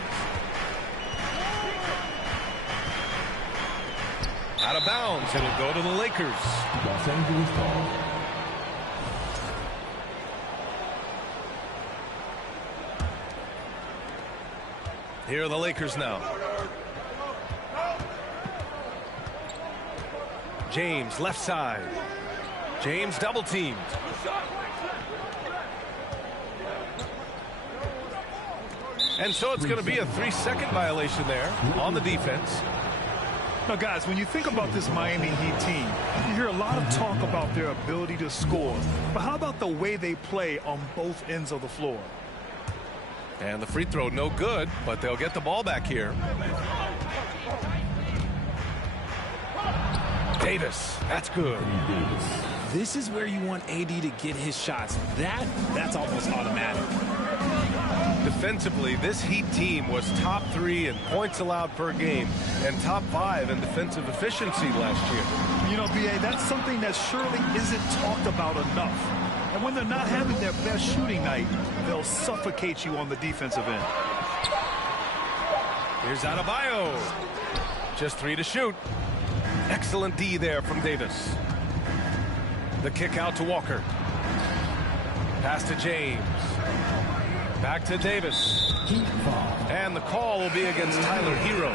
Out of bounds. It'll go to the Lakers. Los Angeles ball. Here are the Lakers now. James left side. James double teamed. And so it's going to be a 3-second violation there on the defense. Now, guys, when you think about this Miami Heat team, you hear a lot of talk about their ability to score. But how about the way they play on both ends of the floor? And the free throw no good, but they'll get the ball back here. Davis, that's good. This is where you want AD to get his shots. That's almost automatic. Defensively, this Heat team was top 3 in points allowed per game and top 5 in defensive efficiency last year. You know, B.A., that's something that surely isn't talked about enough. And when they're not having their best shooting night, they'll suffocate you on the defensive end. Here's Adebayo. Just 3 to shoot. Excellent D there from Davis. The kick out to Walker. Pass to James. Back to Davis. And the call will be against Tyler Hero.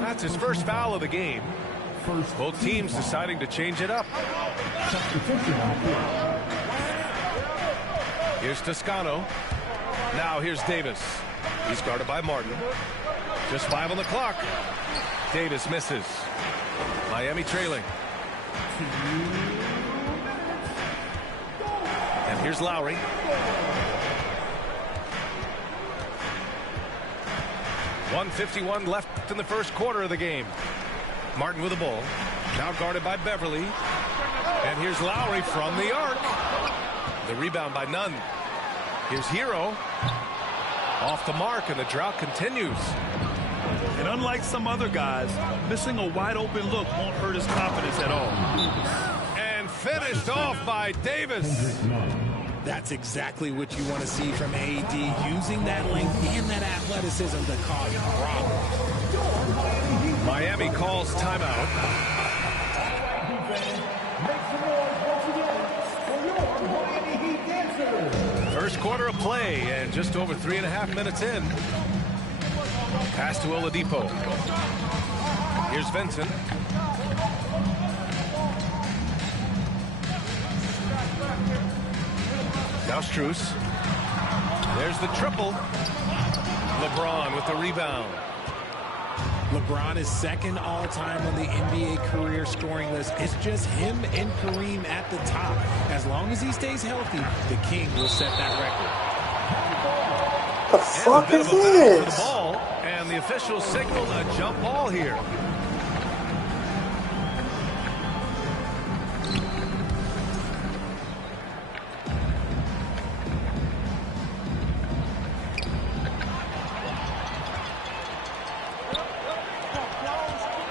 That's his first foul of the game. Both teams deciding to change it up. Here's Toscano. Now here's Davis. He's guarded by Martin. Just 5 on the clock. Davis misses. Miami trailing. And here's Lowry. .151 left in the first quarter of the game. Martin with the ball. Now guarded by Beverly. And here's Lowry from the arc. The rebound by Nunn. Here's Hero. Off the mark, and the drought continues. And unlike some other guys, missing a wide open look won't hurt his confidence at all. And finished off by Davis. That's exactly what you want to see from AD, using that length and that athleticism to cause problems. Miami calls timeout. First quarter of play, and just over 3.5 minutes in. Pass to Oladipo. Here's Vincent. Now Strus. There's the triple. LeBron with the rebound. LeBron is second all-time on the NBA career scoring list. It's just him and Kareem at the top. As long as he stays healthy, the King will set that record. The fuck is this? The ball, and the officials signal a jump ball here.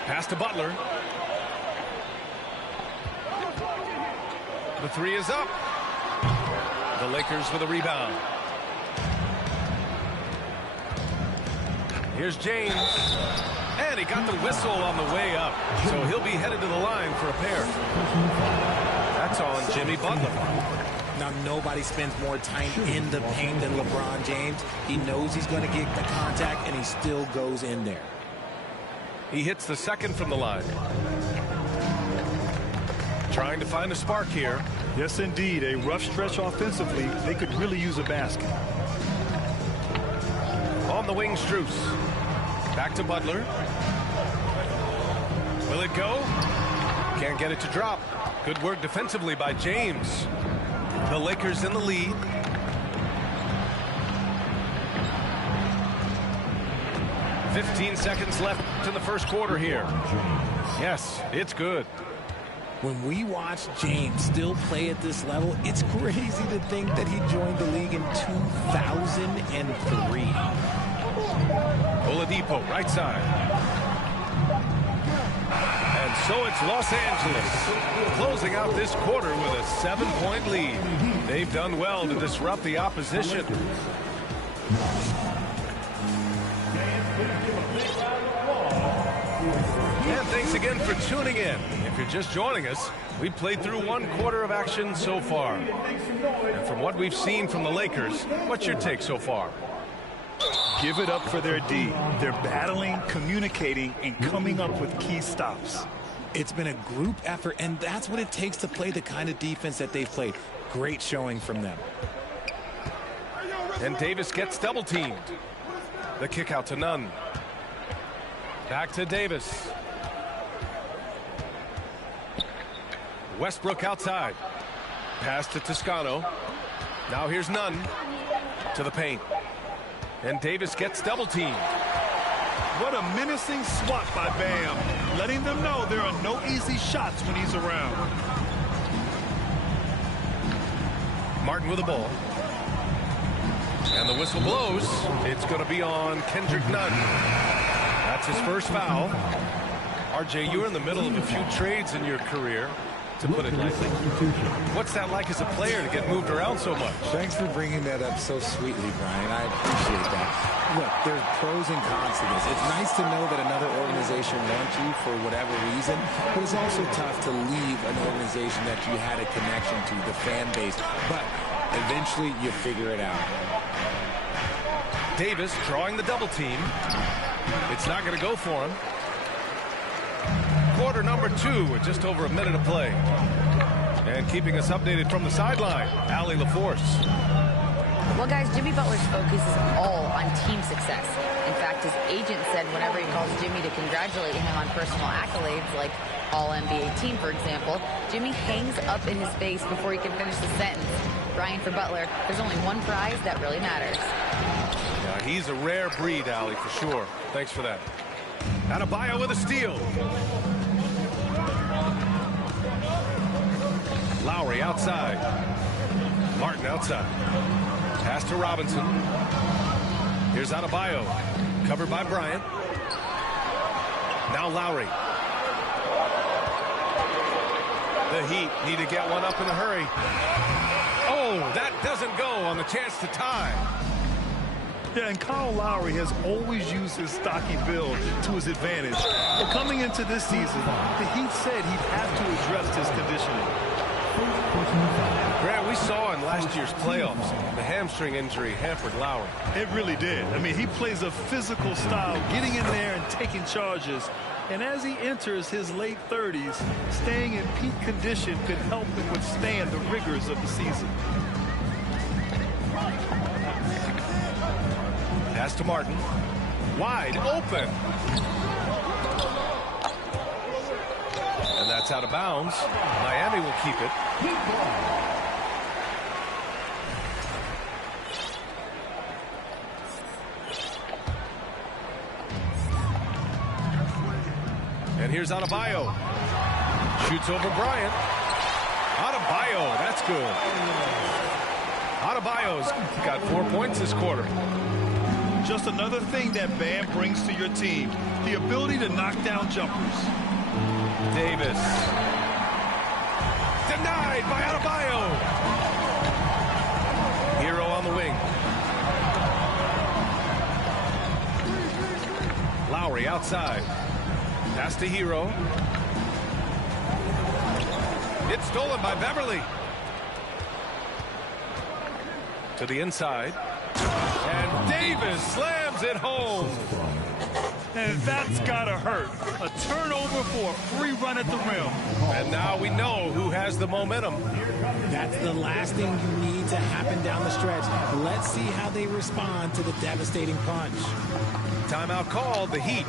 Pass to Butler. The three is up. The Lakers with a rebound. Here's James. And he got the whistle on the way up. So he'll be headed to the line for a pair. That's on Jimmy Butler. Now, nobody spends more time in the paint than LeBron James. He knows he's going to get the contact, and he still goes in there. He hits the second from the line. Trying to find a spark here. Yes, indeed. A rough stretch offensively. They could really use a basket. On the wing, Strus. Back to Butler. Will it go? Can't get it to drop. Good work defensively by James. The Lakers in the lead. "15 seconds left in the first quarter here." Yes, it's good. When we watch James still play at this level, it's crazy to think that he joined the league in 2003. Oladipo, right side. And so it's Los Angeles closing out this quarter with a 7-point lead. They've done well to disrupt the opposition. And thanks again for tuning in. If you're just joining us, we played through one quarter of action so far. And from what we've seen from the Lakers, what's your take so far? Give it up for their D. They're battling, communicating, and coming up with key stops. It's been a group effort, and that's what it takes to play the kind of defense that they've played. Great showing from them. And Davis gets double-teamed. The kick out to Nunn. Back to Davis. Westbrook outside. Pass to Toscano. Now here's Nunn to the paint. And Davis gets double-teamed. What a menacing swat by Bam, letting them know there are no easy shots when he's around. Martin with the ball. And the whistle blows. It's going to be on Kendrick Nunn. That's his first foul. RJ, you were in the middle of a few trades in your career, to put it lightly. What's that like as a player to get moved around so much? Thanks for bringing that up so sweetly, Brian. I appreciate that. Look, there's pros and cons to this. It's nice to know that another organization wants you for whatever reason, but it's also tough to leave an organization that you had a connection to, the fan base. But eventually, you figure it out. Davis drawing the double team. It's not going to go for him. Quarter number 2 with just over a minute of play. And keeping us updated from the sideline, Allie LaForce. Well, guys, Jimmy Butler's focus is all on team success. In fact, his agent said whenever he calls Jimmy to congratulate him on personal accolades, like All-NBA team, for example, Jimmy hangs up in his face before he can finish the sentence. Brian, for Butler, there's only one prize that really matters. Yeah, he's a rare breed, Allie, for sure. Thanks for that. Adebayo with a steal. Lowry outside. Martin outside. Pass to Robinson. Here's Adebayo. Covered by Bryant. Now Lowry. The Heat need to get one up in a hurry. Oh, that doesn't go on the chance to tie. Yeah, and Kyle Lowry has always used his stocky build to his advantage. But coming into this season, the Heat said he'd have to address his conditioning. Grant, we saw in last year's playoffs, the hamstring injury hampered Lowry. It really did. I mean, he plays a physical style, getting in there and taking charges. And as he enters his late 30s, staying in peak condition could help him withstand the rigors of the season. Pass to Martin. wide open. And that's out of bounds. Miami will keep it. And here's Adebayo. Shoots over Bryant. Adebayo, that's good. Adebayo's got 4 points this quarter. Just another thing that Bam brings to your team, the ability to knock down jumpers. Davis. Denied by Adebayo. Hero on the wing. Lowry outside. Pass to Hero. It's stolen by Beverly. To the inside. And Davis slams it home. And that's gotta hurt. A turnover for a free run at the rim. And now we know who has the momentum. That's the last thing you need to happen down the stretch. Let's see how they respond to the devastating punch. Timeout called, the Heat.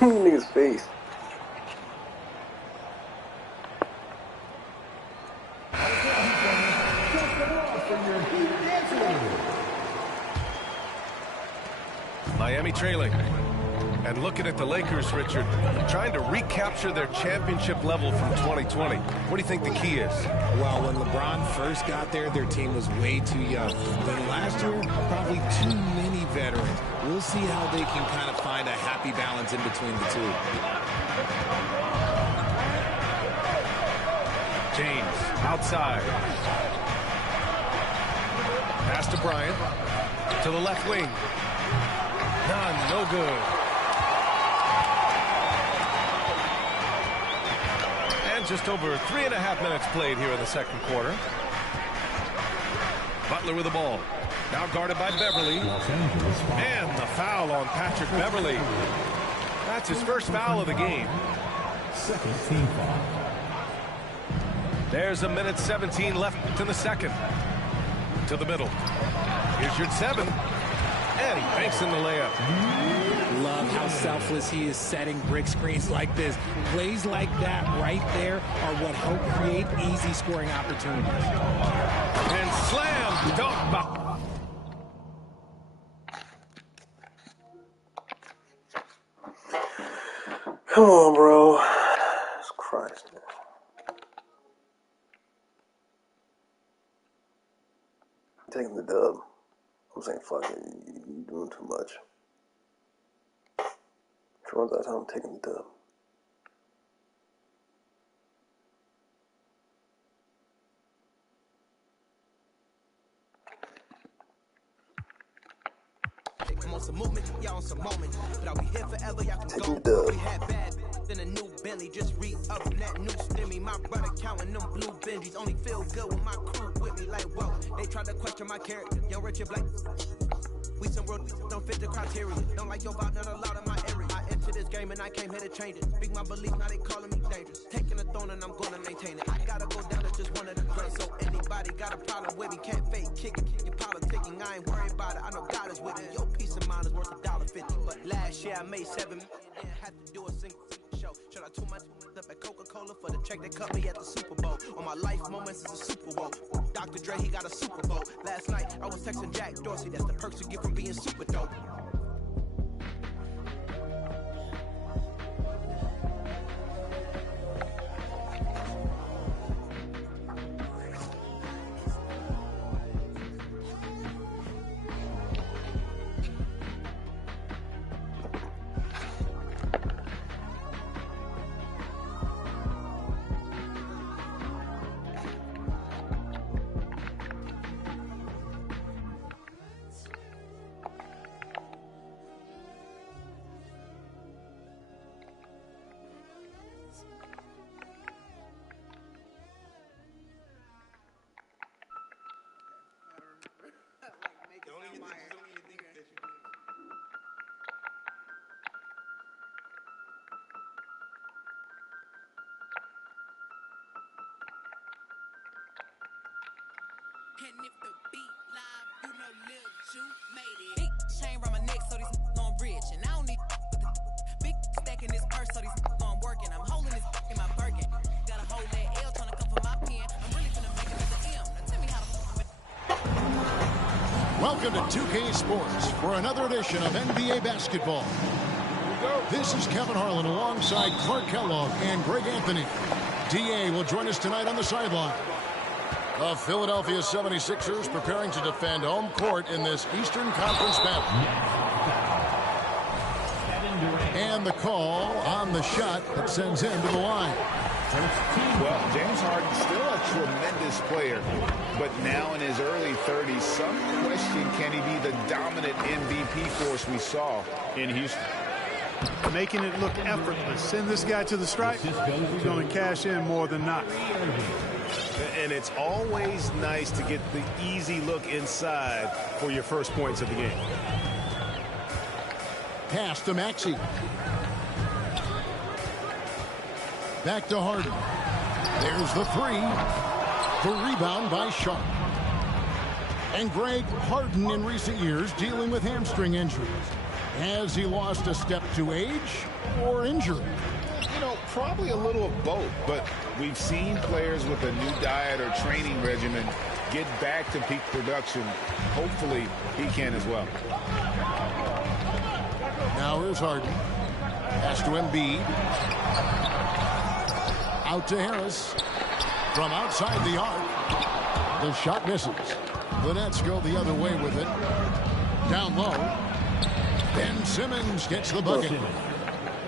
Nigga's face. Miami trailing. And looking at the Lakers, Richard, trying to recapture their championship level from 2020. What do you think the key is? Well, when LeBron first got there, their team was way too young. Then last year, probably too many veterans. We'll see how they can kind of find a happy balance in between the two. James, outside. Pass to Bryant. To the left wing. None, no good. And just over 3.5 minutes played here in the second quarter. Butler with the ball. Now guarded by Beverly. And the foul on Patrick Beverly. That's his first foul of the game. Second team foul. There's 1:17 left in the second. To the middle. Here's your 7. And he banks in the layup. Love how selfless he is setting brick screens like this. Plays like that right there are what help create easy scoring opportunities. And slam dunk by. Come on, bro. Jesus Christ, man. Taking the dub. I'm saying, fuck it. You're doing too much. Runs out of time, taking the dub. on some movement, y'all on some moment. But are we here forever? Y'all can Taking go. the dub. We had bad in a new Bentley, just re-up from that new stimmy. My brother counting them blue Benjis. Only feel good with my crew with me. Like, whoa, they tried to question my character. Young Richard Blake. We some world, don't fit the criteria. Don't like your vibe, not allowed in my area. I entered this game and I came here to change it. Speak my belief, now they calling me dangerous. Taking the throne and I'm gonna maintain it. I gotta go down to just one of the greats. So anybody got a problem with me, can't fake kick it. You're politicking, I ain't worried about it. I know God is with me. Your peace of mind is worth $1.50. But last year I made $7 million. Didn't have to do a single show. Should I too much up at Coca-Cola for the check they cut me at the Super Bowl? On my life moments is a Super Bowl. Dr. Dre, he got a Super Bowl. Last night I was texting Jack Dorsey. That's the perks you get from being super dope. And if the beat live, you know Lil Ju made it. Big chain around my neck, so these on rich. And I don't need with the big stack in this purse, so these on working. I'm holding this in my Birkin. Gotta hold that L, trying to come for my pen. I'm really finna make it to M. Now tell me how to. Welcome to 2K Sports for another edition of NBA basketball. This is Kevin Harlan alongside Clark Kellogg and Greg Anthony. DA will join us tonight on the sideline. The Philadelphia 76ers preparing to defend home court in this Eastern Conference battle. And the call on the shot that sends him to the line. Well, James Harden's still a tremendous player, but now in his early 30s, some question, can he be the dominant MVP force we saw in Houston? Making it look effortless. Send this guy to the stripe. He's going to cash in more than not. And it's always nice to get the easy look inside for your first points of the game. Pass to Maxey. Back to Harden. There's the three. The rebound by Sharp. And Greg, Harden in recent years dealing with hamstring injuries. Has he lost a step to age or injury? You know, probably a little of both, but we've seen players with a new diet or training regimen get back to peak production. Hopefully, he can as well. Now here's Harden. Pass to Embiid. Out to Harris. From outside the arc. The shot misses. The Nets go the other way with it. Down low. Ben Simmons gets the bucket.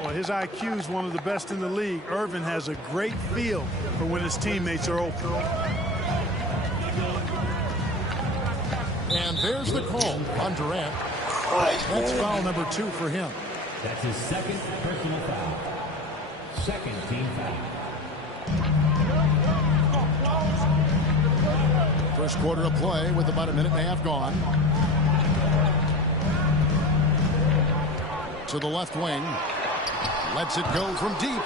Well, his IQ is one of the best in the league. Irvin has a great feel for when his teammates are open. And there's the call on Durant. That's foul number 2 for him. That's his second personal foul. Second team foul. First quarter of play with about a minute and a half gone. To the left wing. Lets it go from deep.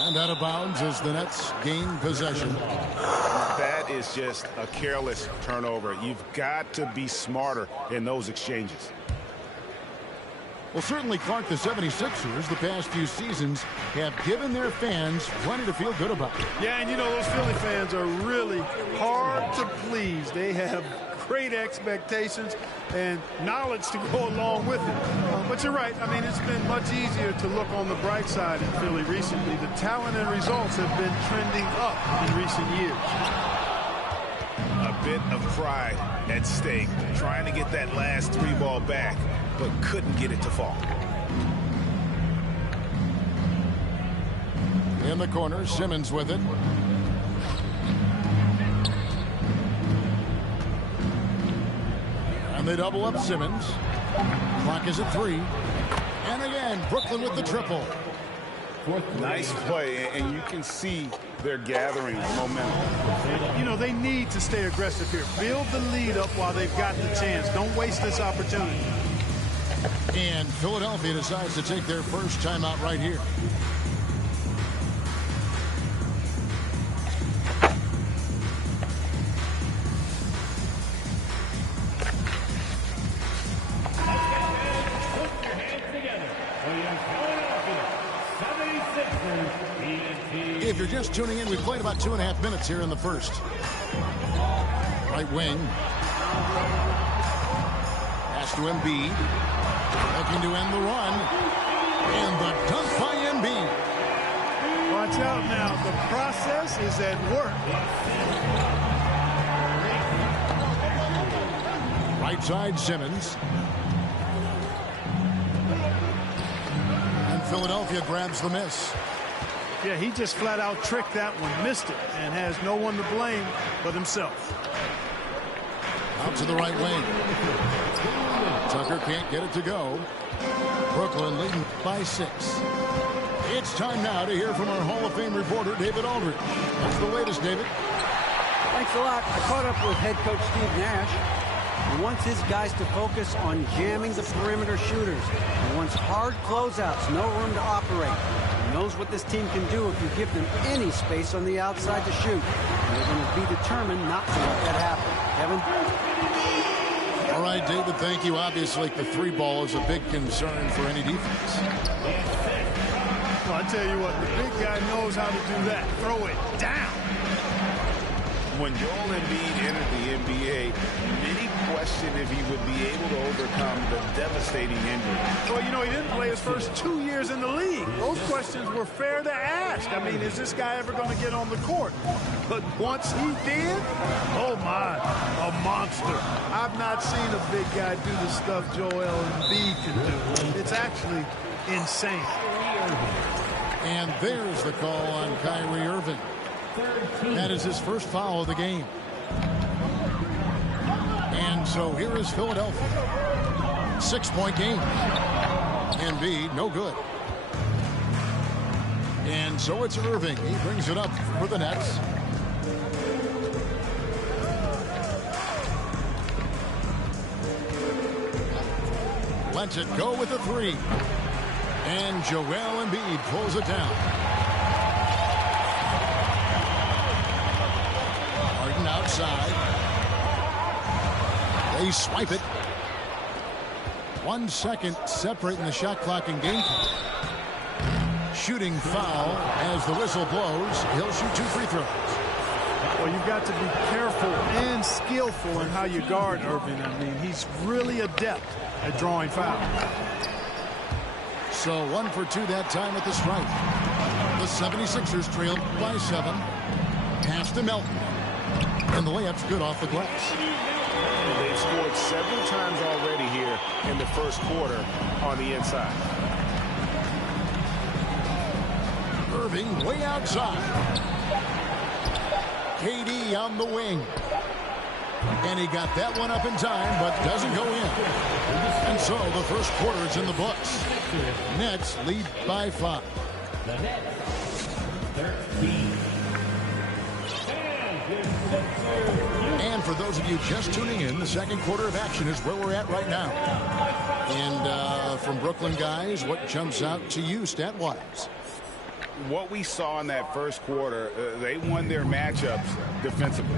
And out of bounds as the Nets gain possession. That is just a careless turnover. You've got to be smarter in those exchanges. Well, certainly, Clark, the 76ers, the past few seasons, have given their fans plenty to feel good about. Yeah, and you know, those Philly fans are really hard to please. They have great expectations and knowledge to go along with it. But you're right. I mean, it's been much easier to look on the bright side in Philly recently. The talent and results have been trending up in recent years. A bit of pride at stake, trying to get that last 3 ball back, but couldn't get it to fall. In the corner, Simmons with it. And they double up Simmons. Clock is at 3. And again, Brooklyn with the triple. Nice play, and you can see they're gathering momentum. You know, they need to stay aggressive here. Build the lead up while they've got the chance. Don't waste this opportunity. And Philadelphia decides to take their first timeout right here. If you're just tuning in, we've played about 2.5 minutes here in the first. Right wing. Pass to Embiid. Looking to end the run. And the dunk by Embiid. Watch out now. The process is at work. Right side, Simmons. And Philadelphia grabs the miss. Yeah, he just flat out tricked that one, missed it, and has no one to blame but himself. Out to the right wing. Tucker can't get it to go. Brooklyn leading by 6. It's time now to hear from our Hall of Fame reporter, David Aldridge. What's the latest, David? Thanks a lot. I caught up with head coach Steve Nash. He wants his guys to focus on jamming the perimeter shooters. He wants hard closeouts, no room to operate. He knows what this team can do if you give them any space on the outside to shoot. And they're going to be determined not to let that happen. Kevin? All right, David, thank you. Obviously, the 3-ball is a big concern for any defense. Well, I tell you what, the big guy knows how to do that. Throw it down. When Joel Embiid entered the NBA, many questioned if he would be able to overcome the devastating injury. Well, you know, he didn't play his first 2 years in the league. Those questions were fair to ask. I mean, is this guy ever going to get on the court? But once he did, oh my, a monster. I've not seen a big guy do the stuff Joel Embiid can do. It's actually insane. And there's the call on Kyrie Irving. That is his first foul of the game. And so here is Philadelphia. 6-point game. Embiid, no good. And so it's Irving. He brings it up for the Nets. Lets it go with the 3. And Joel Embiid pulls it down. Harden outside. They swipe it. 1 second separating the shot clock and game clock. Shooting foul as the whistle blows. He'll shoot 2 free throws. Well, you've got to be careful and skillful in how you guard Irving. I mean, he's really adept at drawing fouls. So 1 for 2 that time at the strike. The 76ers trailed by 7. Pass to Melton. And the layup's good off the glass. They've scored several times already here in the first quarter on the inside. Irving way outside. KD on the wing. And he got that one up in time, but doesn't go in. And so the first quarter is in the books. Nets lead by 5. The Nets, 13. And for those of you just tuning in, the second quarter of action is where we're at right now. And from Brooklyn guys, what jumps out to you stat-wise? What we saw in that first quarter, they won their matchups defensively.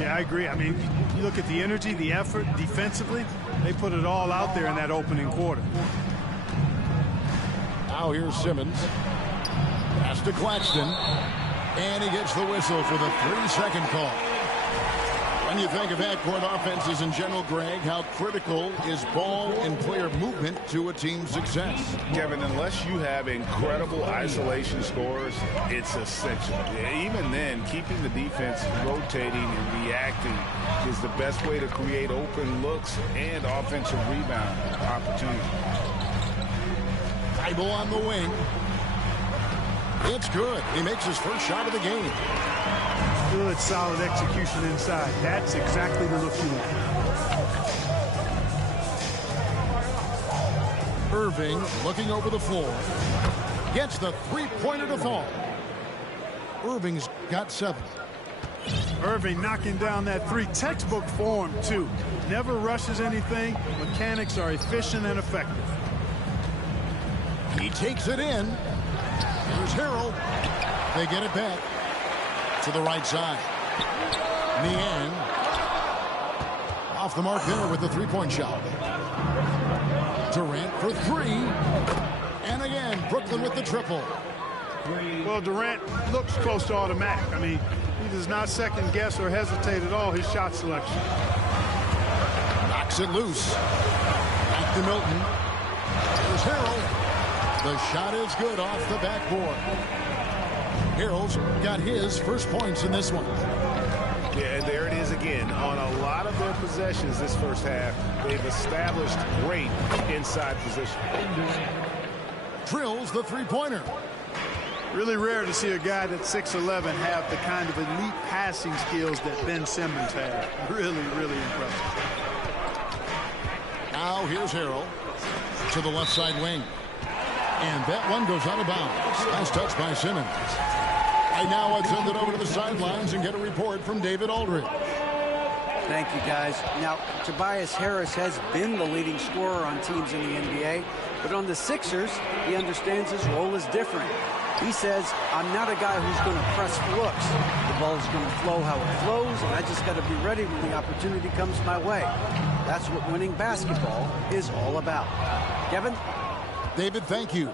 Yeah, I agree. I mean, you look at the energy, the effort defensively, they put it all out there in that opening quarter. Now here's Simmons. Pass to Claxton. And he gets the whistle for the 3-second call. When you think of backcourt offenses in general, Greg, how critical is ball and player movement to a team's success? Kevin, unless you have incredible isolation scores, it's essential. Even then, keeping the defense rotating and reacting is the best way to create open looks and offensive rebound opportunities. Thibault on the wing. It's good. He makes his first shot of the game. Good, solid execution inside. That's exactly the look you want. Irving looking over the floor. Gets the three-pointer to fall. Irving's got 7. Irving knocking down that 3. Textbook form, too. Never rushes anything. Mechanics are efficient and effective. He takes it in. Here's Harrell. They get it back to the right side. Niang. Off the mark there with the three-point shot. Durant for 3. And again, Brooklyn with the triple. Well, Durant looks close to automatic. I mean, he does not second guess or hesitate at all his shot selection. Knocks it loose. Back to Milton. Here's Harrell. The shot is good off the backboard. Harrell's got his first points in this one. Yeah, and there it is again. On a lot of their possessions this first half, they've established great inside position. Drills the three-pointer. Really rare to see a guy that's 6'11" have the kind of elite passing skills that Ben Simmons had. Really, really impressive. Now here's Harrell to the left side wing. And that one goes out of bounds. Nice touch by Simmons. And now let's send it over to the sidelines and get a report from David Aldridge. Thank you, guys. Now, Tobias Harris has been the leading scorer on teams in the NBA, but on the Sixers, he understands his role is different. He says, I'm not a guy who's going to press looks. The ball is going to flow how it flows, and I just got to be ready when the opportunity comes my way. That's what winning basketball is all about. Kevin? David, thank you.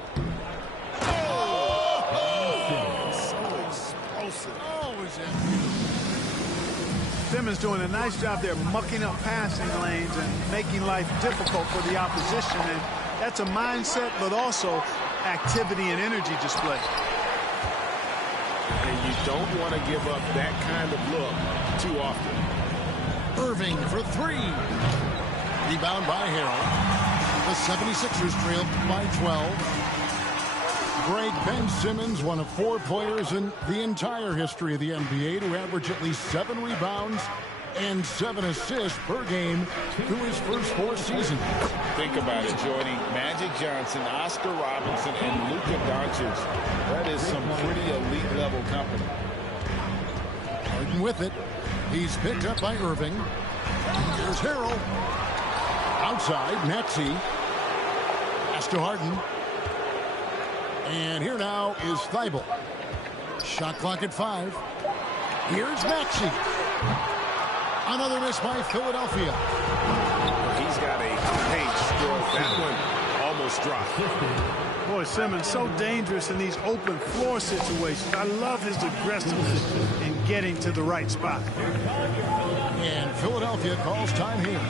Simmons doing a nice job there mucking up passing lanes and making life difficult for the opposition. And that's a mindset, but also activity and energy display. And you don't want to give up that kind of look too often. Irving for 3. Rebound by Harrell. The 76ers trail by 12. Greg, Ben Simmons, one of 4 players in the entire history of the NBA to average at least 7 rebounds and 7 assists per game through his first 4 seasons. Think about it, Jordy. Magic Johnson, Oscar Robinson, and Luka Doncic. That is some pretty elite level company. Harden with it. He's picked up by Irving. Here's Harrell. Outside, Maxey. Pass to Harden. And here now is Thibault. Shot clock at 5. Here's Maxey. Another miss by Philadelphia. He's got a paint stroke. That one almost dropped. Boy, Simmons so dangerous in these open floor situations. I love his aggressiveness in getting to the right spot. And Philadelphia calls time here.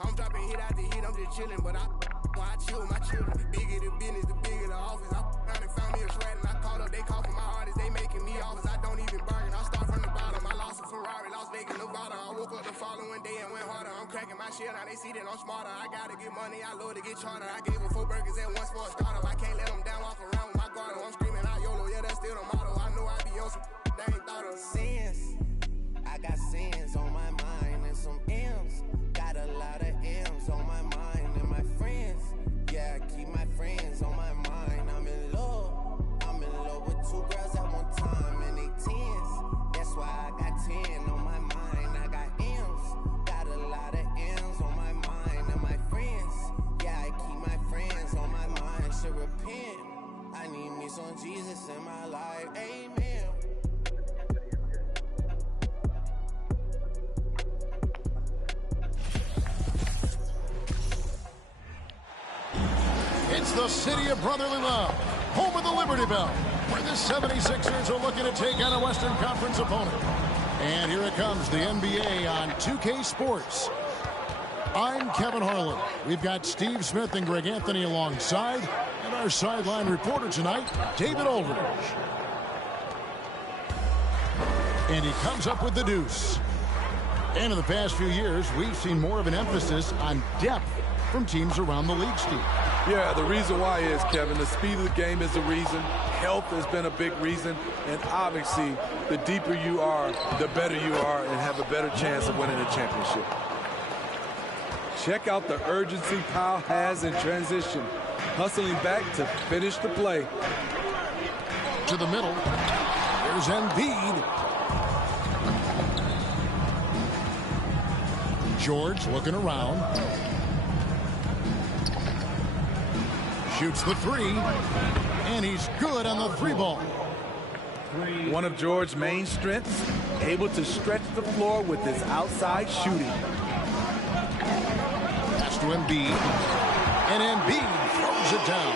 I'm dropping hit after hit, I'm just chilling, but I chill with my children. Bigger the business, the bigger the office. I found and found me a shred and I called up, they call for my artists, they making me offers. I don't even bargain, I start from the bottom. I lost a Ferrari, Las Vegas, Nevada. I woke up the following day and went harder. I'm cracking my shit, now they see that I'm smarter. I gotta get money, I love to get charter. I gave her 4 burgers at once for a startup. I can't let them down, walk around with my guard. I'm screaming out YOLO, yeah, that's still the motto. I know I be on some they ain't thought of. Sins, I got sins on my mind and some M's. Got a lot of M's on my mind and my friends. Yeah, I keep my friends on my mind. I'm in love with 2 girls at one time and they 10s. That's why I got 10 on my mind. I got M's, got a lot of M's on my mind. the city of brotherly love, home of the Liberty Bell, where the 76ers are looking to take on a Western Conference opponent. And here it comes, the NBA on 2K Sports. I'm Kevin Harlan. We've got Steve Smith and Greg Anthony alongside, and our sideline reporter tonight, David Aldridge. And he comes up with the deuce. And in the past few years, we've seen more of an emphasis on depth from teams around the league, Steve. Yeah, the reason why is, Kevin, the speed of the game is the reason. Health has been a big reason. And obviously, the deeper you are, the better you are and have a better chance of winning a championship. Check out the urgency Powell has in transition. Hustling back to finish the play. To the middle. There's Embiid. George looking around. Shoots the three. And he's good on the three ball. One of George's main strengths, able to stretch the floor with his outside shooting. Pass to Embiid. And Embiid throws it down.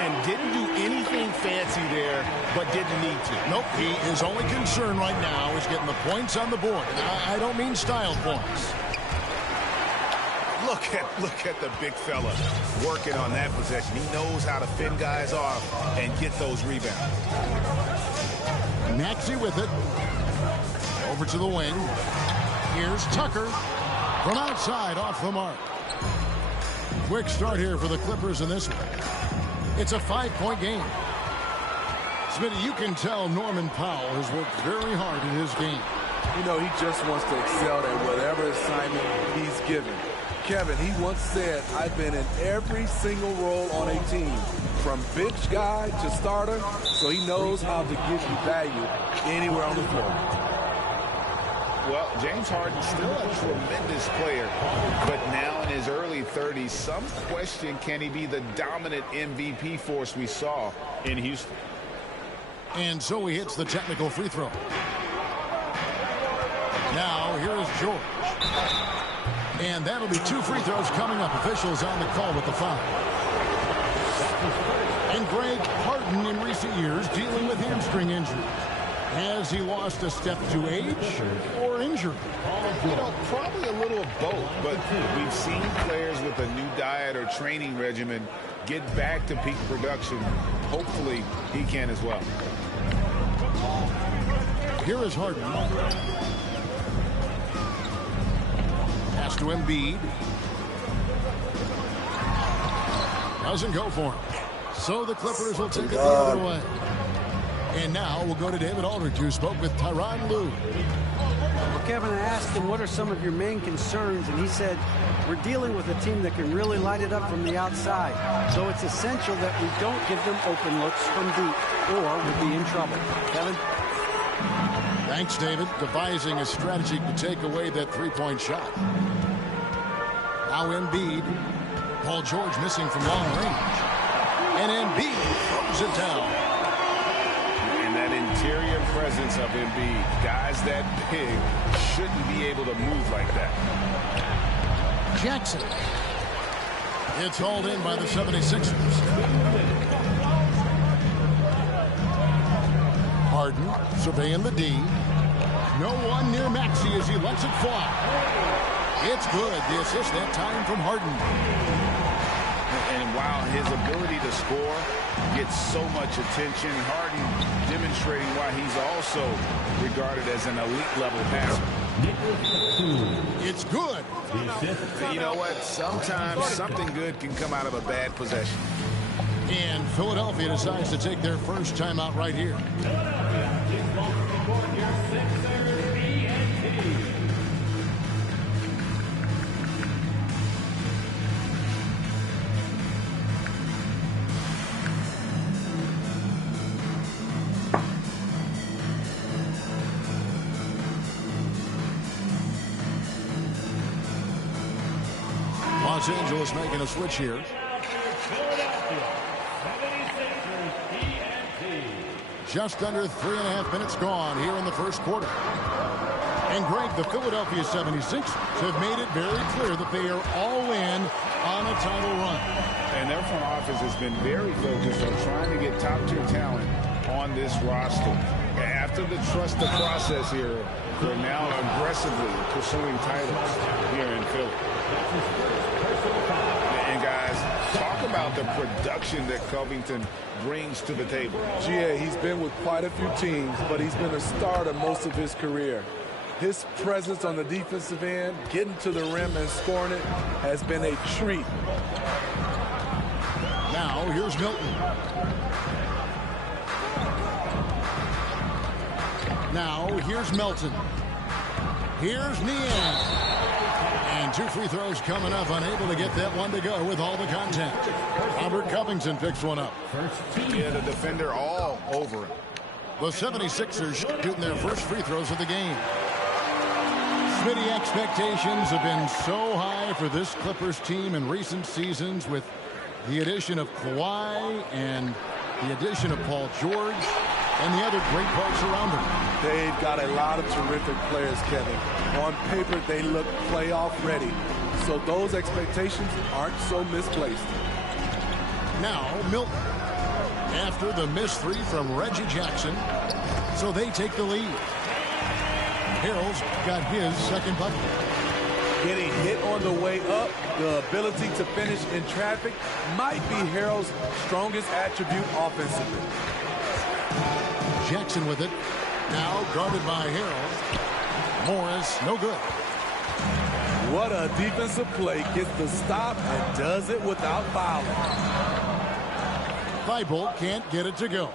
And didn't do anything fancy there, but didn't need to. Nope, his only concern right now is getting the points on the board. And I don't mean style points. Look at the big fella working on that possession. He knows how to fin guys off and get those rebounds. Maxey with it. Over to the wing. Here's Tucker from outside off the mark. Quick start here for the Clippers in this one. It's a 5-point game. Smitty, you can tell Norman Powell has worked very hard in his game. You know, he just wants to excel at whatever assignment he's given. Kevin, he once said, I've been in every single role on a team, from bench guy to starter, so he knows how to give you value anywhere on the floor. Well, James Harden's still a tremendous player, but now in his early 30s, some question, can he be the dominant MVP force we saw in Houston? And so he hits the technical free throw. Now, here is George. And that'll be 2 free throws coming up. Officials on the call with the foul. And Greg Harden in recent years dealing with hamstring injury. Has he lost a step to age or injury? You know, probably a little of both, but we've seen players with a new diet or training regimen get back to peak production. Hopefully, he can as well. Here is Harden. Pass to Embiid. Doesn't go for him. So the Clippers will take it the other way. And now we'll go to David Aldridge, who spoke with Tyronn Lue. Well, Kevin, I asked him, what are some of your main concerns? And he said, we're dealing with a team that can really light it up from the outside. So it's essential that we don't give them open looks from deep, or we'll be in trouble. Kevin? Thanks, David. Devising a strategy to take away that three-point shot. Now Embiid. Paul George missing from long range. And Embiid throws it down. And that interior presence of Embiid, guys that big shouldn't be able to move like that. Jackson. It's hauled in by the 76ers. Harden surveying the D. No one near Maxey as he lets it fly. It's good. The assist that time from Harden. And while his ability to score gets so much attention, Harden demonstrating why he's also regarded as an elite level passer. It's good. You know what? Sometimes something good can come out of a bad possession. And Philadelphia decides to take their first timeout right here. Los Angeles making a switch here. Just under 3.5 minutes gone here in the first quarter. And Greg, the Philadelphia 76ers have made it very clear that they are all in on a title run. And their front office has been very focused on trying to get top-tier talent on this roster. After the trust the process here, they're now aggressively pursuing titles here in Philly. And guys, talk about the production that Covington brings to the table. Yeah, he's been with quite a few teams, but he's been a starter most of his career. His presence on the defensive end, getting to the rim and scoring it, has been a treat. Now, here's Milton. Now, here's Melton. Here's Niang. And 2 free throws coming up, unable to get that one to go with all the contact. Robert Covington picks one up. Yeah, the defender all over him. The 76ers shooting their first free throws of the game. Smitty, expectations have been so high for this Clippers team in recent seasons with the addition of Kawhi and the addition of Paul George and the other great parts around them. They've got a lot of terrific players, Kevin. On paper, they look playoff ready. So those expectations aren't so misplaced. Now, Milton, after the missed 3 from Reggie Jackson, so they take the lead. Harrell's got his second bucket. Getting hit on the way up, the ability to finish in traffic might be Harrell's strongest attribute offensively. Jackson with it. Now guarded by Harrell. Morris, no good. What a defensive play. Gets the stop and does it without fouling. Thibault can't get it to go.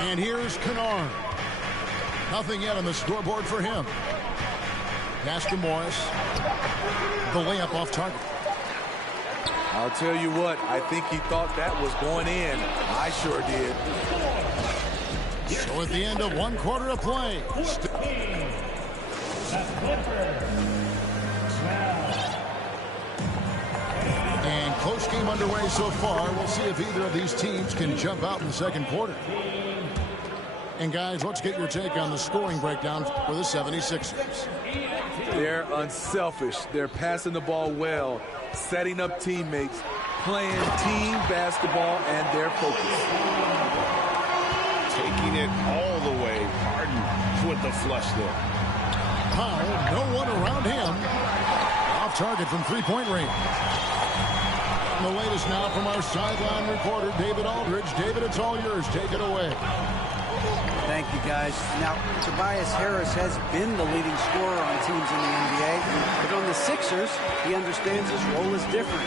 And here's Kennard. Nothing yet on the scoreboard for him. Pass to Morris. The layup off target. I'll tell you what, I think he thought that was going in. I sure did. So at the end of 1 quarter of play. And close game underway so far. We'll see if either of these teams can jump out in the second quarter. And guys, let's get your take on the scoring breakdown for the 76ers. They're unselfish. They're passing the ball well, setting up teammates, playing team basketball, and they're focused. Taking it all the way. Harden with the flush there. Powell, no one around him. Off target from three-point range. And the latest now from our sideline reporter, David Aldridge. David, it's all yours. Take it away. Thank you, guys. Now, Tobias Harris has been the leading scorer on teams in the NBA, but on the Sixers, he understands his role is different.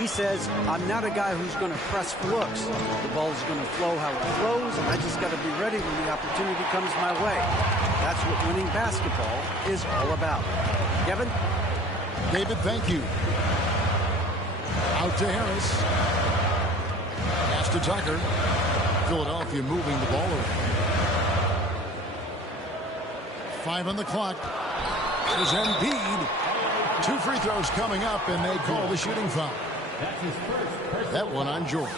He says, I'm not a guy who's going to press for looks. The ball's going to flow how it flows, and I just got to be ready when the opportunity comes my way. That's what winning basketball is all about. Kevin? David, thank you. Out to Harris. Pass to Tucker. Philadelphia moving the ball around. 5 on the clock. There's Embiid. 2 free throws coming up, and they call the shooting foul. That one on George.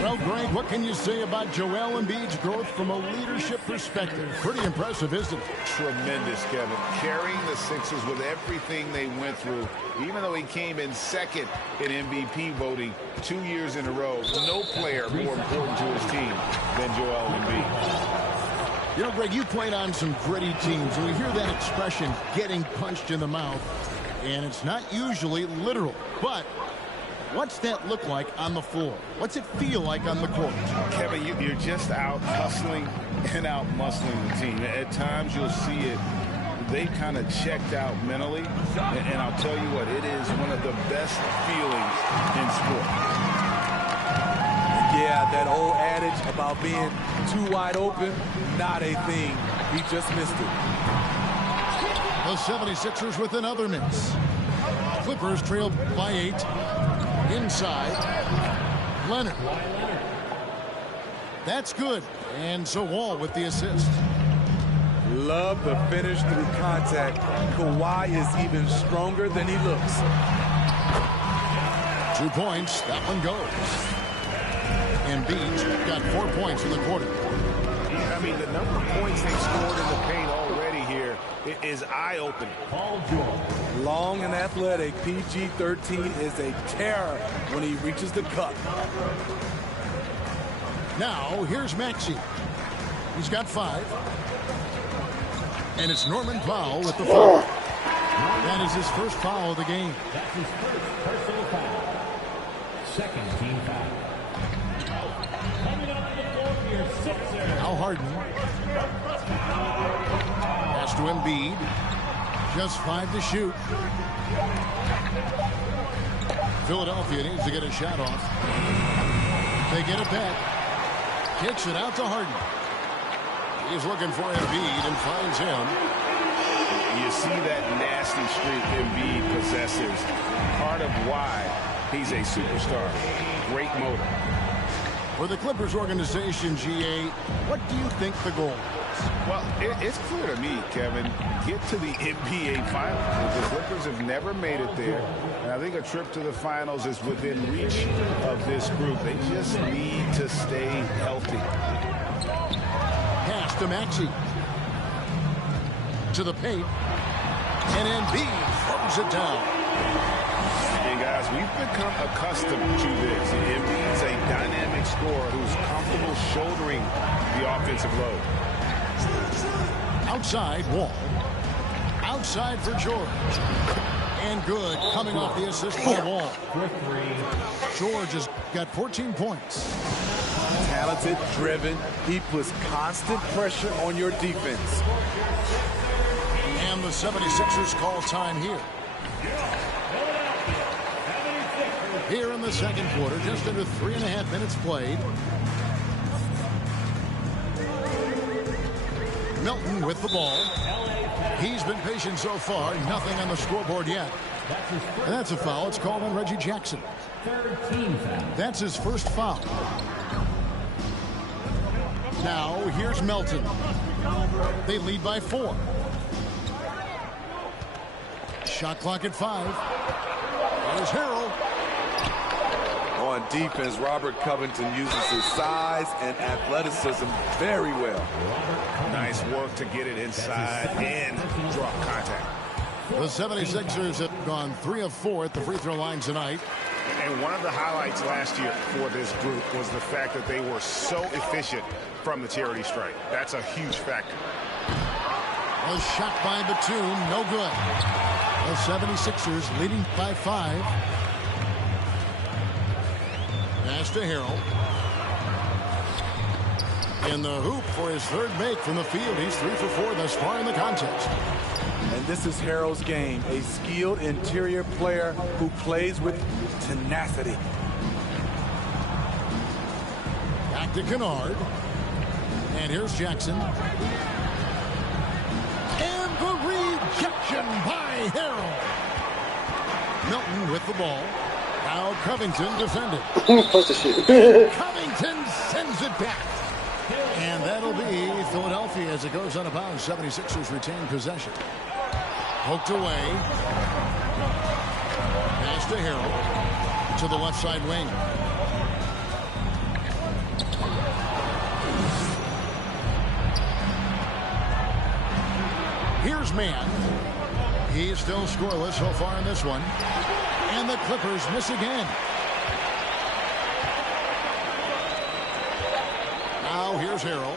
Well, Greg, what can you say about Joel Embiid's growth from a leadership perspective? Pretty impressive, isn't it? Tremendous, Kevin. Carrying the Sixers with everything they went through, even though he came in second in MVP voting 2 years in a row. No player more important to his team than Joel Embiid. You know, Greg, you played on some gritty teams, and we hear that expression, getting punched in the mouth, and it's not usually literal, but what's that look like on the floor? What's it feel like on the court? Kevin, you're just out hustling and out muscling the team. At times you'll see it. They kind of checked out mentally, and I'll tell you what, it is one of the best feelings in sport. Yeah, that old adage about being too wide open, not a thing. He just missed it. The 76ers with another miss. Clippers trailed by 8. Inside, Leonard. That's good. And so Wall with the assist. Love the finish through contact. Kawhi is even stronger than he looks. 2 points. That one goes. Embiid's got 4 points in the quarter. I mean, the number of points they've scored in the paint already here is eye-opening. Long and athletic, PG-13 is a terror when he reaches the cup. Now, here's Maxey. He's got 5. And it's Norman Powell with the foul. That is his first foul of the game. That's his first personal foul. Second team foul. Coming up to the floor for your Sixers. Now Harden. Pass to Embiid. Just 5 to shoot. Philadelphia needs to get a shot off. They get it back. Kicks it out to Harden. He's looking for Embiid and finds him. You see that nasty streak Embiid possesses. Part of why he's a superstar. Great motor. For the Clippers organization, GA, what do you think the goal is? Well, it's clear to me, Kevin, get to the NBA Finals. The Clippers have never made it there, and I think a trip to the Finals is within reach of this group. They just need to stay healthy. Pass to Maxey. To the paint. And Embiid throws it down. And guys, we've become accustomed to this. Embiid's a dynamic scorer who's comfortable shouldering the offensive load. Outside, Wall. Outside for George. And good, coming off the assist by Wall. George has got 14 points. Talented, driven. He puts constant pressure on your defense. And the 76ers call time here. Here in the second quarter, just under 3.5 minutes played. Milton with the ball. He's been patient so far. Nothing on the scoreboard yet. And that's a foul. It's called on Reggie Jackson. That's his first foul. Now, here's Melton. They lead by 4. Shot clock at 5. There's Harrell. On defense, Robert Covington uses his size and athleticism very well. Nice work to get it inside and draw contact. The 76ers have gone 3 of 4 at the free throw line tonight. And one of the highlights last year for this group was the fact that they were so efficient from the charity stripe. That's a huge factor. A shot by Batum, no good. The 76ers leading by 5. Pass to Harrell. In the hoop for his third make from the field. He's 3 for 4 thus far in the contest. And this is Harrell's game, a skilled interior player who plays with tenacity. Back to Kennard. And here's Jackson. And the rejection by Harrell. Milton with the ball. Now Covington defended. Supposed to shoot. Covington sends it back. And that'll be Philadelphia as it goes out of bounds. 76ers retain possession. Poked away. Pass to Harrell. To the left side wing. Here's Mann. He is still scoreless so far in this one. And the Clippers miss again. Now here's Harrell.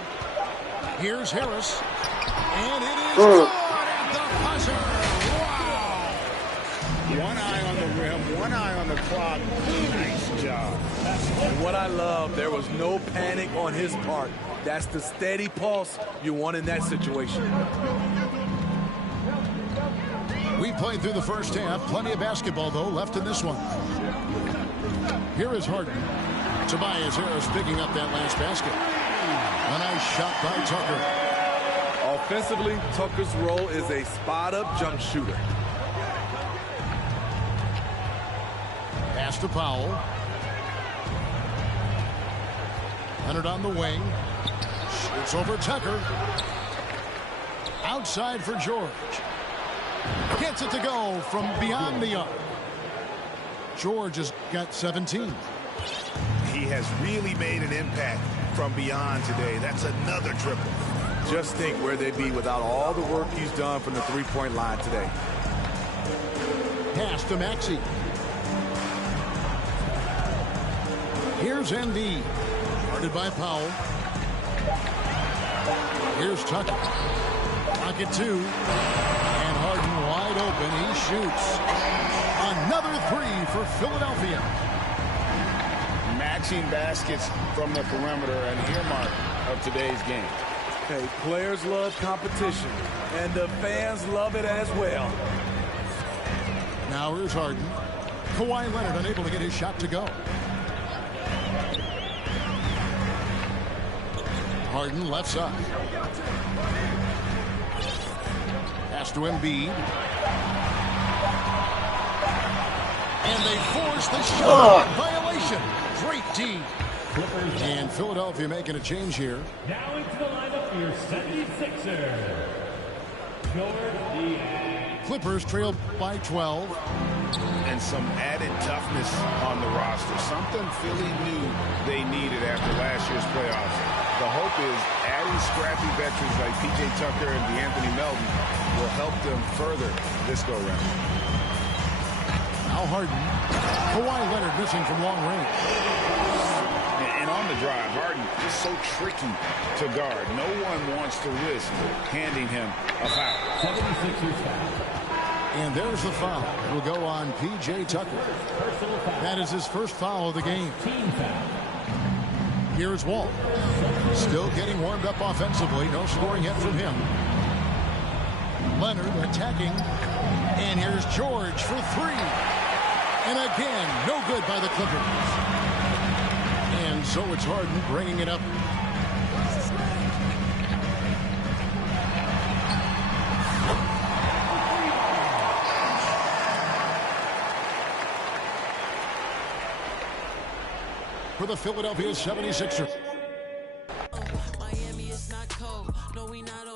Here's Harris. And it is good at the buzzer. Wow. One eye on the rim, one eye on the clock. Nice job. And what I love, there was no panic on his part. That's the steady pulse you want in that situation. We played through the first half. Plenty of basketball, though, left in this one. Here is Harden. Tobias Harris picking up that last basket. A nice shot by Tucker. Offensively, Tucker's role is a spot-up jump shooter. Pass to Powell. Leonard on the wing. Shoots over Tucker. Outside for George. Gets it to go from beyond the arc. George has got 17. He has really made an impact from beyond today. That's another triple. Just think where they'd be without all the work he's done from the three-point line today. Pass to Maxey. Here's Embiid. Guarded by Powell. Here's Tucker. Pocket 2. And Harden wide open. He shoots. Another three for Philadelphia. Matching baskets from the perimeter, an earmark of today's game. Hey, players love competition, and the fans love it as well. Now here's Harden. Kawhi Leonard unable to get his shot to go. Harden left side. Pass to Embiid. And they force the shot. Violation. Great D. And Philadelphia making a change here. Now into the lineup for your 76ers. Clippers trail by 12. And some added toughness on the roster. Something Philly knew they needed after last year's playoffs. The hope is adding scrappy veterans like P.J. Tucker and DeAnthony Melton will help them further this go-round. Now Harden. Kawhi Leonard missing from long range. And on the drive, Harden just so tricky to guard. No one wants to risk handing him a foul. 76ers foul. And there's the foul. It will go on P.J. Tucker. That is his first foul of the game. Team foul. Here's Walt. Still getting warmed up offensively. No scoring yet from him. Leonard attacking. And here's George for three. And again, no good by the Clippers. And so it's Harden bringing it up. For the Philadelphia 76ers. Miami is not cold. No, we not